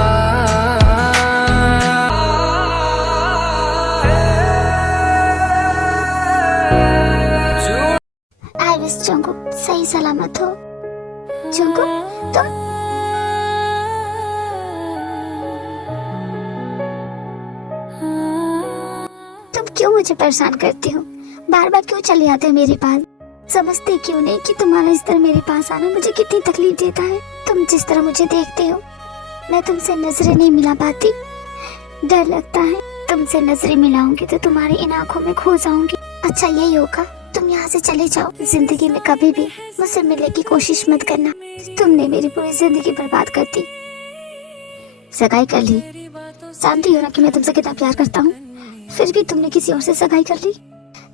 आई विश जंकुक सही सलामत हो। जंकुक तुम क्यों मुझे परेशान करते हो? बार बार क्यों चले आते हो मेरे पास? समझते क्यों नहीं कि तुम्हारा इस तरह मेरे पास आना मुझे कितनी तकलीफ देता है? तुम जिस तरह मुझे देखते हो, मैं तुमसे नजरें नहीं मिला पाती। डर लगता है तुमसे नजरें मिलाऊंगी तो तुम्हारी इन आंखों में खो जाऊंगी। अच्छा यही होगा, तुम यहाँ से चले जाओ। जिंदगी में कभी भी मुझसे मिलने की कोशिश मत करना। तुमने मेरी पूरी जिंदगी बर्बाद कर दी। सगाई कर ली, जानती हो ना कि मैं तुमसे कितना प्यार करता हूँ, फिर भी तुमने किसी और से सगाई कर ली।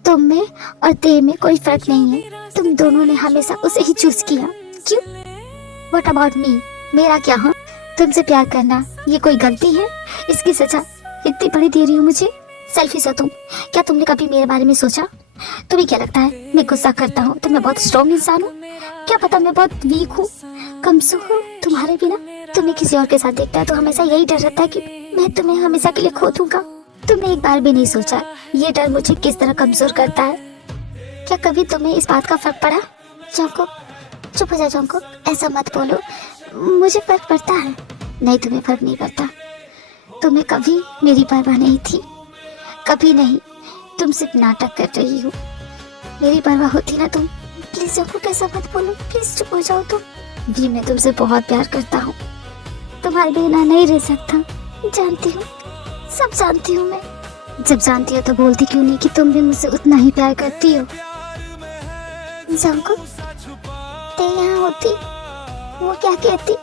तुम में और ते में कोई फर्क नहीं है। तुम दोनों ने हमेशा उसे ही चूज किया। क्यों? What about me? मेरा क्या? हाँ, तुमसे प्यार करना ये कोई गलती है? इसकी सजा इतनी बड़ी दे रही हो मुझे, सेल्फिश हो तुम। क्या तुमने कभी मेरे बारे में सोचा? तुम्हें क्या लगता है मैं गुस्सा करता हूँ तो मैं बहुत स्ट्रॉन्ग इंसान हूँ? क्या पता मैं बहुत वीक हूँ, कमजोर हूँ तुम्हारे बिना। तुम्हें किसी और के साथ देखता है तो हमेशा यही डर रहता है कि मैं तुम्हें हमेशा के लिए खो दूंगा। तुमने एक बार भी नहीं सोचा ये डर मुझे किस तरह कमजोर करता है? क्या कभी तुम्हें इस बात का फर्क पड़ा? जंकुक, चुप हो जा जंकुक, ऐसा मत बोलो। मुझे फर्क पड़ता है। नहीं, तुम्हें फर्क नहीं पड़ता। तुम्हें कभी मेरी परवाह नहीं थी, कभी नहीं। तुम सिर्फ नाटक कर रही हो। मेरी परवाह होती ना तुम। प्लीज जंकुक ऐसा मत बोलो, प्लीज चुप हो जाओ तुम। भी मैं तुमसे बहुत प्यार करता हूँ, तुम्हारे बिना नहीं रह सकता। जानती हूँ, सब जानती हूँ मैं। जब जानती हो तो बोलती क्यों नहीं कि तुम भी मुझसे उतना ही प्यार करती हो? जंकुक, ते यहाँ होती वो क्या कहती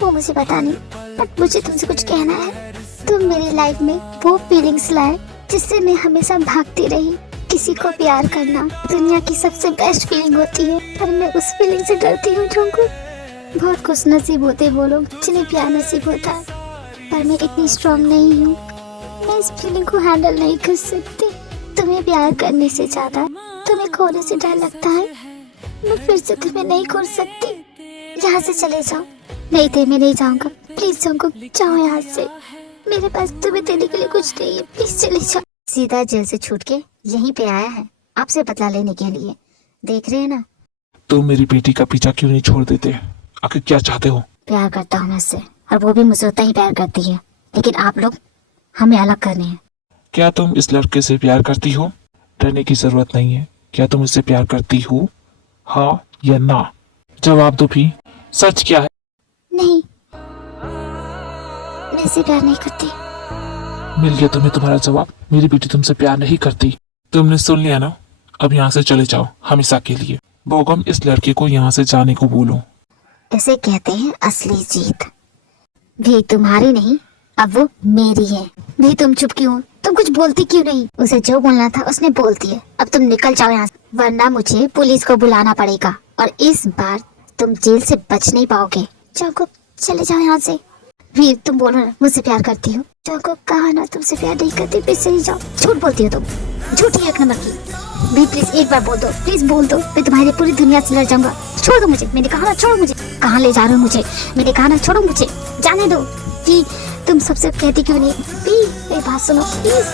वो मुझे पता नहीं, बट मुझे तुमसे कुछ कहना है। तुम मेरी लाइफ में वो फीलिंग्स लाए जिससे मैं हमेशा भागती रही। किसी को प्यार करना दुनिया की सबसे बेस्ट फीलिंग होती है, पर मैं उस फीलिंग से डरती हूँ जंकुक। बहुत खुश नसीब होते वो लोग जिन्हें प्यार नसीब होता है, पर मैं इतनी स्ट्रॉन्ग नहीं हूँ। मैं इस फीलिंग को हैंडल नहीं कर सकती। तुम्हें प्यार करने से ज्यादा तुम्हें खोने से डर लगता है। मैं फिर से तुम्हें नहीं खोल सकती। यहाँ से चले जाओ। नहीं थे, मैं नहीं जाऊंगा। प्लीज जंकुक, जाओ यहाँ से। मेरे पास तुम्हें देने के लिए कुछ नहीं है, प्लीज चले जाओ। सीधा जेल से छूट के यहीं पे आया है आपसे बदला लेने के लिए। देख रहे हैं ना? तुम मेरी बेटी का पीछा क्यों नहीं छोड़ देते? आखिर क्या चाहते हो? प्यार करता हूँ मैं उससे, और वो भी मुझसे उतना ही प्यार करती है, लेकिन आप लोग हमें अलग करने हैं। क्या तुम इस लड़के से प्यार करती हो? डरने की जरूरत नहीं है। क्या तुम इससे प्यार करती हो? हाँ या ना? जवाब दो भी। सच क्या है? नहीं, मैं इससे प्यार नहीं करती। मिल गया तुम्हें तुम्हारा जवाब। मेरी बेटी तुमसे प्यार नहीं करती। तुमने सुन लिया ना? अब यहाँ से चले जाओ हमेशा के लिए। बोगम, इस लड़के को यहाँ से जाने को बोलो। इसे कहते हैं असली जीत। भी तुम्हारी नहीं, अब वो मेरी है। भी तुम चुप क्यों? तुम कुछ बोलती क्यों नहीं? उसे जो बोलना था उसने बोल दिया। अब तुम निकल जाओ यहाँ से, वरना मुझे पुलिस को बुलाना पड़ेगा, और इस बार तुम जेल से बच नहीं पाओगे। जाओ, चले जाओ यहाँ से। भी तुम बोलो ना मुझसे प्यार करती हो। जाओ, कहा ना तुमसे प्यार नहीं करती, फिर से ही जाओ। झूठ बोलती हो तुम, झूठी एक नंबर की। भी प्लीज एक बार बोल दो, प्लीज बोल दो। मैं तुम्हारी पूरी दुनिया से लड़ जाऊंगा। छोड़ दो मुझे, मैंने कहा ना छोड़ो मुझे। कहाँ ले जा रहे हो मुझे? मैंने कहा ना छोड़ो मुझे, जाने दो। भी तुम सबसे कहती क्यों नहीं? भी मेरी बात सुनो प्लीज।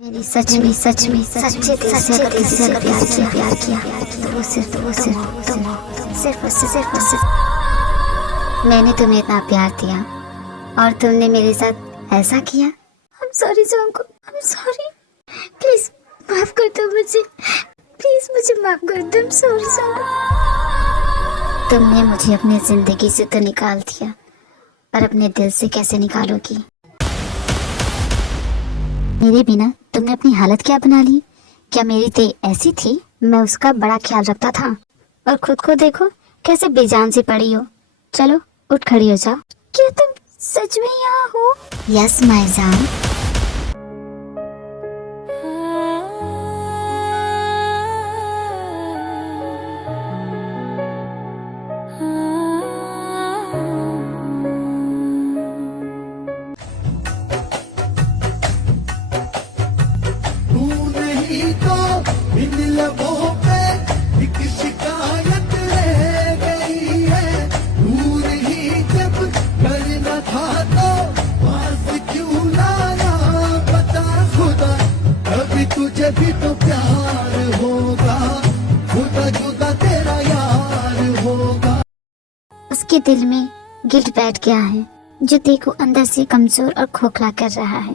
मैंने सच में सच्चे दिल से अगर किसी से प्यार किया तो वो सिर्फ तुम हो। सिर्फ मैंने तुम्हें इतना प्यार दिया और तुमने मेरे साथ ऐसा किया। I'm sorry Jungkook, I'm sorry। Please माफ कर दो मुझे, प्लीज मुझे माफ कर दो। I'm sorry Jungkook. तुमने मुझे अपनी जिंदगी से तो निकाल दिया, पर अपने दिल से कैसे निकालोगी? मेरे बिना तुमने अपनी हालत क्या बना ली? क्या मेरी ते ऐसी थी? मैं उसका बड़ा ख्याल रखता था, और खुद को देखो कैसे बेजान सी पड़ी हो। चलो उठ खड़ी हो जाओ। क्या तुम सच में यहाँ हो? यस माय जान। तुझे भी तो प्यार होगा, खुदा जुदा तेरा यार होगा। उसके दिल में गिल्ट बैठ गया है, जो देखो अंदर से कमजोर और खोखला कर रहा है।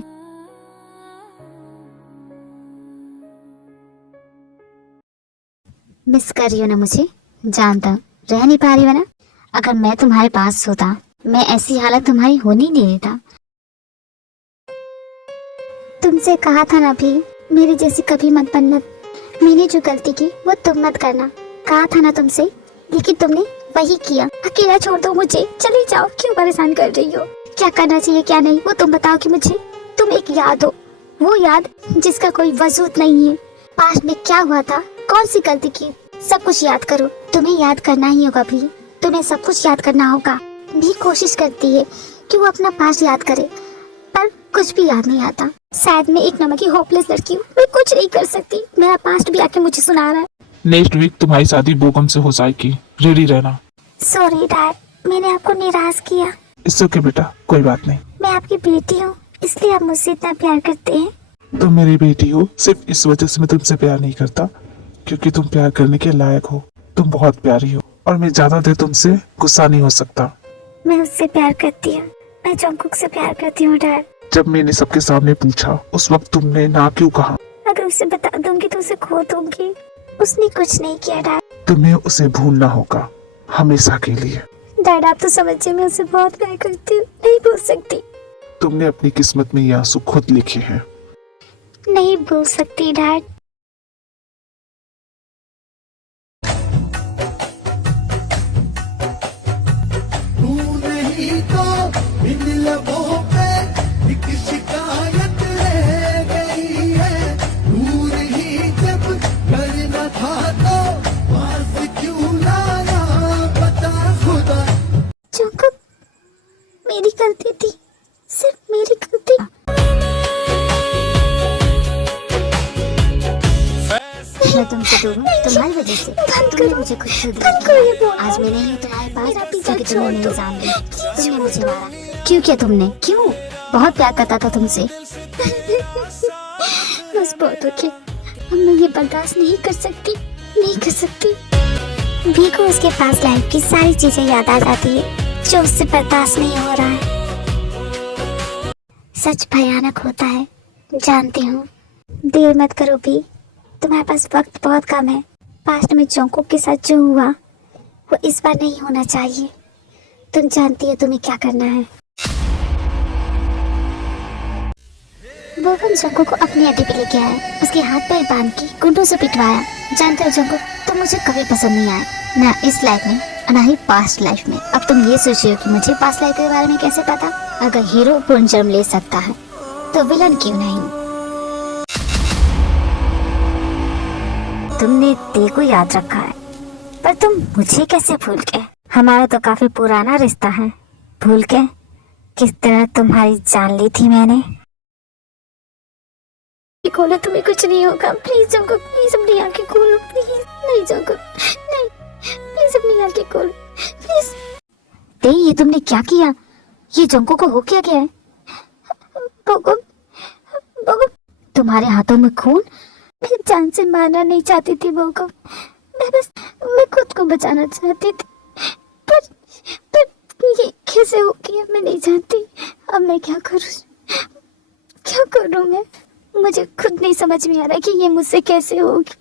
मिस कर रही हो ना मुझे? जानता हूँ, रह नहीं पा रही हो ना? अगर मैं तुम्हारे पास होता, मैं ऐसी हालत तुम्हारी होनी नहीं देता। तुमसे कहा था ना भी, मेरी जैसी कभी मत बनना। मैंने जो गलती की वो तुम मत करना। कहा था ना तुमसे, लेकिन तुमने वही किया। अकेला छोड़ दो मुझे, चले जाओ। क्यों परेशान कर रही हो? क्या करना चाहिए क्या नहीं वो तुम बताओ कि मुझे। तुम एक याद हो, वो याद जिसका कोई वजूद नहीं है। पास्ट में क्या हुआ था, कौन सी गलती की, सब कुछ याद करो। तुम्हें याद करना ही होगा भी, तुम्हें सब कुछ याद करना होगा। भी कोशिश करती है कि वो अपना पास्ट याद करे, पर कुछ भी याद नहीं आता। शायद मैं एक नमक की होपलेस लड़की हूँ, मैं कुछ नहीं कर सकती। मेरा पास्ट भी आके मुझे सुना रहा है। नेक्स्ट वीक तुम्हारी शादी बोगम से हो जाएगी, रेडी रहना। सॉरी डैड, मैंने आपको निराश किया। इससे ओके बेटा, कोई बात नहीं। मैं आपकी बेटी हूँ, इसलिए आप मुझसे इतना प्यार करते हैं। तुम मेरी बेटी हो, सिर्फ इस वजह से मैं तुमसे प्यार नहीं करता क्योंकि तुम प्यार करने के लायक हो। तुम बहुत प्यारी हो और मैं ज्यादा देर तुमसे गुस्सा नहीं हो सकता। मैं उससे प्यार करती हूँ, मैं जंगकुक से प्यार करती हूँ डैड। जब मैंने सबके सामने पूछा उस वक्त तुमने ना क्यों कहा? अगर उसे बता दूंगी तो उसे खो दूंगी। उसने कुछ नहीं किया डैड। तुम्हें उसे भूलना होगा हमेशा के लिए। डैड आप तो समझिए, मैं उसे बहुत प्यार करती हूँ, नहीं भूल सकती। तुमने अपनी किस्मत में ये आंसू खुद लिखे हैं। नहीं भूल सकती डैड। नहीं तो इन लबों पे एक शिकायत रह गई है। दूर ही जब करना था तो पास क्यों लाया बता खुदा। जंगकुक, मेरी गलती थी, सिर्फ मेरी गलती। मैं तुमसे दूर हूँ तुम्हारी वजह से। तुमने मुझे खुद से दूर किया। आज मैं नहीं हूँ तुम्हारे पास क्योंकि तुमने नहीं जान ली। तुमने मुझे मारा। क्यों किया तुमने? क्यों? बहुत प्यार करता था तुमसे। बस बहुत ओके, अब मैं ये बर्दाश्त नहीं कर सकती, नहीं कर सकती। भी को उसके पास लाइफ की सारी चीजें याद आ जाती है जो उससे बर्दाश्त नहीं हो रहा है। सच भयानक होता है, जानती हूँ। देर मत करो भी, तुम्हारे पास वक्त बहुत कम है। पास्ट में जंगकुक के साथ जो हुआ वो इस बार नहीं होना चाहिए। तुम जानती है तुम्हें क्या करना है। बोगम जंगकुक को अपनी अड्डे पे लेके आया, उसके हाथ पैर बांध के गुंडों से पिटवाया। जानते हो जंगकुक, तुम मुझे कभी पसंद नहीं आए, ना इस लाइफ में ना ही पास्ट लाइफ में। अब तुम ये सोच रहे हो कि मुझे पास्ट लाइफ के बारे में कैसे पता? अगर हीरो पूर्ण जन्म ले सकता है तो विलन क्यों नहीं? तुमने दे को याद रखा है, पर तुम मुझे कैसे भूल गए? हमारा तो काफी पुराना रिश्ता है। भूल गए? किस तरह तुम्हारी जान ली थी मैंने। खोलो, तुम्हें कुछ नहीं होगा। प्लीज जंगकुक, प्लीज अपनी आंखें खोलो, प्लीज। नहीं जंगकुक, नहीं, प्लीज अपनी आंखें खोलो, प्लीज। दे, ये तुमने क्या किया? ये जंगकुक को हो क्या गया है? बोगम, बोगम, तुम्हारे हाथों में खून। मैं जान से मारना नहीं चाहती थी बोगम, मैं खुद को बचाना चाहती थी, पर ये कैसे हो गया मैं नहीं जानती। अब मैं क्या करूं मैं? मुझे खुद नहीं समझ में आ रहा कि ये मुझसे कैसे होगी।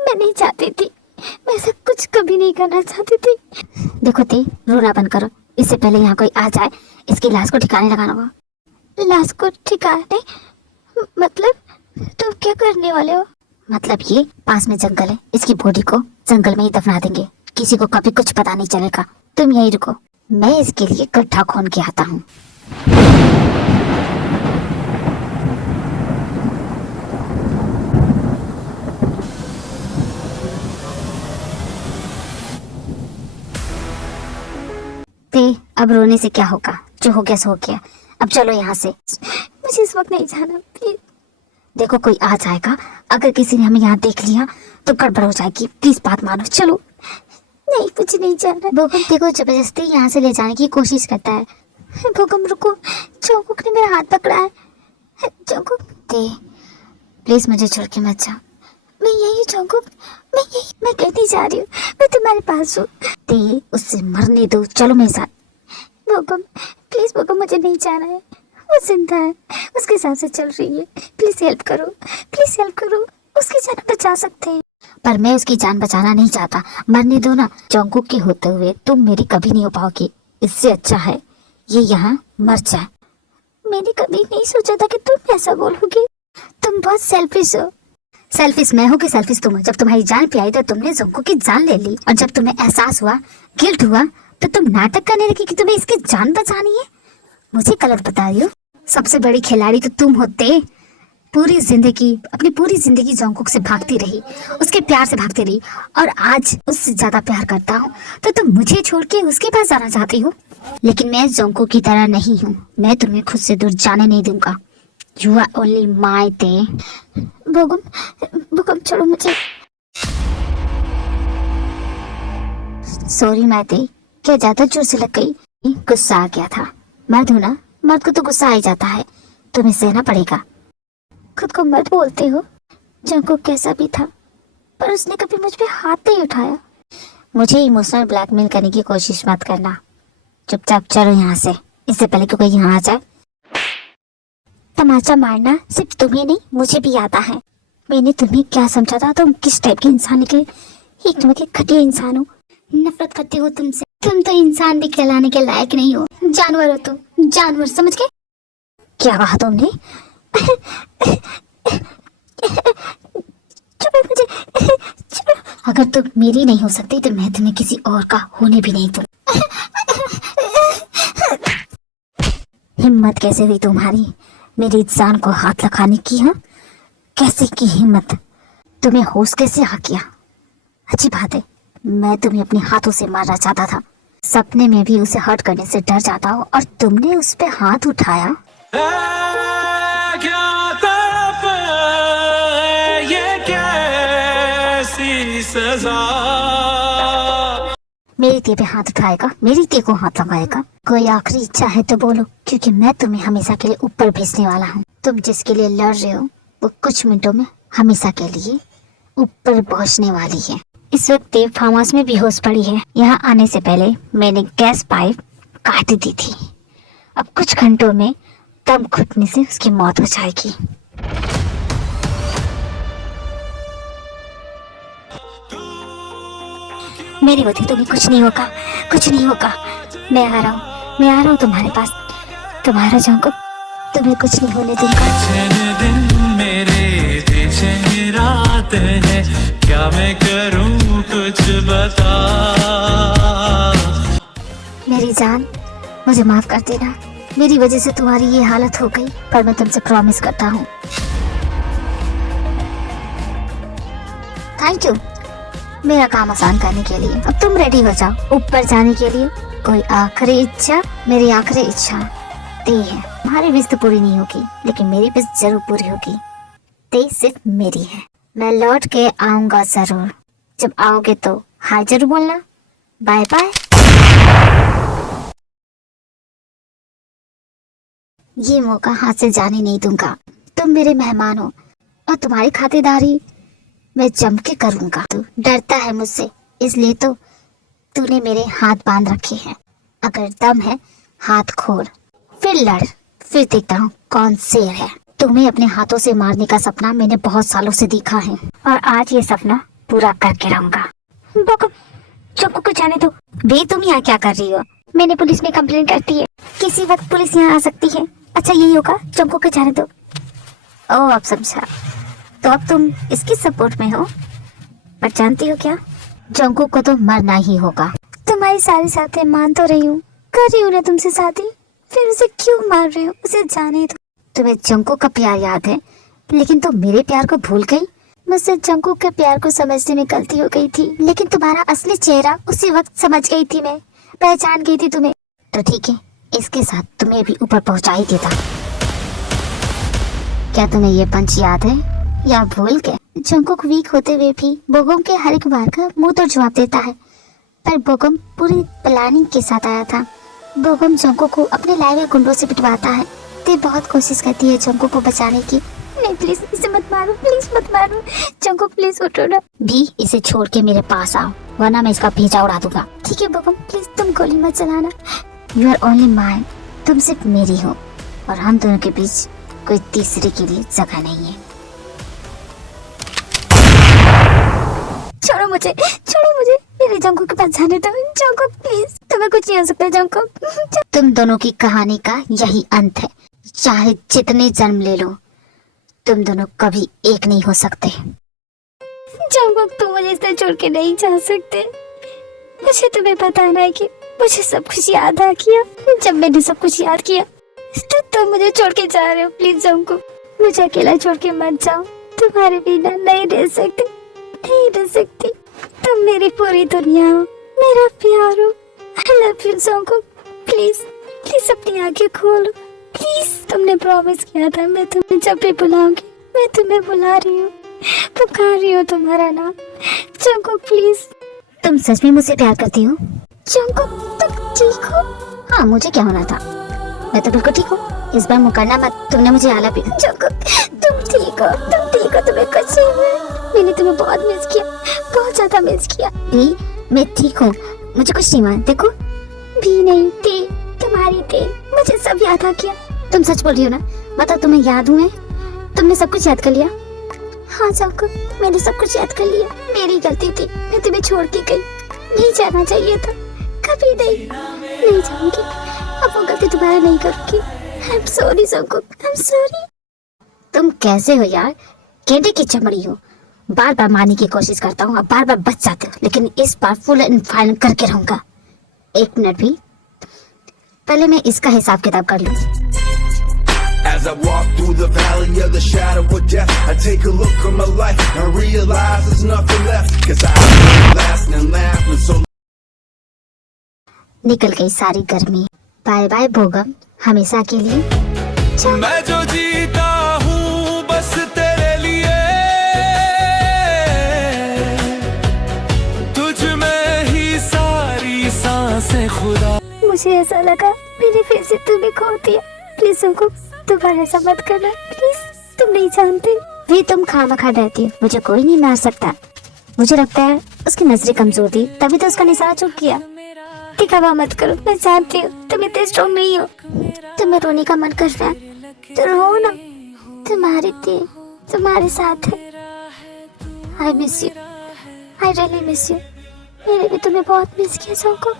मैं नहीं चाहती थी, मैं ऐसा कुछ कभी नहीं करना चाहती थी। देखो ते, रोना बंद करो। इससे पहले यहाँ कोई आ जाए, इसकी लाश को ठिकाने लगाना होगा। लाश को ठिकाने? मतलब तुम क्या करने वाले हो? मतलब ये पास में जंगल है, इसकी बॉडी को जंगल में ही दफना देंगे। किसी को कभी कुछ पता नहीं चलेगा। तुम यहीं रुको, मैं इसके लिए गड्ढा खोन के आता हूँ। अब रोने से क्या होगा? जो हो गया सो हो गया। अब चलो यहाँ से। मुझे इस वक्त नहीं जाना, प्लीज। देखो कोई आ जाएगा, अगर किसी ने हमें यहाँ देख लिया तो गड़बड़ हो जाएगी। प्लीज बात मानो, चलो। नहीं, मुझे नहीं जाना। बोगम देखो जबरदस्ती यहाँ से ले जाने की कोशिश करता है। बोगम रुको, जंगकुक ने मेरा हाथ पकड़ा है। जंगकुक दे, प्लीज मुझे छोड़ के मत जाओ। मैं यही जंगकुक, मैं कहती जा रही हूँ, मैं तुम्हारे पास हूँ। दे, उससे मरने दो, चलो मेरे साथ। बोगम प्लीज, बोगम मुझे नहीं जाना है। वो जिंदा है, उसके साथ से चल रही है। प्लीज हेल्प करो, प्लीज हेल्प करो। उसकी जान बचा सकते हैं। पर मैं उसकी जान बचाना नहीं चाहता। मरने दो ना। जंगकुक के होते हुए तुम मेरी कभी नहीं हो पाओगी। इससे अच्छा है ये यहाँ मर जाए। मैंने कभी नहीं सोचा था कि तुम ऐसा बोलोगे। तुम बहुत सेल्फिश हो। सेल्फिश मैं हूँ कि सेल्फिश तुम हो? जब तुम्हारी जान पे आई तो तुमने जंगकुक की जान ले ली, और जब तुम्हें एहसास हुआ, गिल्ट हुआ, तो तुम नाटक करने लगी कि तुम्हें इसकी जान बचानी है। मुझे गलत बता रही हो? सबसे बड़ी खिलाड़ी तो तुम होते। अपनी पूरी जिंदगी जोंगकुक से भागती रही, उसके प्यार से भागती रही, और आज उससे ज्यादा प्यार करता हूँ तो तुम मुझे छोड़ के उसके पास जाना चाहती हो। लेकिन मैं जोंगकुक की तरह नहीं हूँ, मैं तुम्हें खुद से दूर जाने नहीं दूंगा। यू आर ओनली माई ते। बोगम छोड़ो मुझे। सॉरी माइते, क्या ज्यादा जोर से लग गई? गुस्सा आ गया था। मर्द हूं ना, मर्द को तो गुस्सा आ ही जाता है, तुम्हें सहना पड़ेगा। खुद को मर्द बोलते हो? जोंगकुक कैसा भी था, पर उसने कभी मुझ पे हाथ नहीं उठाया। मुझे इमोशनल ब्लैकमेल करने की कोशिश मत करना। चुपचाप चलो यहाँ से, इससे पहले कि कोई यहाँ आ जाए। तमाचा मारना सिर्फ तुम्हें नहीं, मुझे भी आता है। मैंने तुम्हें क्या समझा था, तुम किस टाइप के इंसान निकले? एक नंबर के घटिया इंसान हो। नफरत करती हो तुमसे। तुम तो इंसान भी कहलाने के लायक नहीं हो, जानवर हो तुम, जानवर, समझ गए? क्या कहा तुमने? चुप मुझे, चुप। अगर तुम मेरी नहीं हो सकती तो मैं तुम्हें किसी और का होने भी नहीं दूं। हिम्मत कैसे हुई तुम्हारी मेरी जान को हाथ लगाने की? हाँ, कैसे की हिम्मत? तुम्हें होश कैसे आ गया? अच्छी बात है, मैं तुम्हें अपने हाथों से मारना चाहता था। सपने में भी उसे हर्ट करने से डर जाता हूँ, और तुमने उस पे हाथ उठाया। क्या तड़प है, ये कैसी सजा। मेरी ते पे हाथ उठाएगा, मेरी ते को हाथ लगाएगा? कोई आखिरी इच्छा है तो बोलो, क्योंकि मैं तुम्हें हमेशा के लिए ऊपर भेजने वाला हूँ। तुम जिसके लिए लड़ रहे हो वो कुछ मिनटों में हमेशा के लिए ऊपर पहुँचने वाली है। इस वक्त देव फार्म हाउस में बेहोश पड़ी है। यहाँ आने से पहले मैंने गैस पाइप काट दी थी। अब कुछ घंटों में दम घुटने से उसकी मौत हो जाएगी। मेरी वजह तुम्हें कुछ नहीं होगा, कुछ नहीं होगा। मैं आ रहा हूँ तुम्हारे पास। तुम्हारा जोंगकुक, तुम्हें कुछ नहीं होने दूंगा। बेचैन दिन मेरे, बेचैन रात है, क्या मैं करूं कुछ बता। मेरी जान, मुझे माफ कर देना। मेरी वजह से तुम्हारी ये हालत हो गई, पर मैं तुमसे प्रॉमिस करता हूँ। थैंक यू मेरा काम आसान करने के लिए। अब तुम रेडी हो जाओ ऊपर जाने के लिए। कोई आखिरी इच्छा? मेरी आखिरी इच्छा ते है। तुम्हारी विश तो पूरी नहीं होगी, लेकिन मेरी विश जरूर पूरी होगी। ते सिर्फ मेरी है। मैं लौट के आऊंगा जरूर। जब आओगे तो हाय जरूर बोलना। Bye bye. ये मौका हाथ से जाने नहीं दूंगा। तुम मेरे मेहमान हो और तुम्हारी खातिरदारी मैं जम के करूंगा। तू डरता है मुझसे, इसलिए तो तूने मेरे हाथ बांध रखे हैं। अगर दम है हाथ खोल, फिर लड़, फिर देखता हूँ कौन शेर है। तुम्हें अपने हाथों से मारने का सपना मैंने बहुत सालों से देखा है, और आज ये सपना पूरा करके रहूंगा। जोंगकुक को जाने दो। बे, तुम यहाँ क्या कर रही हो? मैंने पुलिस में कंप्लेन कर दी है। किसी वक्त पुलिस यहाँ आ सकती है। अच्छा यही होगा, जोंगकुक को जाने दो। ओह, अब समझा। तो अब तुम इसकी सपोर्ट में हो, पर जानती हो क्या, जोंगकुक को तो मरना ही होगा। तुम्हारी सारी साथें मान तो रही हूँ, कर रही हूँ ना तुमसे शादी, फिर उसे क्यों मार रहे हो? उसे जाने दो। तुम्हें जोंगकुक का प्यार याद है, लेकिन तुम मेरे प्यार को भूल गई। मुझसे जोंगकुक के प्यार को समझने में गलती हो गई थी, लेकिन तुम्हारा असली चेहरा उसी वक्त समझ गई थी मैं, पहचान गई थी तुम्हें। तो ठीक है, इसके साथ तुम्हें भी ऊपर पहुंचा ही देता। क्या तुम्हें ये पंच याद है या भूल गए? जोंगकुक वीक होते हुए भी बोगम के हर एक बार का मुंह तोड़ जवाब देता है, पर बोगम पूरी प्लानिंग के साथ आया था। बोगम जोंगकुक को अपने लाए हुए गुंडों से पिटवाता है। ते बहुत कोशिश करती है जोंगकुक को बचाने की। नहीं प्लीज, इसे मत मारो, प्लीज मत मारो। जोंगकुक प्लीज उठो ना। भी इसे छोड़ के मेरे पास आओ, वरना मैं इसका भेजा उड़ा दूंगा। ठीक है बोगम, प्लीज तुम गोली मत चलाना। यू आर ओनली माइन, तुम सिर्फ मेरी हो, और हम दोनों के बीच कोई तीसरे के लिए जगह नहीं है। छोड़ो मुझे, छोड़ो मुझे, मेरे जोंगकुक के पास जाने दो। जोंगकुक प्लीज, तुम्हें कुछ नहीं हो सकता जोंगकुक। तुम दोनों की कहानी का यही अंत है। चाहे जितने जन्म ले लो, तुम दोनों कभी एक नहीं हो सकते। जोंगकुक, तुम मुझे इस तरह छोड़ के नहीं जा सकते। मुझे तुम्हें बताना है कि मुझे सब कुछ याद आ गया। जब मैंने सब कुछ याद किया तो तुम मुझे छोड़ के जा रहे हो। प्लीज जोंगकुक, मुझे अकेला छोड़ के मत जाओ, तुम्हारे बिना नहीं रह सकती, नहीं रह सकती। तुम मेरी पूरी दुनिया हो, मेरा प्यार हो। I love you Jungkook. Please please अपनी आंखें खोलो प्लीज। तुमने प्रॉमिस किया था मैं तुम्हें जब भी बुलाऊंगी, मैं तुम्हें बुला रही हूँ, पुकार रही हूँ तुम्हारा नाम। Jungkook please. तुम सच में मुझसे प्यार करती हो? जंगकुक तुम ठीक हो? हाँ, मुझे क्या होना था, मैं तो बिल्कुल ठीक हूँ। इस बार मुकरना मत, तुमने मुझे आला भी। जंगकुक तुम ठीक हो, तुम ठीक हो, तुम्हें कुछ नहीं हुआ। मैंने तुम्हें बहुत मिस किया, बहुत ज्यादा मिस किया। नहीं, मैं ठीक हूँ, मुझे कुछ नहीं हुआ। देखो भी नहीं थी, तुम्हारी थी, मुझे सब याद आ गया। तुम सच बोल रही हो ना? मतलब तुम्हें याद हूँ मैं? तुमने सब कुछ याद कर लिया? हाँ जंगकुक, मैंने सब कुछ याद कर लिया। मेरी गलती थी, मैं तुम्हें छोड़ के गई, नहीं जाना चाहिए था। कभी नहीं जाऊंगी, अब वो गलती दोबारा नहीं करूंगी। I am sorry Jungkook, I am sorry. तुम कैसे हो यार, गेंडे की चमड़ी हो। बार बार मारने की कोशिश करता हूँ, अब बार बार बच जाते हो, लेकिन इस बार फुल एंड फाइनल करके रहूंगा। एक मिनट भी, पहले मैं इसका हिसाब किताब कर लूं। As I walk through the valley of the shadow of death, I take a look at my life and realize there's nothing left. 'Cause I've been and laughing so. निकल गई सारी गर्मी। बाय बाय भोगम, हमेशा के लिए। मैं जो जीता हूँ बस तेरे लिए, तुझ में ही सारी सांसें खुदा। मुझे ऐसा लगा मैंने फिर से तुम्हें खो दिया। प्लीज जंगकुक, दोबारा ऐसा मत करना प्लीज। तुम नहीं जानते भी तुम खामखा डरती हो, मुझे कोई नहीं मार सकता। मुझे लगता है उसकी नजरें कमजोर थी, तभी तो उसका निशाना चूक किया। दिखावा मत करो, मैं जानती हूँ तुम इतने स्ट्रॉन्ग नहीं हो। तुम्हें रोने का मन कर रहा है तो रो ना, तुम्हारी थी, तुम्हारे साथ है। I miss you, I really miss you. मैंने भी तुम्हें बहुत मिस किया जंगकुक।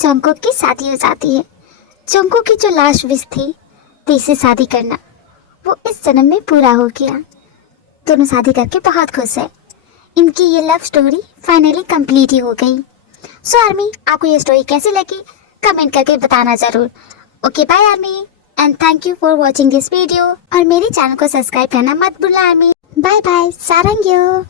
जंगकुक की शादी हो जाती है। जंगकुक की जो लास्ट विश थी तेज से शादी करना, वो इस जन्म में पूरा हो गया। दोनों शादी करके बहुत खुश है। इनकी ये लव स्टोरी फाइनली कंप्लीट ही हो गई। सो आर्मी, आपको ये स्टोरी कैसी लगी कमेंट करके बताना जरूर। Okay bye army, and thank you for watching this video. और मेरे चैनल को सब्सक्राइब करना मत भूलना आर्मी। Bye bye, सारंग्यो।